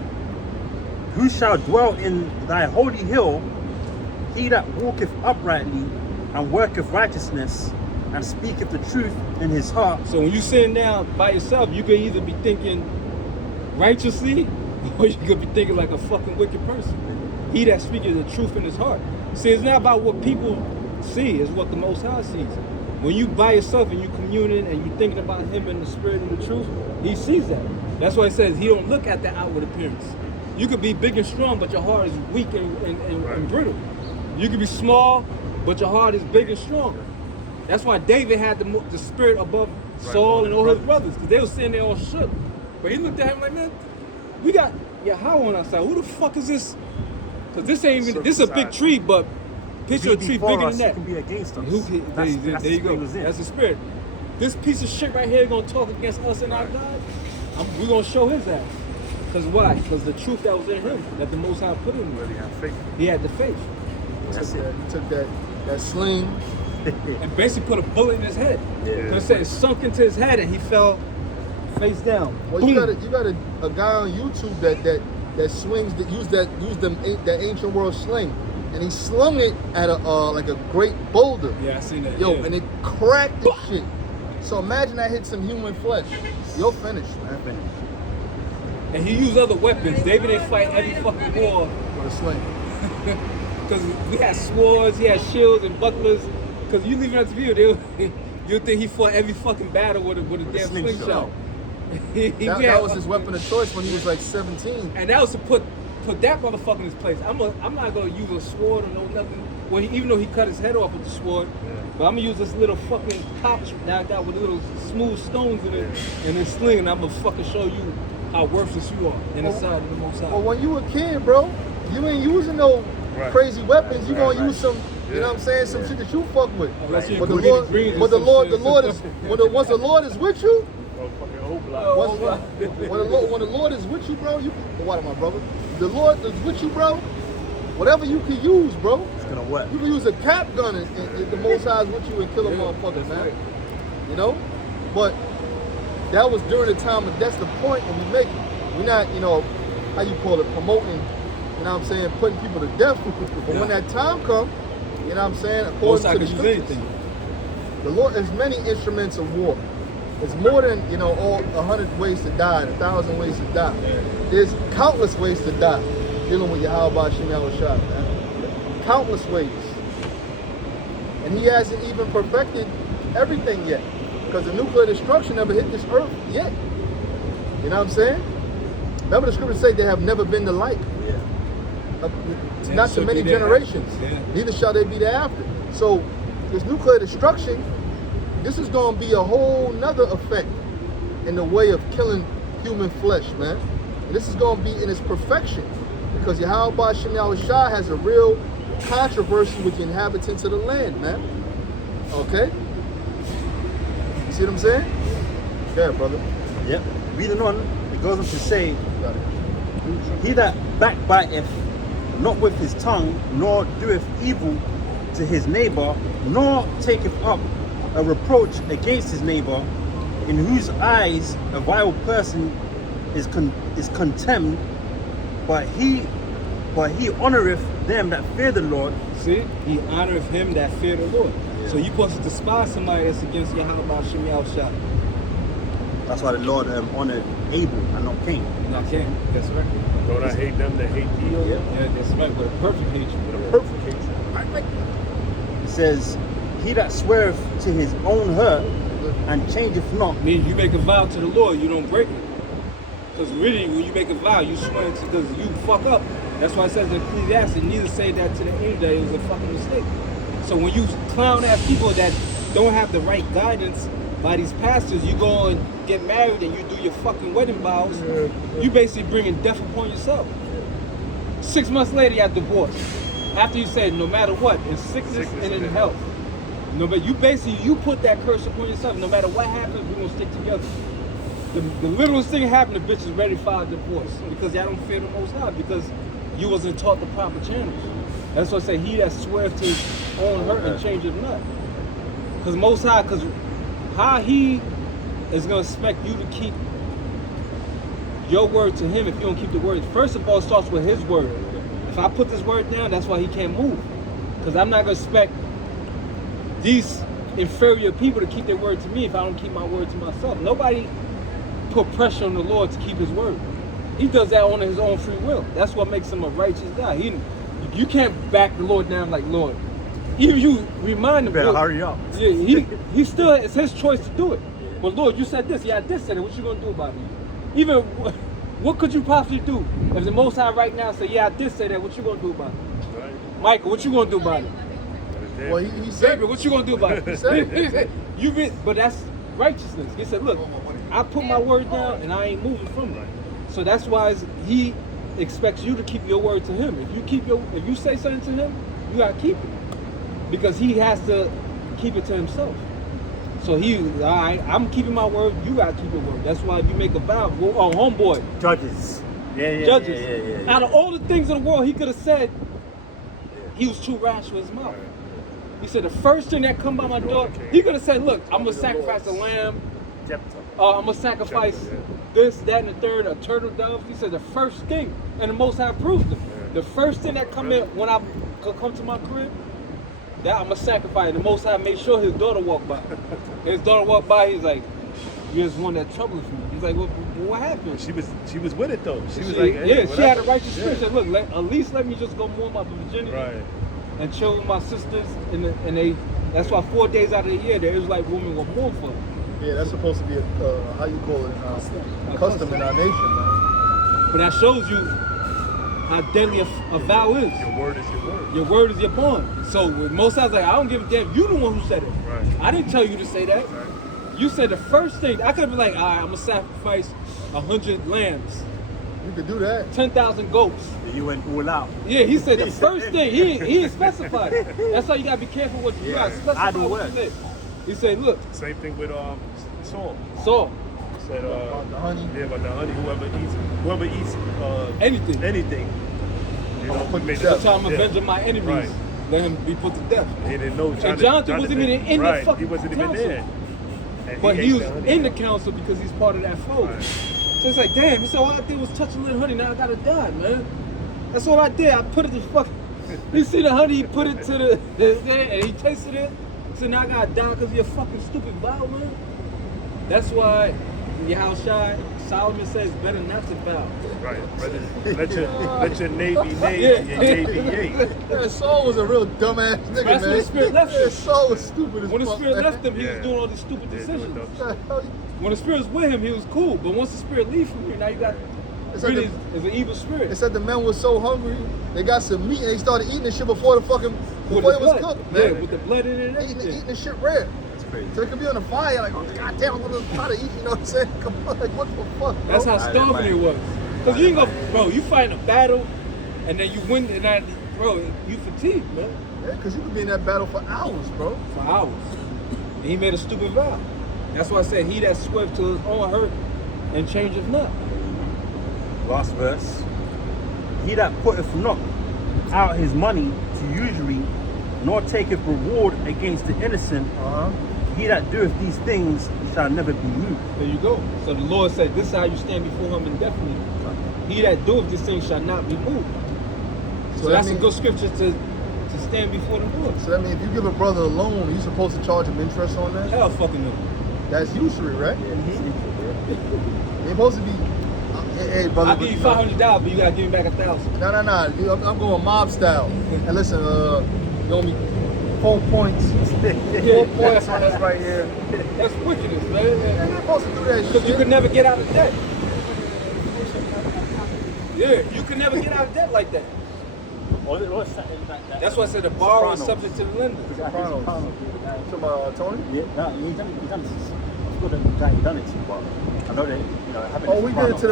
Who shall dwell in thy holy hill? He that walketh uprightly and worketh righteousness and speaketh the truth in his heart. So when you sitting down by yourself, you could either be thinking righteously or you could be thinking like a fucking wicked person. He that speaketh the truth in his heart. See, it's not about what people see, it's what the Most High sees. When you by yourself and you communing and you thinking about him and the spirit and the truth, he sees that. That's why he says he don't look at the outward appearance. You could be big and strong, but your heart is weak and brittle. You could be small, but your heart is big and stronger. That's why David had the spirit above Saul and all his brothers, because they were sitting there all shook. But he looked at him like, man, we got Yahweh on our side. Who the fuck is this? Because this ain't even, this is a big tree, but picture a tree bigger than that. Can be against us. There you go. That's the spirit. This piece of shit right here gonna talk against us and our God. We're gonna show his ass. Because why? Because the truth that was in him, that the Most High put in him. Really had faith. He had the faith. That's it. He took that sling. And basically put a bullet in his head. Because it said it sunk into his head and he fell face down. Well, Boom. you got a guy on YouTube that swings used that ancient world sling, and he slung it at like a great boulder. Yeah, I seen that. Yo, yeah. and it cracked the shit. So imagine that hit some human flesh. You're finished, man. And he used other weapons. David didn't fight every fucking war. With a sling. Because we had swords, he had shields and bucklers. Because you leave it up to view, you'll think he fought every fucking battle with a damn slingshot. That was his weapon of choice when he was like 17. And that was to put that motherfucker in his place. I'm not gonna use a sword or no nothing. Well, even though he cut his head off with the sword, but I'm gonna use this little fucking pouch that I got with little smooth stones in it and then sling, and I'm gonna fucking show you how worthless you are in the side of the Most High. Well, when you a kid, bro, you ain't using no crazy weapons. You gonna use some, you know what I'm saying, some shit that you fuck with. But the Lord is once the Lord is with you. When the Lord is with you, bro, what my brother? The Lord is with you, bro. Whatever you can use, bro. It's gonna work. You can use a cap gun and the Most High is with you and kill a motherfucker, man. Right. You know? But that was during the time, and that's the point when we make it. We're not, how you call it, promoting, you know what I'm saying, putting people to death. But when that time comes, you know what I'm saying, according to the scriptures, the Lord, there's many instruments of war. It's more than, all 100 ways to die, 1,000 ways to die. There's countless ways to die dealing with Yahweh Shem Yahushua, man. Countless ways. And he hasn't even perfected everything yet. Because the nuclear destruction never hit this earth yet. You know what I'm saying? Remember the scriptures say they have never been the like. Not to many generations. Neither shall they be thereafter. So this nuclear destruction, this is going to be a whole nother effect in the way of killing human flesh, man. And this is going to be in its perfection. Because Yahweh Shem Yahushua has a real controversy with the inhabitants of the land, man. Okay? You see what I'm saying? Yeah, brother. Yep. Reading on, it goes on to say, he that backbiteth not with his tongue, nor doeth evil to his neighbor, nor taketh up a reproach against his neighbor, in whose eyes a vile person is contemned, but he honoreth them that fear the Lord. See, he honoreth him that fear the Lord. So you supposed to despise somebody that's against Yahweh Shem Yahushua. That's why the Lord honored Abel and not Cain. Not Cain. That's right. Don't I hate them that hate thee? Yeah, that's right. With a perfect hatred. With a perfect hatred. It says, he that sweareth to his own hurt and changeth not. Means you make a vow to the Lord, you don't break it. Because really, when you make a vow, you swear to, because you fuck up. That's why it says in Ecclesiastes, neither say that to the angel that it was a fucking mistake. So when you clown at people that don't have the right guidance by these pastors, you go and get married and you do your fucking wedding vows, you basically bringing death upon yourself. 6 months later, you have divorce. After you said, no matter what, in sickness and in health. No, but you put that curse upon yourself. No matter what happens, we're gonna stick together. The littlest thing happened, the bitch is ready to file a divorce because y'all don't fear the Most High, because you wasn't taught the proper channels. That's why I say he that swears to his own hurt and changeth not. Because Most High, because how he is gonna expect you to keep your word to him if you don't keep the word. First of all, it starts with his word. If I put this word down, that's why he can't move. Because I'm not gonna expect these inferior people to keep their word to me if I don't keep my word to myself. Nobody put pressure on the Lord to keep his word. He does that on his own free will. That's what makes him a righteous guy. You can't back the Lord down like, Lord. Even you remind him. Better hurry up. Yeah, he still, it's his choice to do it. But Lord, you said this, yeah, this said it. What you gonna do about it? Even what could you possibly do if the Most High right now say, yeah, I did say that? What you gonna do about it? Right. Michael, what you gonna do about it? Well, he said, David, what you gonna do about it? He said but righteousness. He said, look, I put my word down and I ain't moving from it. So that's why he expects you to keep your word to him. If you say something to him, you gotta keep it. Because he has to keep it to himself. So all right, I'm keeping my word, you gotta keep your word. That's why if you make a vow, homeboy. Judges. Judges. Out of all the things in the world he could have said, he was too rash with his mouth. He said the first thing that come by my door, he could have said, look, I'm gonna sacrifice a lamb. I'm gonna sacrifice this, that, and the third, a turtle dove. He said the first thing, and the Most High proved it. The first thing that come in when I come to my crib, that I'm gonna sacrifice. The Most High made sure his daughter walked by. His daughter walked by. He's like, "You just one that troubles me." He's like, "Well, what happened?" She was with it though. She was like, hey, she had a righteous spirit. She said, "Look, at least let me just go mourn my virginity and chill with my sisters." And they. That's why 4 days out of the year, the Israelite women will mourn for them. Yeah, that's supposed to be a how you call it, custom in our nation, man. But that shows you how deadly a vow is. Your word is your word. Your word is your bond. So with most times, like, I don't give a damn. You the one who said it. Right. I didn't tell you to say that. Right. You said the first thing. I could have been like, all right, I'm gonna sacrifice 100 lambs, You could do that. 10,000 goats. You went all out. Yeah, he said the first thing. He didn't specify it. That's why you gotta be careful what you gotta specify. What you say. He said, look. Same thing with Saul. Saul. Said the honey. Yeah, but the honey. Whoever eats anything. You know, put me That's how I'm avenging my enemies. Right. Let him be put to death. He didn't know. And Jonathan wasn't even in the fucking He wasn't even council. there. And But he was ate in the council because he's part of that fold. Right. So it's like, damn, so all I did was touch a little honey, now I gotta die, man. That's all I did. I put it to fucking. You see the honey, he put it to the and he tasted it. So now I gotta die because of your fucking stupid vow, man. That's why Yahushua, Solomon says better not to vow. Right. Let your nay be nay, and your yea be yea. Yeah, Saul was a real dumbass nigga, That's man. when the spirit left him. Yeah, Saul was stupid as When the fuck, spirit man. left him, he was Yeah. doing all these stupid decisions. Hell, When the spirit was with him, he was cool. But once the spirit leaves from you, now you got It's like really is an evil spirit. They said the men were so hungry, they got some meat and they started eating the shit before it was blood. cooked, Yeah, man. with the blood in it and Eating everything. the shit rare. That's crazy. So it could be on the fire, like, oh, goddamn, I'm gonna try to eat, you know what I'm saying? Come on, like, what the fuck, bro? That's how starving it was. Because you ain't go, bro, you fight a battle and then you win, and that, bro, you fatigued, man, Yeah, because you could be in that battle for hours, bro. for hours. And he made a stupid vow. That's why I said, he that swept to his own hurt and changeth not. Last verse. He that putteth not out his money to usury, nor taketh reward against the innocent, he that doeth these things shall never be moved. There you go. So the Lord said, this is how you stand before him indefinitely. He that doeth this thing shall not be moved. So that's a good scripture to stand before the Lord. So that means if you give a brother a loan, you're supposed to charge him interest on that? Hell fucking no. That's usury, right? You're supposed to be, hey, brother. I'll give you $500, but you gotta give me back 1,000. No. I'm going mob style. And listen, you owe me 4 points. 4 points on this right here. That's wickedness, You're man. not supposed to do that Because shit. you could never get out of debt. Yeah, you could never get out of debt like that. That's why I said the borrower is subject to the lender. Sopranos. Talking about Tony? Yeah, no, he's done it. I've got the guy he done it to, but I know they, haven't. Oh, we did it to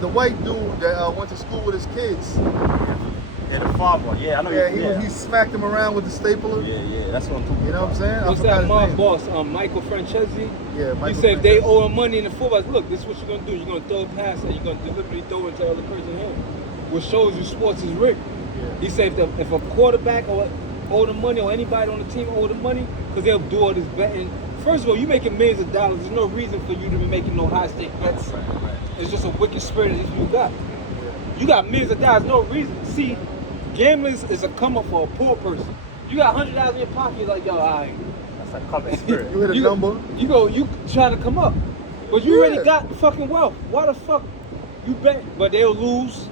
the white dude that went to school with his kids. Yeah, the father. Yeah, I know. Yeah, he smacked him around with the stapler. Yeah, that's what I'm talking You know what I'm saying? What's I that forgot mob his name. boss, Michael Francesi? Yeah, He Michael said if they Francesi. owe him money in the football, look, this is what you're going to do. You're going to throw a pass and you're going to deliberately throw it to the other person's hand. Which shows you sports is rigged. Yeah. He said if a quarterback or owe the money or anybody on the team owe the money, because they'll do all this betting. First of all, you're making millions of dollars. There's no reason for you to be making no high-stake bets. Right. It's just a wicked spirit that you got. You got millions of dollars, no reason. See, gambling is a come up for a poor person. You got $100 in your pocket, you're like, yo, all right. That's like covered spirit. You hit a number. You trying to come up. But you already Yeah. got fucking wealth. Why the fuck you bet? But they'll lose.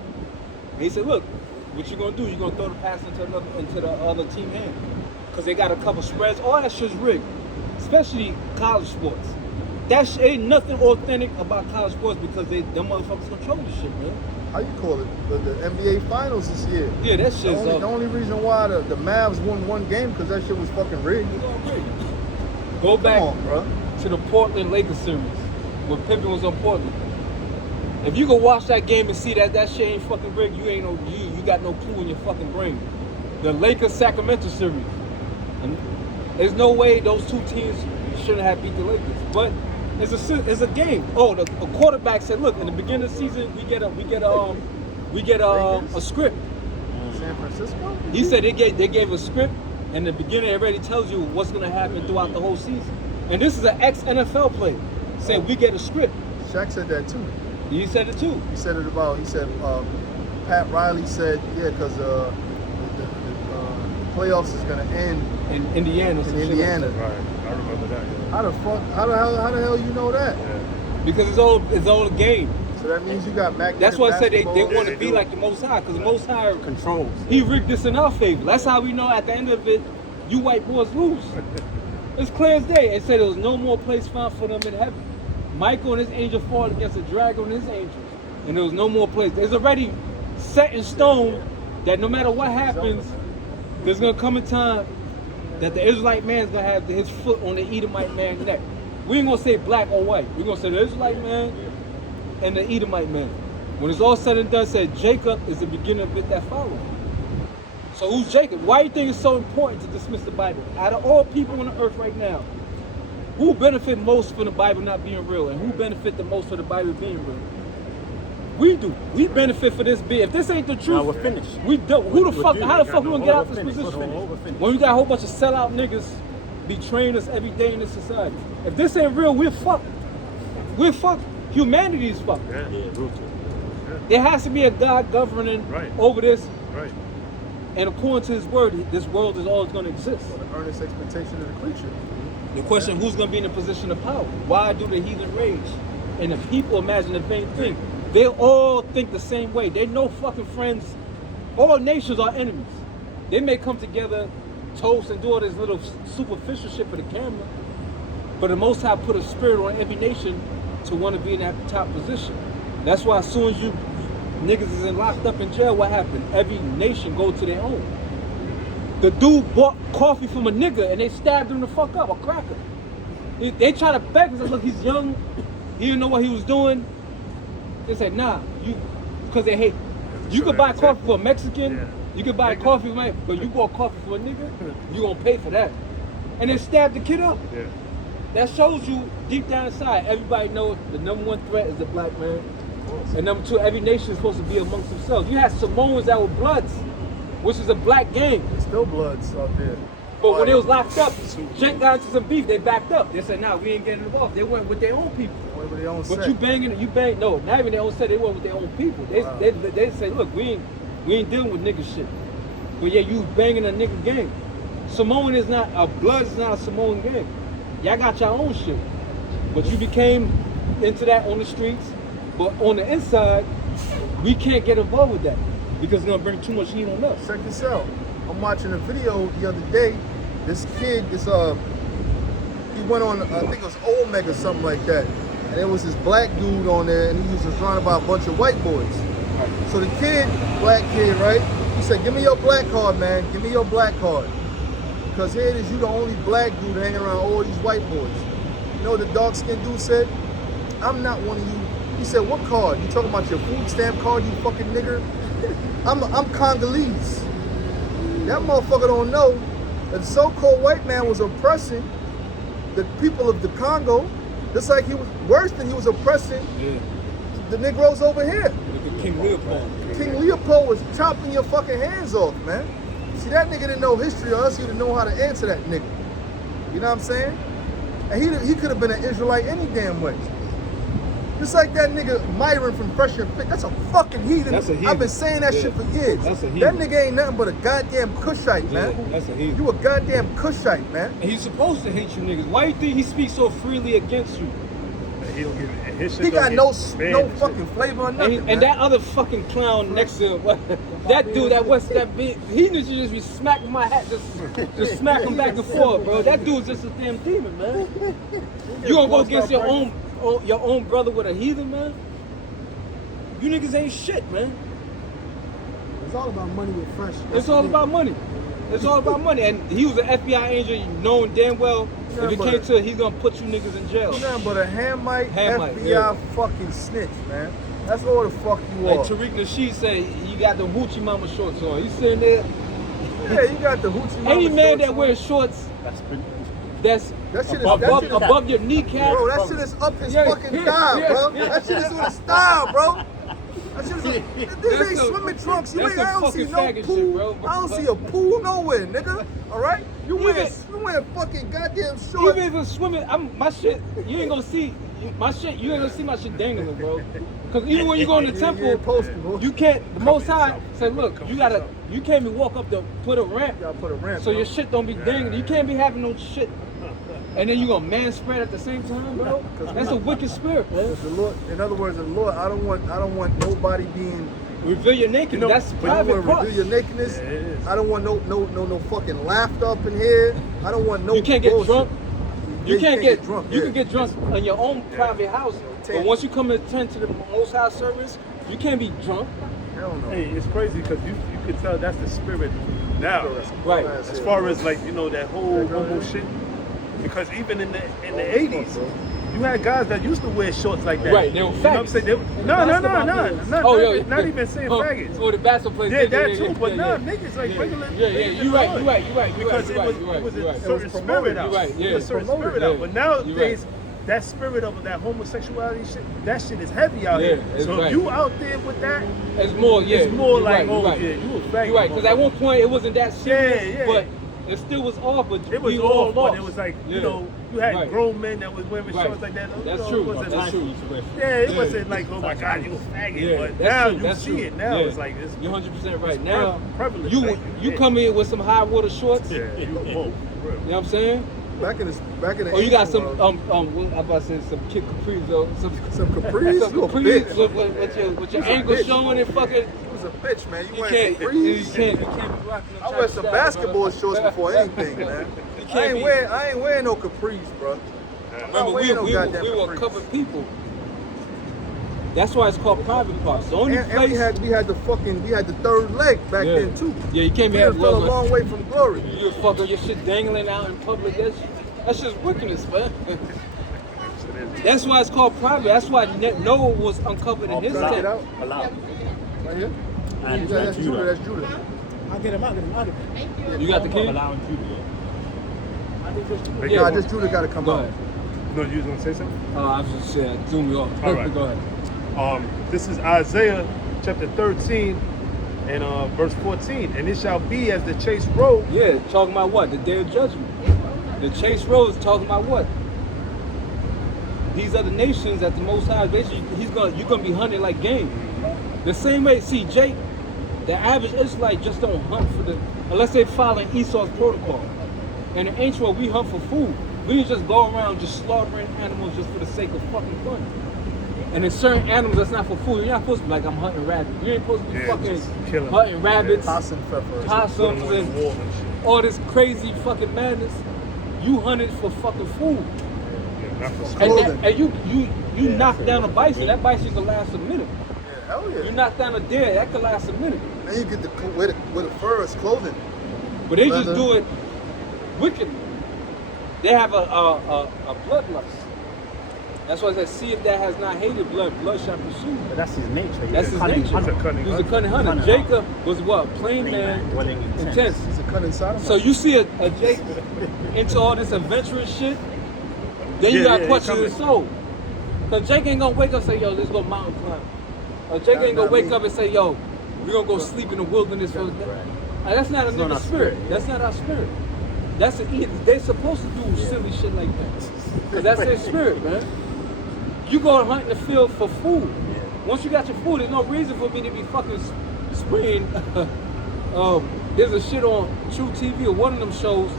And he said, look, what you gonna do? You're gonna throw the pass into the other team hand. Because they got a couple spreads. All that shit's rigged. Especially college sports. That shit ain't nothing authentic about college sports because them motherfuckers control this shit, man. How you call it? The NBA Finals this year. Yeah, that The shit's only, up. the only reason why the Mavs won one game because that shit was fucking rigged. Go back. Come on, bro. to the Portland Lakers series when Pippen was on Portland. If you go watch that game and see that shit ain't fucking rigged, you got no clue in your fucking brain. The Lakers Sacramento series. And there's no way those two teams shouldn't have beat the Lakers. But it's a game. Oh, the quarterback said, look, in the beginning of the season we get a script. San Francisco? He said they gave a script, and the beginning already tells you what's gonna happen throughout the whole season. And this is an ex-NFL player saying we get a script. Shaq said that too. He said it too. He said Pat Riley said, yeah, because the playoffs is gonna end In Indiana. in Indiana. Right, I remember that. Yeah. How the hell you know that? Yeah. Because it's all a game. So that means you got magnetic That's why I said they basketball. want to be like the Most High, because the Most High Controls. He rigged this in our favor. That's how we know at the end of it, you white boys lose. It's clear as day. It said there was no more place found for them in heaven. Michael and his angel fought against the dragon and his angels, and there was no more place. It's already set in stone that no matter what happens, there's gonna come a time that the Israelite man's gonna have his foot on the Edomite man's neck. We ain't gonna say black or white. We're gonna say the Israelite man and the Edomite man. When it's all said and done, said Jacob is the beginning of it that follows. So who's Jacob? Why do you think it's so important to dismiss the Bible? Out of all people on the earth right now, who benefit most from the Bible not being real, and who benefit the most from the Bible being real? We do. We benefit for this being. If this ain't the truth, Now we're finished. we don't. How the fuck we gonna get out this We're position? finished. When we got a whole bunch of sellout niggas betraying us every day in this society. If this ain't real, we're fucked. We're fucked. Humanity is fucked. Yeah. Yeah, real talk. There has to be a God governing Right. over this, Right. and according to His word, this world is always going to exist. The earnest expectation of the creature. The question: who's going to be in a position of power? Why do the heathen rage? And the people imagine the same thing. They all think the same way. They know fucking friends. All nations are enemies. They may come together, toast, and do all this little superficial shit for the camera. But the Most High put a spirit on every nation to want to be in that top position. That's why as soon as you niggas is locked up in jail, what happened? Every nation go to their own. The dude bought coffee from a nigga and they stabbed him the fuck up, a cracker. They try to beg him, look, he's young, he didn't know what he was doing. They said, nah, because they hate. You could buy coffee for a Mexican, Yeah. you could buy coffee for but you bought coffee for a nigga, you gonna pay for that. And they stabbed the kid up. Yeah. That shows you deep down inside, everybody knows the number one threat is the black man. And number two, every nation is supposed to be amongst themselves. You had Samoans that were Bloods, which is a black gang. There's still bloods out there. But when they was locked up, Jake got into some beef, they backed up. They said, nah, we ain't getting involved. They went with their own people. Whatever they own But set. no, not even their own set, they went with their own people. They say, look, we ain't dealing with nigga shit. But yeah, you banging a nigga gang. Samoan is not, Blood is not a Samoan gang. Y'all got your own shit. But you became into that on the streets. But on the inside, we can't get involved with that because it's gonna bring too much heat on us. Check this out. I'm watching a video the other day. This kid, he went on, I think it was Omega or something like that. And there was this black dude on there and he was surrounded by a bunch of white boys. So the kid, black kid, right? He said, give me your black card, man. Give me your black card. Because here it is, you the only black dude hanging around all these white boys. You know what the dark-skinned dude said? I'm not one of you. He said, what card? You talking about your food stamp card, you fucking nigger? I'm Congolese. That motherfucker don't know that the so-called white man was oppressing the people of the Congo, just like he was worse than he was oppressing the Negroes over here. Look at King Leopold. King Leopold was chopping your fucking hands off, man. See, that nigga didn't know history or else he didn't know how to answer that nigga. You know what I'm saying? And he could have been an Israelite any damn way. Just like that nigga Myron from Fresh and Fit. That's a fucking heathen. That's a heathen. I've been saying that shit for years. That's a that heathen. nigga ain't nothing but a goddamn Cushite, man. Yeah, that's a heathen. You a goddamn Cushite, man. And he's supposed to hate you niggas. Why do you think he speaks so freely against you? He don't give his shit. He got no banned and fucking shit. flavor or nothing, man. And that other fucking clown next to him, that dude that big, he needs to just be smacking my hat, just smack him back and forth, bro. That dude's just a damn demon, man. You gonna go against your own brother with a heathen, man? You niggas ain't shit, man. It's all about money with Fresh. It's all about money. It's all about money. And he was an FBI agent knowing damn well If it came to it, he's gonna put you niggas in jail. Nothing but a Hamite Hamite, FBI yeah. fucking snitch, man. That's all the fuck you Like are. Tariq Nasheed say, you got the hoochie mama shorts on. You sitting there. Yeah, you got the hoochie mama Any man shorts that on. wears shorts That's been. that's That shit is above your kneecap. Bro, that shit is up his Yeah, fucking yeah, thigh, yeah, bro. yeah. That shit is on his style, bro. That shit is these That's ain't some- swimming trunks. You that's ain't, I some don't see fucking no faggot pool. shit, bro. I don't see a pool nowhere, nigga. All right? You wearing Even- fucking goddamn shorts. Even if it's swimming, my shit, you ain't gonna see my shit. You ain't gonna see my shit dangling, bro. Cause even when you go in the You temple, ain't posted, bro. you can't. The Most High say, look, you can't even walk up to put a ramp, You gotta put a ramp. so bro. your shit don't be dangling. You can't be having no shit, and then you gonna man spread at the same time, bro. That's a wicked spirit, bro. The Lord, in other words, the Lord, I don't want nobody being. Reveal your nakedness. That's But I private want to parts. reveal your nakedness. Yeah, it is. I don't want no fucking laughter up in here. I don't want no. You can't get bullshit. drunk. Yeah, You can't get drunk. You yeah. can get drunk in your own private house, but once you come and attend to the Most High service, you can't be drunk. Hell no. Hey, it's crazy because you could tell that's the spirit now. Right. As far as like that whole homo shit, because even in the 80s, you had guys that used to wear shorts like that. Right, they were You know what I'm faggots. saying? Not even saying faggots. Oh, the basketball Yeah, players. that too, but niggas like regular. Yeah, niggas you in right, the you right. Because it was a certain spirit out. You're right, yeah. It was a certain spirit Yeah. out. But nowadays, that spirit of that homosexuality shit, that shit is heavy out Yeah, here. it's So right. if you out there with that, It's more, yeah. it's more you're like, right, oh you're right. yeah, you a faggot. You're right, because at one point it wasn't that serious, Yeah, yeah. but it still was off. But it was we all, lost. but it was like, Yeah. you had Right. grown men that was wearing Right. shorts like that. That's It true. wasn't That's like, true. yeah, it Yeah. wasn't like, oh my God, you a faggot. Yeah, But that's now true, you that's see true. it. Now Yeah. it's like, You're 100% right. it's Now prevalent. you Like, you yeah. come in with some high water shorts. Yeah, you whoa, for real. You know what I'm saying? Back in the Oh, you got ancient some world, what I'm about to say some kid capris though. Some capris. some You a capris bitch. with your You's a ankle bitch. showing and fucking. You was a bitch, man. You You wearing can't capris. be rocking them I type wear of some style, basketball bro. shorts before anything, man. You I can't ain't wearing no capris, bro. I'm Remember, not wearing no goddamn we were capris. covered people. That's why it's called private parts. The only And place. we had the third leg back Yeah. then too. Yeah, you can't be We done having fell a logo. long way from glory. You fucking your shit dangling out in public. That's just wickedness, man. That's why it's called private. That's why Noah was uncovered in his Check it tent. out. Allowed. Right here. And That's Judah. Judah. That's Judah. I'll get him out. You got the key? Allowing Judah. But Yeah. Nah, just Judah got to come Go out. ahead. No, you was gonna say something? I was just saying, zoom you off. All right. Go ahead. This is Isaiah chapter 13 and verse 14. And it shall be as the chase road. Yeah, talking about what? The day of judgment. The chase road is talking about what? These are the nations that the Most High, basically, you're gonna be hunted like game. The same way, see, Jake, the average Israelite just don't hunt unless they following Esau's protocol. In the ancient world, we hunt for food. We didn't just go around just slaughtering animals just for the sake of fucking fun. And in certain animals that's not for food, you're not supposed to be like, I'm hunting rabbits. You ain't supposed to be Yeah, fucking just kill 'em. hunting rabbits, Possum pepper. possums, Put 'em in the wall and and shit. all this crazy fucking madness. You hunted for fucking food. Yeah, not for And, Clothing. you knock down a bison, that bison can last a minute. Yeah, hell You yeah. knock down a deer, that can last a minute. Then you get with the fur as clothing. But they just Leather. do it wickedly. They have a bloodlust. That's why I said, see if that has not hated blood shall pursue. But that's his nature. That's his Cunning nature. hunter. Cunning He was a cunning hunter. Cunning Jacob was what? Plain man, Dwelling in tents. intense. He's a cunning sodomite. So you see a Jake into all this adventurous shit, then you Yeah, got yeah, questions he his soul. Cause Jake ain't gonna wake up and say, yo, let's go mountain climb. Or Jake ain't gonna Not wake me. up and say, yo, we're gonna go sleep in the wilderness for that's not a not nigga our spirit. spirit. That's not our spirit. That's they supposed to do silly shit like that. Cause that's their spirit, man. You go and hunt in the field for food. Once you got your food, there's no reason for me to be fucking spraying. There's a shit on True TV or one of them shows.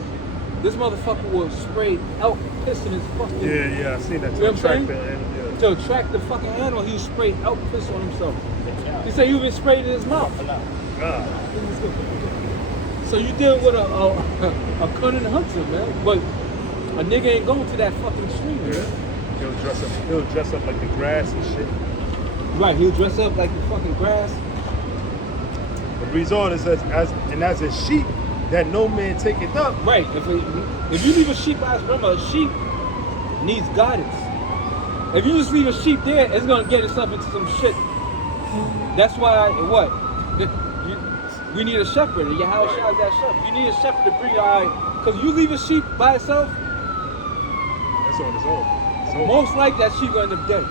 This motherfucker will spray elk piss in his fucking. Yeah, I seen that. You know what I'm saying? Yeah. To attract the fucking animal, he would spray elk piss on himself. He said he even sprayed in his mouth. God. So you dealing with a cunning hunter, man. But a nigga ain't going to that fucking stream, Yeah. man. He'll dress up like the grass and shit. Right, he'll dress up like the fucking grass. The result is as a sheep that no man taketh up. Right. If you leave a sheep by remember, a sheep needs guidance. If you just leave a sheep there, it's gonna get itself into some shit. That's why what? We need a shepherd. And Yahweh Shah is that shepherd. You need a shepherd to bring your because you leave a sheep by itself, That's on its own. most likely that sheep gonna end up dead.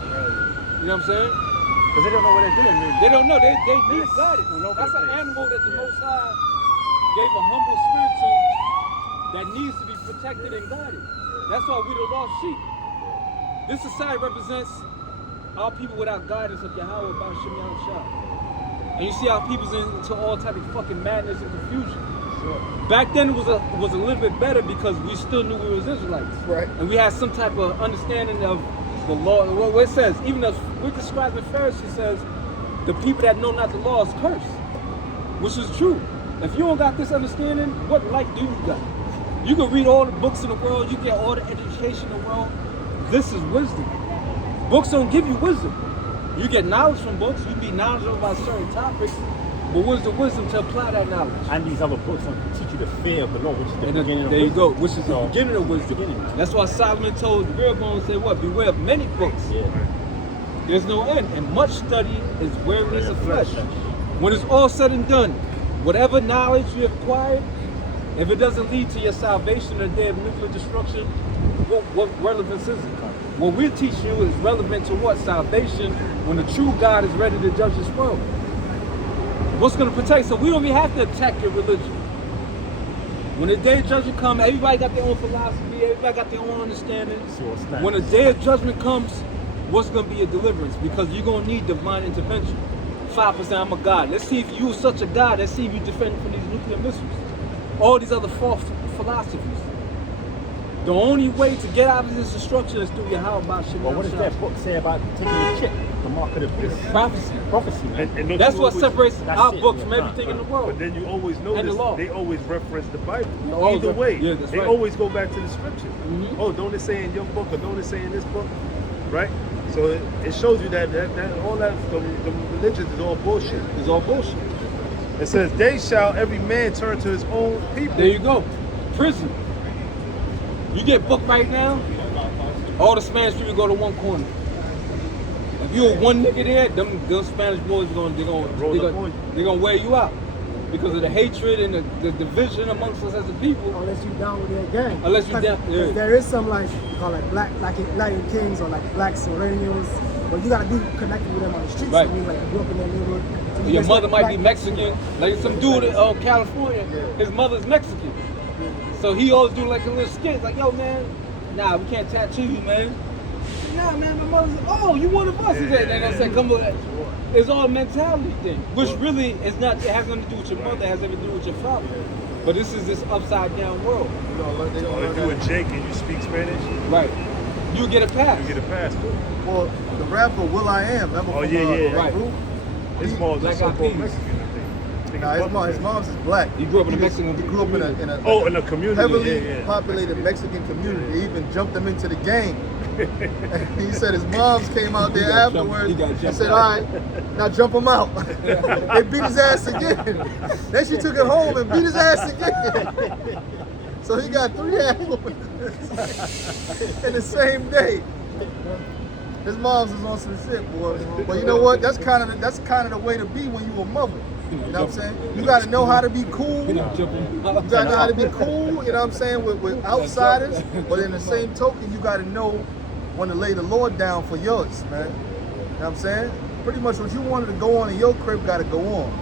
You know what I'm saying? Because they don't know what they're doing. They don't know. They need guidance. That's an animal that the Most High gave a humble spirit to that needs to be protected and guided. That's why we the lost sheep. This society represents our people without guidance of Yahweh by Shem Shah. And you see how people's into all type of fucking madness and confusion. Back then it was a little bit better because we still knew we was Israelites. Right. And we had some type of understanding of the law. What it says, even the wicked scribes and Pharisees says, the people that know not the law is cursed. Which is true. If you don't got this understanding, what life do you got? You can read all the books in the world, you get all the education in the world. This is wisdom. Books don't give you wisdom. You get knowledge from books, you be knowledgeable about certain topics, but where's the wisdom to apply that knowledge? And these other books don't teach you the fear of the Lord, which is the beginning of there you wisdom. go, which is the beginning of wisdom. That's why Solomon told Rehoboam, say what? Beware of many books. Yeah. There's no end, and much study is weariness of flesh. When it's all said and done, whatever knowledge you have acquired, if it doesn't lead to your salvation or day of nuclear destruction, what relevance is it? What we teach you is relevant to what? Salvation, when the true God is ready to judge this world. What's going to protect? So we don't even have to attack your religion. When the day of judgment comes, everybody got their own philosophy, everybody got their own understanding. When the day of judgment comes, what's going to be a deliverance? Because you're going to need divine intervention. 5% I'm a God. Let's see if you're such a God. Let's see if you defend from these nuclear missiles. All these other false philosophies. The only way to get out of this destruction is through Yahweh Ba'Shem. Well, what does that book say about taking the chip, the mark of the beast? Prophecy. Prophecy, man. And don't That's you what always- separates That's our it, book yeah, from everything in the world. But then you always And the notice law. they always reference the Bible. always Either way, yeah, that's they right. always go back to the scriptures. Mhm. Oh, don't it say in your book or don't it say in this book? Right? So it shows you that all that the religion is all bullshit. It's all bullshit. It says, "They shall every man turn to his own people." There you go. Prison. You get booked right now, all the Spanish people go to one corner. If you're one nigga there, them Spanish boys they're gonna wear you out because of the hatred and the division amongst us as a people. Unless you down with their gang. Unless you down, yeah. There is some like called like black Latin kings or like black Serenials, but you gotta be connected with them on the streets. Right. I mean, like you grew up in their neighborhood. So you Your just mother like might be black- Mexican, like some dude in California. His mother's Mexican, so he always do like a little skit, like, "Yo, man, nah, we can't tattoo you, man." Nah, man, my mother's like, "Oh, you one of us?" He said, and I said, "Come on." It's all a mentality thing, which really is not. It has nothing to do with your mother. It has everything to do with your father. But this is this upside down world, Or if you a Jake and you speak Spanish, right? You get a pass. you get a pass too. Well, the rapper Will I Am, remember Oh, from, yeah, yeah. that Right. group? His mom's a Black Eyed so-called Peas. Mexican, I think. Nah, his mom's is black. He grew up in a He Mexican grew up in a Oh, in a community. heavily yeah. populated Mexican community. They even jumped him into the game. He said his moms came out there got jumped- afterwards he got and jumped said, out. "All right, now jump him out." They beat his ass again. Then she took it home and beat his ass again. So he got 3 ass in the same day. His mom's is on some shit, boy. But you know what? That's kind of the way to be when you a mother. You know what I'm saying? You got to know how to be cool. You You know, jumping. got to know how to be cool. You know what I'm saying? With outsiders. But in the same token, you got to know when to lay the Lord down for yours, man. You know what I'm saying? Pretty much what you wanted to go on in your crib got to go on.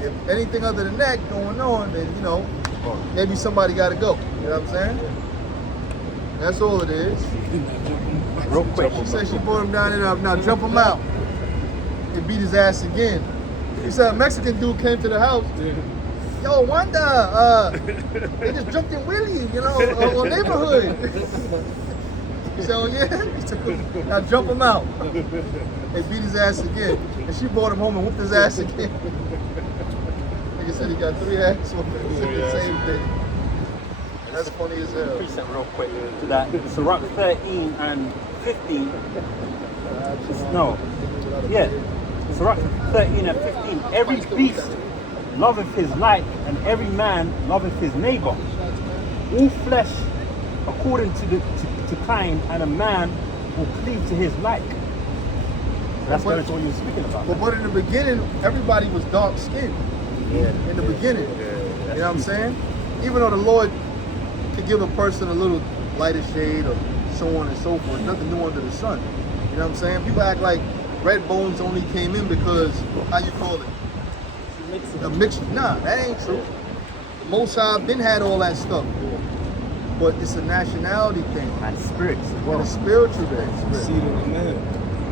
If anything other than that going on, then, you know, maybe somebody got to go. You know what I'm saying? That's all it is. Real quick. She said she brought him down there. Now jump him out. And beat his ass again. He said a Mexican dude came to the house. Yo, Wanda, they just jumped in Willie, you know, or neighborhood. He said, "Oh yeah?" He said, "Now jump him out." They beat his ass again. And she brought him home and whooped his ass again. Like I said, he got 3 ass whoopings in the same day. That's funny as hell. Precept real quick to that. Sirach 13 and 15. No. Yeah. Sirach 13 and 15. Every beast loveth his like, and every man loveth his neighbor. All flesh according to kind, and a man will cleave to his like. That's what you were speaking about. But in the beginning, everybody was dark skinned. Yeah. In the beginning. Yeah, You know what I'm saying? Even though the Lord could give a person a little lighter shade or so on and so forth, nothing new under the sun. You know what I'm saying? People act like red bones only came in because, how you call it? The mixture. Nah, that ain't true. The Most High been had all that stuff. But it's a nationality thing. And spirits as And well. a spiritual thing. See the man.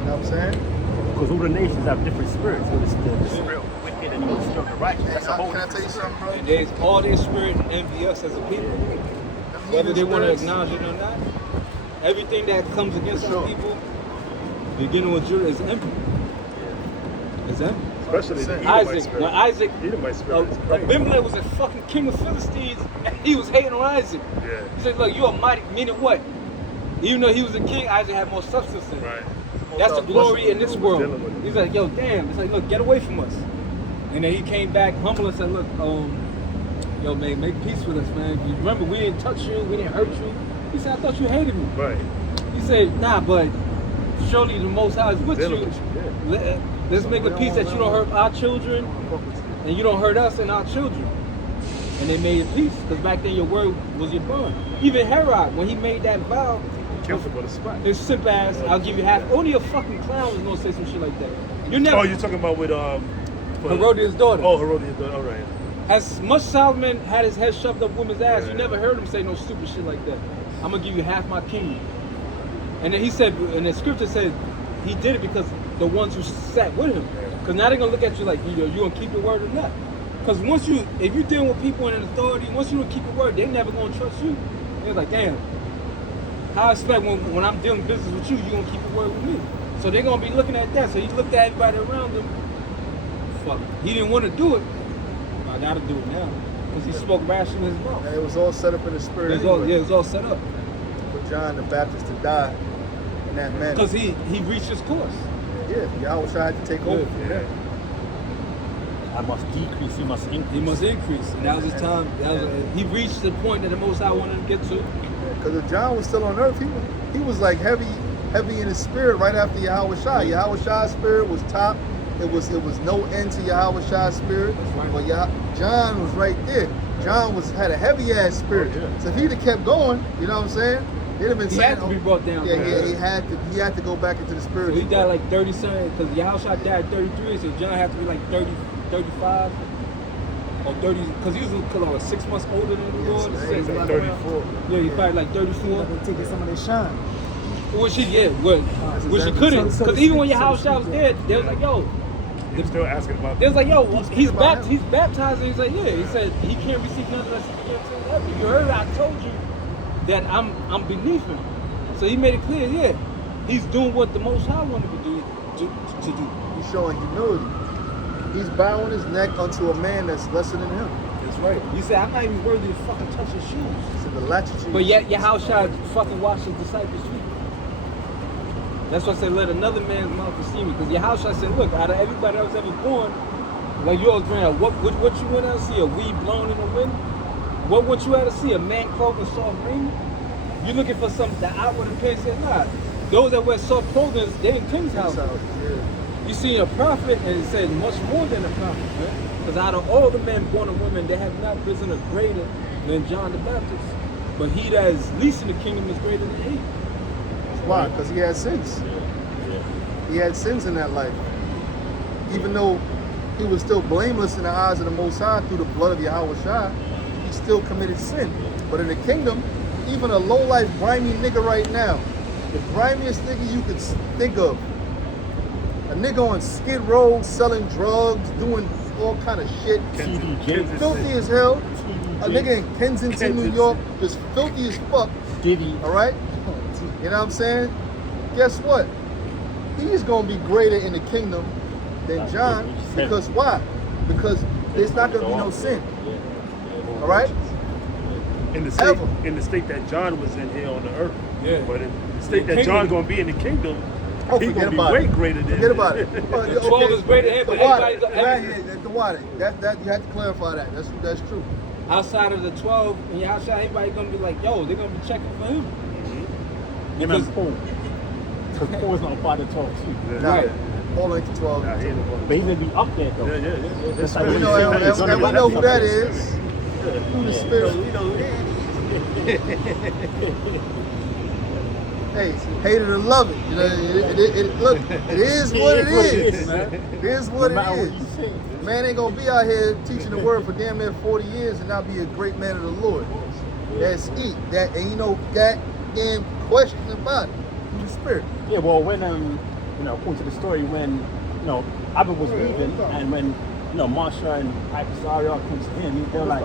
You know what I'm saying? Because all the nations have different spirits. So the spirit of the wicked and the spirit of the righteous. That's a whole Can I tell you different something, bro? And there's all their spirit envy us as a people. Whether they want to acknowledge it or not. Everything that comes against our people, beginning with Judah, is envy. It's envy. Especially the Edomite Isaac, spirit. when Isaac, Edomite spirit is crazy. Abimelech was a fucking king of Philistines, and he was hating on Isaac. Yeah. He said, look, you are mighty, meaning what? Even though he was a king, Isaac had more substance than him. Right. That's the glory in this world. Dealing with it. He's like, yo, damn. It's like, look, get away from us. And then he came back humble and said, look, yo, man, make peace with us, man. You remember, we didn't touch you, we didn't hurt you. He said, I thought you hated me. Right. He said, nah, but surely the Most High is with Dealing you. with you, yeah. Let's make a peace that you don't hurt our children and you don't hurt us and our children. And they made a peace, because back then your word was your bond. Even Herod, when he made that vow, Killed him on the spot. his simp ass, I'll give you half. Only a fucking clown was gonna say some shit like that. You never. Oh, you're talking about with Herodias' daughter. Oh, Herodias' daughter. All right. As much Solomon had his head shoved up women's ass, you Yeah. never heard him say no stupid shit like that. I'm gonna give you half my kingdom. And then he said, and the scripture said, he did it because the ones who sat with him. Because now they're gonna look at you like, you gonna keep your word or not? Because if you're dealing with people in an authority, once you don't keep your word, they're never gonna trust you. They're like, damn. How I expect when I'm dealing business with you, you're gonna keep your word with me. So they're gonna be looking at that. So he looked at everybody around him. Fuck. He didn't want to do it. I gotta do it now. Because he spoke rash in his mouth. And it was all set up in the spirit. It was all set up. For John the Baptist to die in that manner. Because he reached his course. Yeah, Yahweh had to take over. Yeah. I must decrease, he must increase. He must increase. And that was his time. He reached the point that the Most High wanted him to get to. Because if John was still on earth, he was like heavy in his spirit right after Yahweh Shai. Yahweh Shai's spirit was top. It was no end to Yahweh Shai's spirit. But John was right there. John had a heavy ass spirit. Oh, yeah. So if he'd have kept going, you know what I'm saying? He'd have been He saying, had to be brought down. Yeah, bro. he had to go back into the So spirit. he died like 30 something, because Yahushua died 33, so John had to be like 30, 35, or 30, because he was like 6 months older than the Lord. Yes, So he's like like 34. Yeah, he's probably like 34. They're taking some of their shine. Which he exactly. couldn't, So because to even when speak, Yahushua was dead, they was like, yo, He was still asking about they was like, yo, he's about him. baptized, and he's like, yeah, he said he can't receive none unless he gets in heaven. You heard I told you that I'm beneath him. So he made it clear, yeah, he's doing what the Most High wanted to do. He's showing humility. He's bowing his neck unto a man that's lesser than him. That's right. You said, I'm not even worthy to fucking touch his shoes. It's in the latitude. But yet Yahushua fucking washed his disciples' feet. That's why I said, let another man's mouth deceive me. Because Yahushua said, look, out of everybody that was ever born, like you always bring out, what you went out to see? A weed blown in the wind? What you out to see? A man clothed in soft raiment? You're looking for something that outward appearance. Said, nah. Those that wear soft clothing, they in king's house. You see a prophet, and it said much more than a prophet, man. Because out of all the men born of women, they have not risen a greater than John the Baptist. But he that is least in the kingdom is greater than he. Why? Because he had sins. He had sins in that life. Even though he was still blameless in the eyes of the Most High through the blood of Yahweh Shai, he still committed sin. But in the kingdom, even a low-life, grimy nigga right now, the grimiest nigga you could think of, a nigga on Skid Row selling drugs, doing all kind of shit, TD filthy as hell. A nigga in Kensington, New York, just filthy as fuck. Diddy. All right? You know what I'm saying? Guess what? He's going to be greater in the kingdom than John. Because why? Because there's not going to be no sin. All right? In the state that John was in here on the earth. Yeah. But in the state that Kingdom. John's going to be in the kingdom, Oh, he's forget going to be about way it. greater than Forget about it. 12 is greater than him, but The water, everybody's- the Wadi. That you have to clarify that. That's true. Outside of the 12, when you're outside, everybody gonna be like, yo, they're gonna be checking for him. Because Paul. Because Paul's not a part of the 12 too. Nah, Right. Paul ain't the 12. Nah, he ain't no But he's gonna be up there though. Yeah. That's like We when know, you say and he's we gonna know be who up that there. is. Through the spirit. Hey, hate it or love it. You know, look, it is what it is. man. It is what No matter it what is. you say. Man ain't gonna be out here teaching the word for damn near 40 years and not be a great man of the Lord. That's it. That ain't no goddamn question about it. Through the spirit. Yeah, well, when according to the story, when Abba was leaving, and when Marsha and Ikasaria came to him, they were like,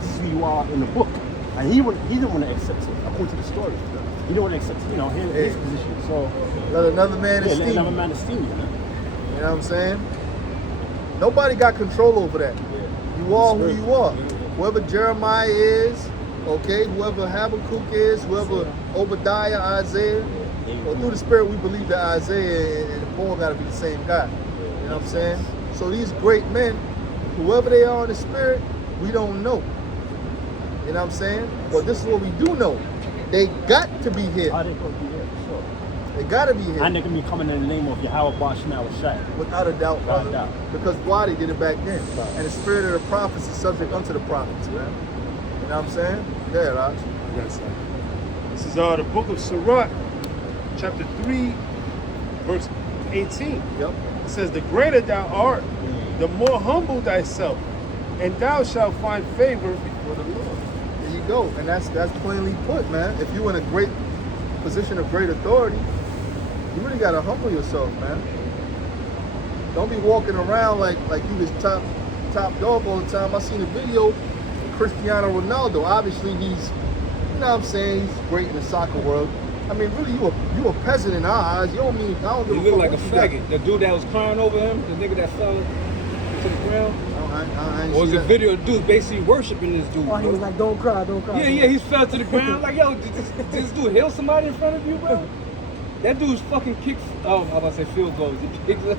this is who you are in the book, and he didn't want to accept it. According to the story, he didn't want to accept his position. So Let another man let esteem another you. man esteem you. You know what I'm saying? Nobody got control over that. You are who you are. Whoever Jeremiah is, okay, whoever Habakkuk is, whoever Obadiah, Isaiah, or through the spirit we believe that Isaiah and Paul gotta be the same guy. You know what I'm saying? So these great men, whoever they are in the spirit, we don't know. You know what I'm saying? But this is what we do know. They got to be here. Are they going to be here? Sure. They gotta be here. And they can be coming in the name of Yahweh Bashim Shai. Without a doubt, Without a brother. doubt. Because why they did it back then. Right. And the spirit of the prophets is subject unto the prophets, man. You know what I'm saying? Yeah, right? Yes, sir. This is the book of Sirach, chapter 3, verse 18. Yep. It says, the greater thou art, the more humble thyself, and thou shalt find favor before the Lord. There you go. And that's plainly put, man. If you're in a great position of great authority, you really gotta humble yourself, man. Don't be walking around like you this top dog all the time. I seen a video of Cristiano Ronaldo. Obviously he's, you know what I'm saying, he's great in the soccer world. I mean, really, you a peasant in our eyes. You don't mean, I don't give He a looked fuck like a what you got. faggot. The dude that was crying over him, the nigga that fell to the ground. I ain't Or was see a that. video of dude basically worshiping this dude. Oh, he bro. was like, don't cry, don't cry. Yeah, he fell to the ground. Like, yo, did this dude heal somebody in front of you, bro? That dude's fucking kicks. Oh, I was about to say field goals. He kicks up.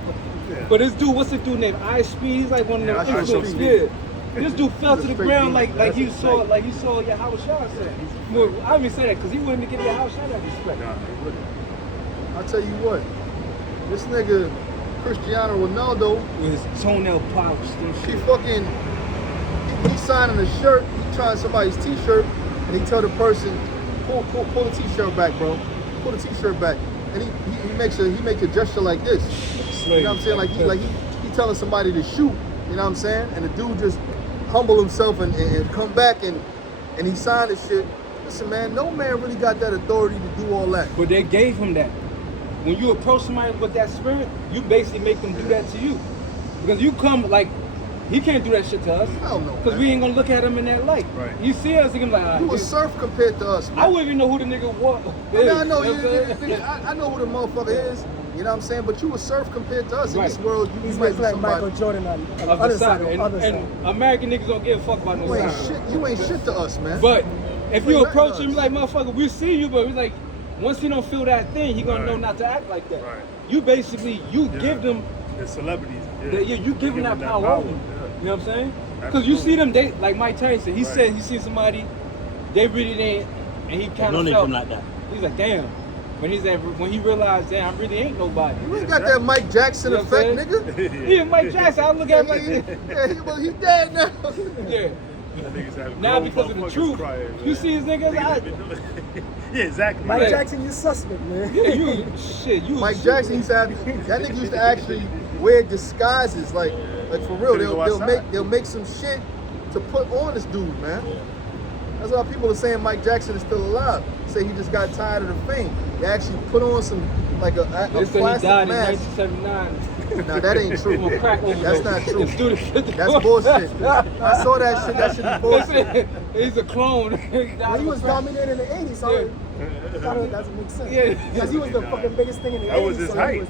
Yeah. But this dude, what's the dude named Ice Speed? He's like one of them. Yeah, Ice influencers. Speed. Yeah. This dude fell to the Straight ground dude. like he saw Yahweh Shah said. Well, I don't even say that because he wouldn't give Yahweh Shah that respect. Nah, he wouldn't. I'll tell you what, this nigga Cristiano Ronaldo, With his toenail polished and he shit. fucking, he signing a shirt, he trying somebody's t-shirt, and he tell the person, pull the t-shirt back, bro. Pull the t-shirt back. And he makes a gesture like this. You know what I'm saying? Like he telling somebody to shoot, you know what I'm saying? And the dude just humble himself and come back and he signed the shit. Listen, man, no man really got that authority to do all that. But they gave him that. When you approach somebody with that spirit, you basically make them do that to you. Because you come like, he can't do that shit to us. Hell no, Because man. we ain't gonna look at him in that light. Right. You see us, and like, You a surf compared to us, man. I wouldn't even know who the nigga was. I mean, I know You know what I'm saying? I know who the motherfucker is. You know what I'm saying? But you a surf compared to us. In Right. this world, you He's might like be somebody. Michael Jordan on the Of the other side, soccer. on the other And side. American niggas don't give a fuck about no You ain't soccer. shit. You ain't shit to us, man. But if you Ain't approach nothing him to like, motherfucker, we see you, but we like, once he don't feel that thing, he gonna Right. know not to act like that. Right. You basically, give them, the celebrities. you give them that power over them. You know what I'm saying? Because you see them, they like Mike Tyson. He Right. said he seen somebody, they really didn't, and he kind No of name felt him like that. He's like, damn. When he realized, damn, I really ain't nobody. You ain't got that Mike Jackson You know what I'm effect, saying? nigga. Yeah, Mike Jackson. I look at him like, He dead now. yeah. Now because of the truth, you see his niggas. Yeah, exactly. Mike Yeah. Jackson, you suspect, man. Yeah, you Mike shit. Jackson used to have that nigga used to actually wear disguises like for real. Couldn't go They'll outside. make some shit to put on this dude, man. That's why people are saying Mike Jackson is still alive. Say he just got tired of the fame. They actually put on some like a They said he plastic died in mask. 1979. Nah, that ain't From a true. crack overdose. That's not true. This dude is 50 That's bullshit. I saw that shit. That shit is They bullshit. said he's a clone. Well, he was dominating in the 80s, so Yeah. That doesn't make sense. Yeah. Because he was the fucking biggest thing in the 80s. That was his so he height. was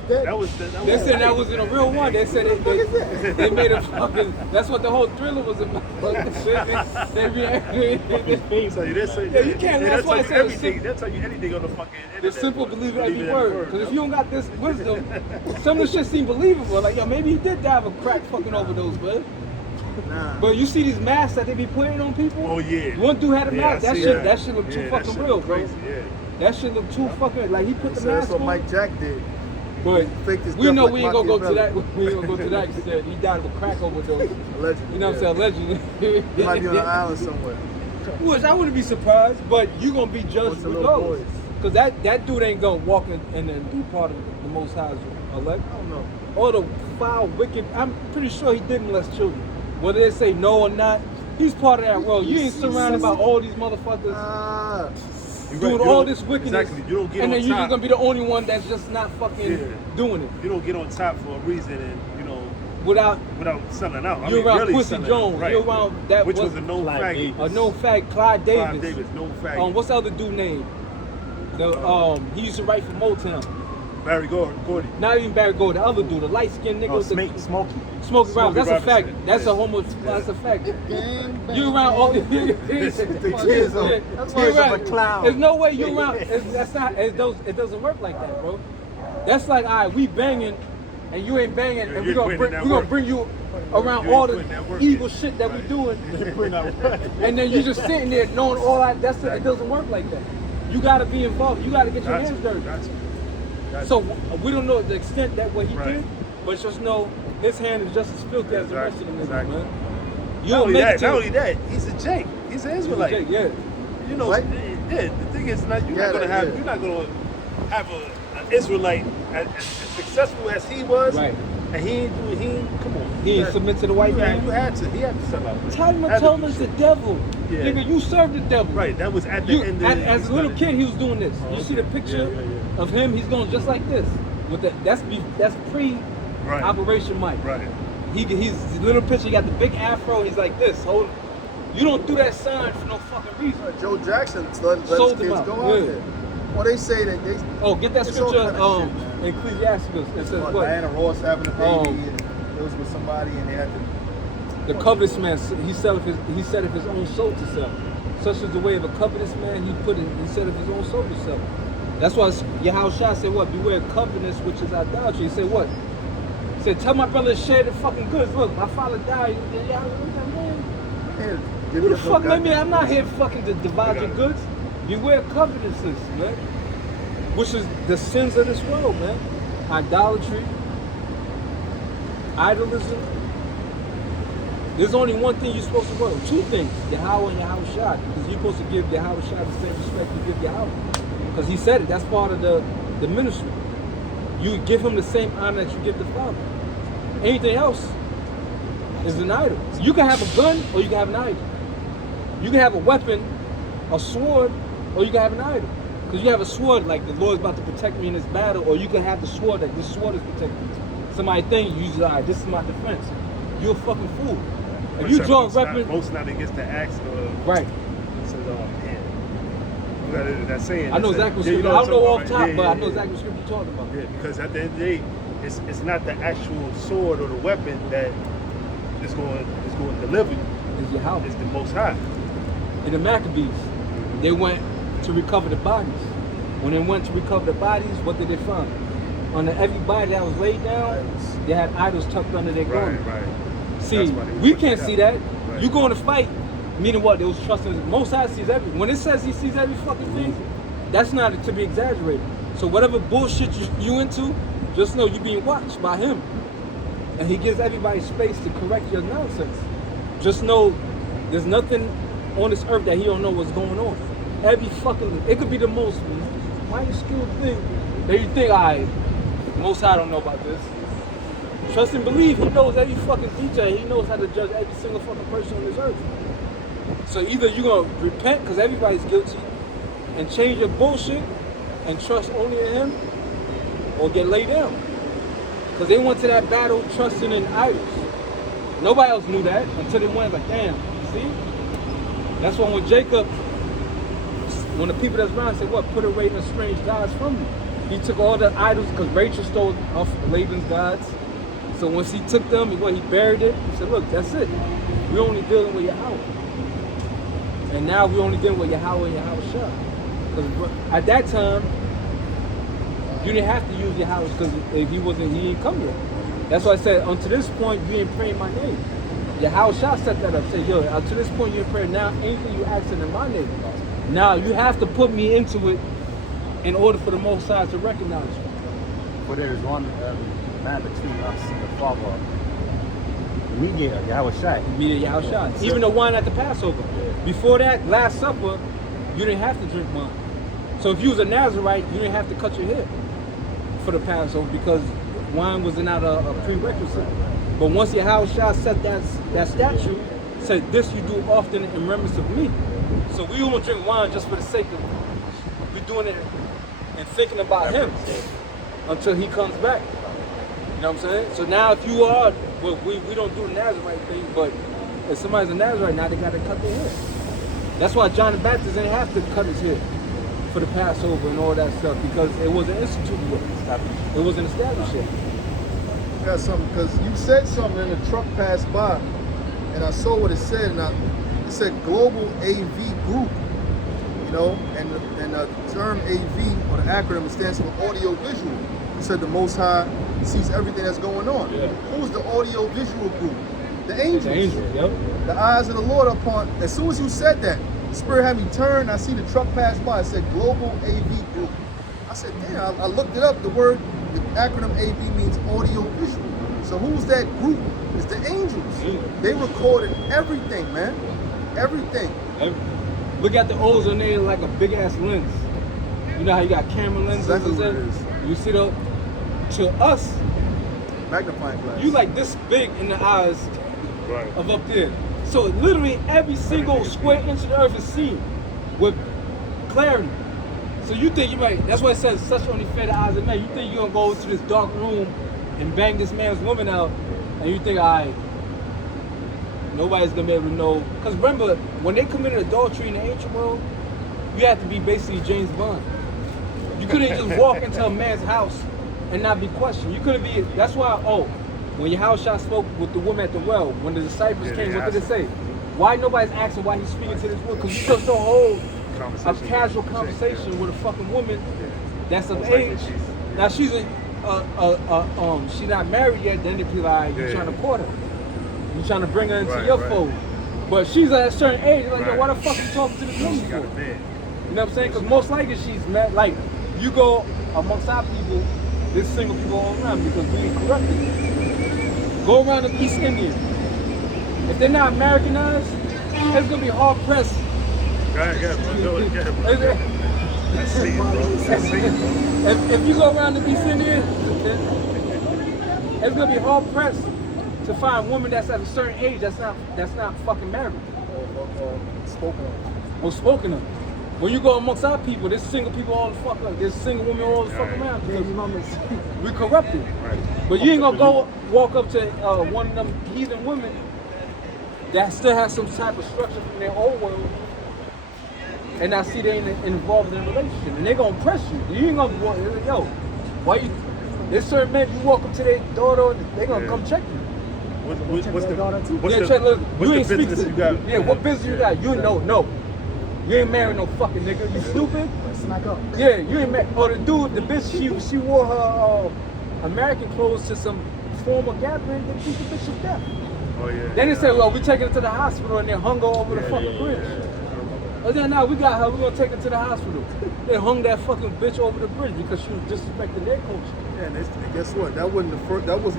dead. They said that wasn't a real one. They said they made a fucking. That's what the whole thriller was about. So you didn't say Yeah, you can't. That's why I said everything. They'll tell you anything on the fucking internet. the simple believe every word. Because if you don't got this wisdom, some of the shit seem believable. Like, yo, maybe he did die of a crack fucking overdose, but. Nah. But you see these masks that they be putting on people? Oh yeah. One dude had a Yeah, I mask. That see shit. That shit look too Yeah, that fucking shit real, look bro. crazy, yeah. That shit look too fucking like he put the So that's mask what on. Mike Jack did. But faked his we death know like we ain't gonna go to Machiavelli. that. We ain't gonna go to that extent. He died of a crack overdose. Allegedly. You know what I'm saying? Allegedly. He might be on an island somewhere. Which I wouldn't be surprised, but you gonna be judged With the little regardless. boys. Cause that dude ain't gonna walk in and be part of the Most High's elect. I don't know. Or the foul, wicked. I'm pretty sure he did molest children. Whether they say no or not, he's part of that world. You ain't surrounded by all these motherfuckers You're doing right. You all don't- this wickedness. Exactly. You don't get and on then you're top. just gonna be the only one that's just not fucking Yeah. doing it You don't get on top for a reason, and without. without selling out. You're around really Quincy selling Jones. out. Right. You're around that Which was was a known Clyde faggot. Davis. a known fact, Clyde Davis. Clyde Davis, known faggot. What's the other dude name? The he used to write for Motown. Barry Gordy. Not even Barry Gold, the other dude, the light skinned nigga Oh, with the Smokey. Smokey Robinson. That's a fact. Robinson. That's Yeah. a homo. That's a fact. Gang, You around all the tears of- That's tears why of a clown. There's no way you around. That's not. It doesn't work like that, bro. That's like, all right, we banging, and you ain't banging, and You're we putting in that gonna work. bring you around You all ain't the putting that work evil in. shit that we Right. doing, and then you just sitting there knowing all that. That's it. It doesn't work like that. You gotta be involved. You gotta get your Got hands you. dirty. Got you. Got So you. we don't know the extent that what he Right. did, but just know his hand is just as filthy as the rest of them niggas, Exactly. man. You Not don't only make that, it not to only that, he's a Jake. He's an Israelite. yeah. You know, What? yeah. The thing is, you're not gonna have an Israelite as successful as he was, Right. and he ain't come on. He ain't submit to the white man. You had to. He had to sell out. Talmud Had to told do us the shit. devil. Yeah. Nigga, you served the devil. Right. That was at the You, end. as a little kid, he was doing this. You see the picture Yeah. of him? He's going just like this. With that's pre Right. Operation Mike. Right. He's his little picture. He got the big afro. He's like this. Hold. You don't do that sign for no fucking reason. Joe Jackson let his Sold kids them out. go Yeah. out there. Well, they say that they. Oh, get that It's all scripture. kind of shit, man. Ecclesiasticus. It says Like what? Diana Ross having a baby Um, and it was with somebody and they had to. The covetous man, he said of his own soul to sell. Such is the way of a covetous man, he said of his own soul to sell. That's why Yahushua said what? Beware of covetousness, which is idolatry. He said what? He said, tell my brother to share the fucking goods. Look, my father died. Who the fuck made me? I'm not here fucking to divide your goods. Beware of covetousness, man. Which is the sins of this world, man. Idolatry, idolism. There's only one thing you're supposed to work with. Two things, Yahweh and Yahushua. Because you're supposed to give Yahushua the same respect you give Yahweh. Because he said it, that's part of the ministry. You give him the same honor that you give the Father. Anything else is an idol. You can have a gun or you can have an idol. You can have a weapon, a sword, or you can have an idol. Because you have a sword like the Lord's about to protect me in this battle, or you can have the sword like this sword is protecting me. Somebody think you use this is my defense. You're a fucking fool. If you draw a weapon, most now they gets to ask. right? Says, oh man, you got that saying. I know exactly what scripture. I don't know off top, but I know exactly what scripture you're talking about. Yeah, because at the end of the day, it's not the actual sword or the weapon that is going to deliver you. It's your house. It's the Most High. In the Maccabees, they went to recover the bodies. When they went to recover the bodies, what did they find? Under every body that was laid down, they had idols tucked under their garment. Right. See, That's why they we put can't it see out. that. Right. You going to fight, meaning what? They was trusting. Most High sees every. When it says he sees every fucking thing, that's not to be exaggerated. So whatever bullshit you into, just know you're being watched by him. And he gives everybody space to correct your nonsense. Just know there's nothing on this earth that he don't know what's going on. Every fucking, it could be the most minuscule thing that you think, Most High don't know about this. Trust and believe, he knows every fucking detail. He knows how to judge every single fucking person on this earth. So either you're gonna repent, because everybody's guilty, and change your bullshit and trust only in him, or get laid down. Because they went to that battle trusting in idols. Nobody else knew that until they went like, damn, see? That's when Jacob When the people that's around said, what, put away the strange gods from you. He took all the idols, because Rachel stole off Laban's gods. So once he took them, he buried it. He said, look, that's it. We're only dealing with Yahweh. And now we're only dealing with Yahweh and Yahweh Shah. Because at that time, you didn't have to use Yahweh, because if he didn't come yet. That's why I said, unto this point, you ain't praying my name. Yahweh Shah set that up. Say, yo, up to this point, you ain't praying. Now, anything you asking in my name. Now, you have to put me into it in order for the Most High to recognize you. But there is one man between us and the Father, the mediator, Yahweh Shai. Mediator Yahweh Shai. Even the wine at the Passover. Before that, Last Supper, you didn't have to drink wine. So if you was a Nazarite, you didn't have to cut your hair for the Passover because wine was not a prerequisite. But once Yahweh Shai set that statute, said this you do often in remembrance of me. So we won't drink wine just for the sake of we're doing it and thinking about him until he comes back. You know what I'm saying? So now if you are, well, we don't do the Nazarite thing, but if somebody's a Nazarite now, they got to cut their hair. That's why John the Baptist didn't have to cut his hair for the Passover and all that stuff, because it wasn't instituted yet. It wasn't established yet. Got something, because you said something and the truck passed by, and I saw what it said, and it said Global AV Group, you know, and the term AV, or the acronym, stands for audio visual. You said the Most High sees everything that's going on. Yeah. Who's the audio visual group? The angels. The angels, yep. The eyes of the Lord upon. As soon as you said that, the Spirit had me turn. I see the truck pass by. It said Global AV Group. I said, damn. I looked it up. The acronym AV means audio visual. So who's that group? It's the angels. They recorded everything, man. Everything. Look at the ozone there like a big ass lens. You know how you got camera lenses? Exactly what it is. You see to us, Magnifying glass. you like this big in the eyes of up there. So literally every single square inch of the earth is seen with clarity. So you think you might, that's why it says such only fair the eyes of men. You think you're gonna go to this dark room and bang this man's woman out, and you think, all right, nobody's gonna be able to know. Because remember, when they committed adultery in the ancient world, you had to be basically James Bond. You couldn't just walk into a man's house and not be questioned. You couldn't be, that's why, when Yahushua spoke with the woman at the well, when the disciples came, what did it say? Why nobody's asking why he's speaking to this woman? Because you just don't hold a casual conversation with a fucking woman that's of age. Now she's she's not married yet, then they'd be like, you're trying to court her. You're trying to bring her into your fold. But she's at a certain age, like, yo, why the fuck are you talking to this woman for? You know what I'm saying? Because most likely she's mad. Like, you go amongst our people, there's single people all around because we ain't corrupted. Go around the East Indian. If they're not Americanized, it's gonna be hard pressed. If you go around the East Indian, it's gonna be hard pressed to find a woman that's at a certain age that's not fucking married. Or spoken of. When you go amongst our people, there's single people all the fuck up. There's single women all the fuck around because we're corrupted. But you ain't gonna go walk up to one of them heathen women that still has some type of structure from their old world and I see they ain't involved in a relationship. And they're gonna press you. You ain't gonna walk, yo, why you, there's certain men, you walk up to their daughter, they're gonna come check you. What's the business you got? Yeah, what business you got? You no. You ain't married no fucking nigga. You stupid? Smack up. Yeah, you ain't married. Or the dude, the bitch, she wore her American clothes to some formal gathering. They beat the bitch to death. Oh yeah. Then they say, well, we taking her to the hospital and they hung her over the fucking bridge. Oh yeah, now we got her. We're gonna take her to the hospital. They hung that fucking bitch over the bridge because she was disrespecting their culture. Yeah, and guess what? That wasn't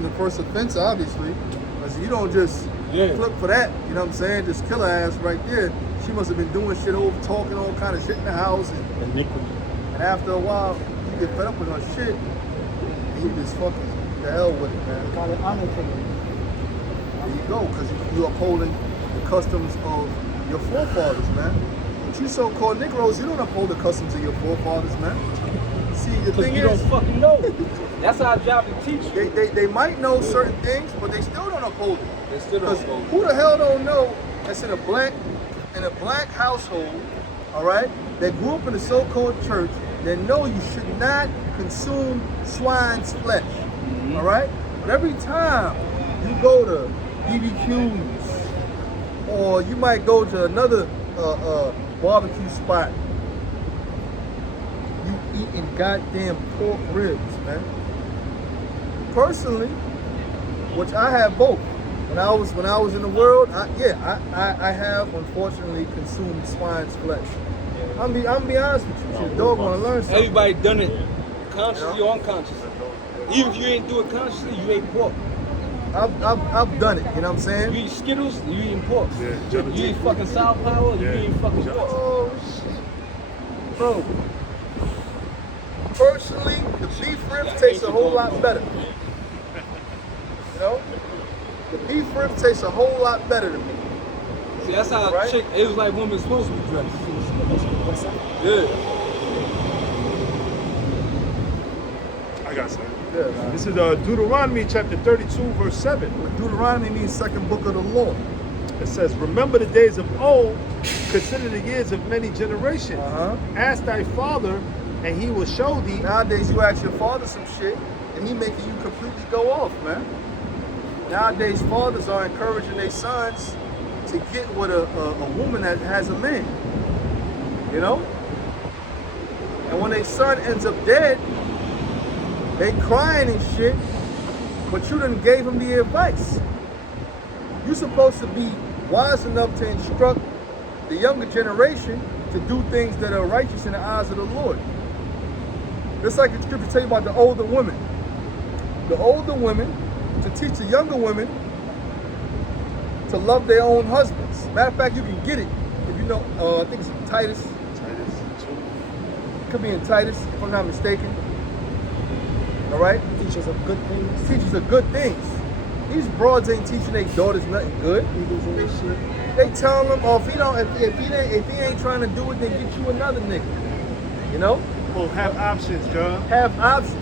the first offense, obviously. Because you don't just flip for that. You know what I'm saying? Just kill her ass right there. She must have been doing shit over, talking all kind of shit in the house. And after a while, you get fed up with her shit, and you just fucking the hell with it, man. Call it honor killing. There you go, because you upholding the customs of your forefathers, man. But you so-called Negroes, you don't uphold the customs of your forefathers, man. See, the thing you is, don't fucking know. That's our job to teach you. They might know certain things, but they still don't uphold it. They still don't uphold it. Who the hell don't know that's in a black household, all right, that grew up in the so-called church, that know you should not consume swine's flesh, all right? But every time you go to BBQs, or you might go to another barbecue spot, you eating goddamn pork ribs, man. Personally, which I have both. When I was in the world, I have unfortunately consumed swine's flesh. I'm be honest with you. The dog want to learn something. Everybody done it, consciously or unconsciously. Even if you ain't do it consciously, you ate pork. I've done it. You know what I'm saying? You eat Skittles, you eating pork. Yeah, You eat fucking Sour Power, you eating fucking pork. Oh shit, bro. Personally, the beef ribs taste a whole lot better. You know, the beef ribs taste a whole lot better to me. See, that's how Right? chick. It was like women supposed to be dressed. Yeah. I got something. Yeah, man. This is Deuteronomy chapter 32, verse 7. Deuteronomy means second book of the law. It says, remember the days of old, consider the years of many generations. Ask thy father, and he will show thee. Nowadays, you ask your father some shit, and he making you completely go off, man. Nowadays, fathers are encouraging their sons to get with a woman that has a man. You know? And when their son ends up dead, they crying and shit, but you done gave him the advice. You're supposed to be wise enough to instruct the younger generation to do things that are righteous in the eyes of the Lord. Just like the scripture tell you about the older women. The older women to teach the younger women to love their own husbands. Matter of fact, you can get it if you know, I think it's in Titus. Could be in Titus, if I'm not mistaken. All right? Teachers of good things. Teachers of good things. These broads ain't teaching their daughters nothing good. Eagles and shit. They telling them, oh, if he ain't trying to do it, then get you another nigga. You know? Well, have options, girl. Have options.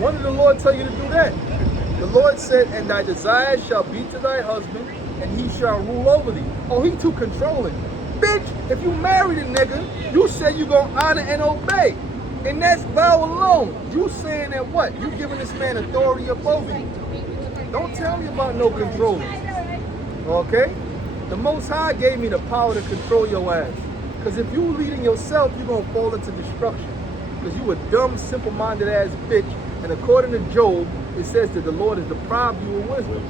When did the Lord tell you to do that? The Lord said, and thy desires shall be to thy husband, and he shall rule over thee. Oh, he too controlling. Bitch, if you married a nigga, you said you gonna honor and obey. And that's vow alone. You saying that what? You giving this man authority above you. Don't tell me about no controlling. Okay? The Most High gave me the power to control your ass. Because if you leading yourself, you're gonna fall into destruction. Because you a dumb, simple-minded ass bitch. And according to Job, it says that the Lord has deprived you of wisdom.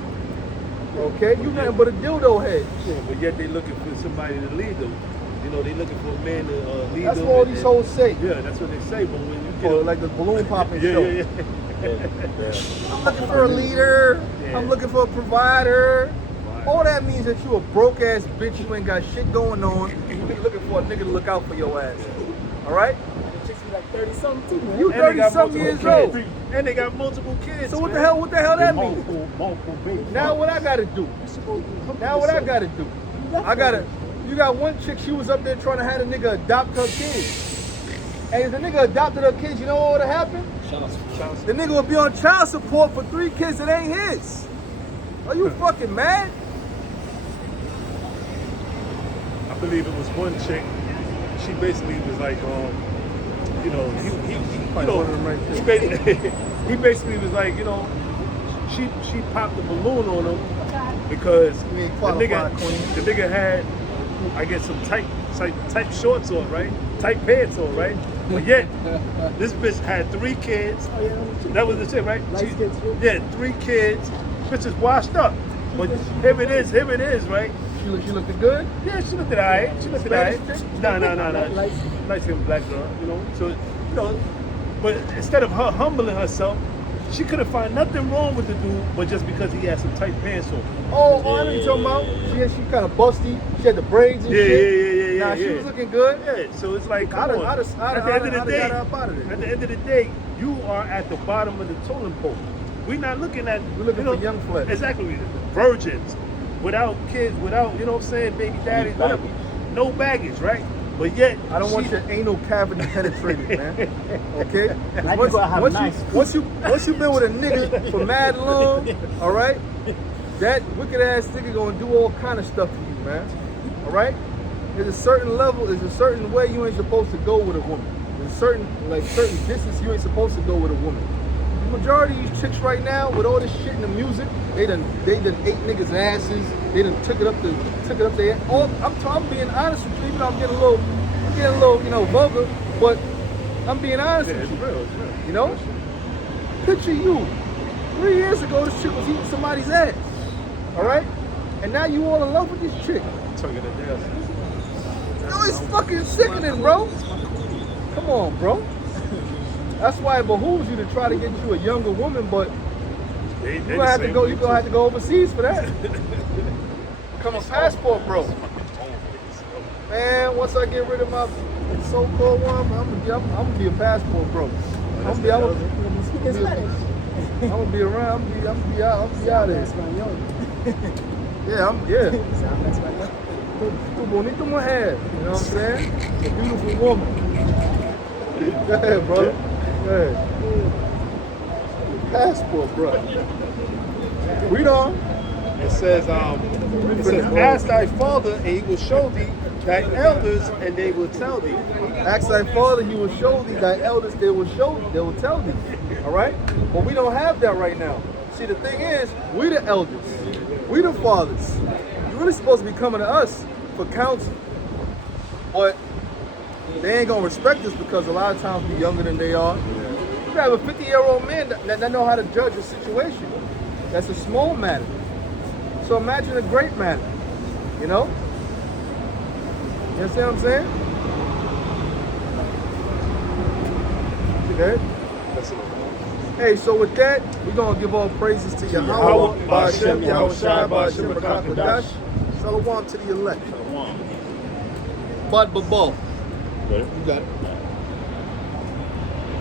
Okay? You nothing but a dildo head. Yeah, but yet they looking for somebody to lead them. You know, they looking for a man to lead That's them. what all these hoes say. Yeah, that's what they say. But when you get Oh, like the balloon popping yeah, show. yeah, I'm looking for a leader. Yeah. I'm looking for a provider. All that means that you a broke ass bitch. You ain't got shit going on. You be looking for a nigga to look out for your ass. All right? The chicks be like 30 something too, man. You And they got 30-something multiple years kids. old. And they got multiple kids. So what the man. hell? What the hell that mean? Multiple babies. Now what I gotta do? Now what I gotta do? I gotta. You got one chick. She was up there trying to have a nigga adopt her kids. And if the nigga adopted her kids, you know what would have happened? The nigga would be on child support for 3 kids that ain't his. Are you fucking mad? I believe it was one chick. She basically was like, you know, he basically was like, you know, she popped the balloon on him because You ain't the qualified, queen. nigga had, I guess, some tight shorts on, right? Tight pants on, right? But yet, this bitch had 3 kids. Oh, yeah, That was the shit, right? Light skin too? Yeah, 3 kids. Bitch is washed up. But here it is, right? She looked good. Yeah, she looked at alright. She looked at alright. Spanish chick? No. Light skinned black girl, you know. So, you know, but instead of her humbling herself, she couldn't find nothing wrong with the dude, but just because he had some tight pants on. Oh, I know what you're talking about. She kind of busty. She had the braids and shit. Yeah. Nah, she was looking good. Yeah, so it's like, I'd come on. have got her up out of there. At the end of the day, you are at the bottom of the totem pole. We're not looking at. We're looking for young flesh. Exactly, virgins, without kids, without, you know what I'm saying, baby daddies, whatever. No baggage, right? But yet, I don't want your anal cavity penetrated, man. Okay? Like you gotta have nice. Once you've been with a nigga for mad long, all right? That wicked ass nigga gonna do all kind of stuff to you, man. All right? there's a certain level, there's a certain way you ain't supposed to go with a woman. There's certain distance you ain't supposed to go with a woman. The majority of these chicks right now, with all this shit in the music, they done ate niggas' asses. They done took it up their. I'm being honest with you, even though I'm getting a little, vulgar, but I'm being honest with you. It's real. You know? Picture you. 3 years ago, this chick was eating somebody's ass. All right? And now you all in love with this chick. Tugging it down. No, it's fucking sickening, bro. Come on, bro. That's why it behooves you to try to get you a younger woman, but you're gonna have to go overseas for that. Become a passport, bro. Man, once I get rid of my so-called one, I'm gonna be a passport, bro. I'm gonna be around. I'm gonna be out of there. Yeah. Tu bonita mujer, you know what I'm saying? A beautiful woman. Go ahead, brother. Go ahead. Passport, bro. Read on. It says, ask thy father, and he will show thee thy elders, and they will tell thee. Ask thy father, he will show thee. Thy elders, they will tell thee. All right? But we don't have that right now. See, the thing is, we the elders. We the fathers. You're really supposed to be coming to us for counsel. But they ain't gonna respect us because a lot of times we're younger than they are. You have a 50-year-old man that know how to judge a situation. That's a small matter. So imagine a great matter, you know? You understand what I'm saying? Okay. Hey, so with that, we're gonna give all praises to Yahweh, Ba'ashem, Yahweh Shai, Ba'ashem, B'Kakadash. Shalom to the elect. Bud Babal. You got it.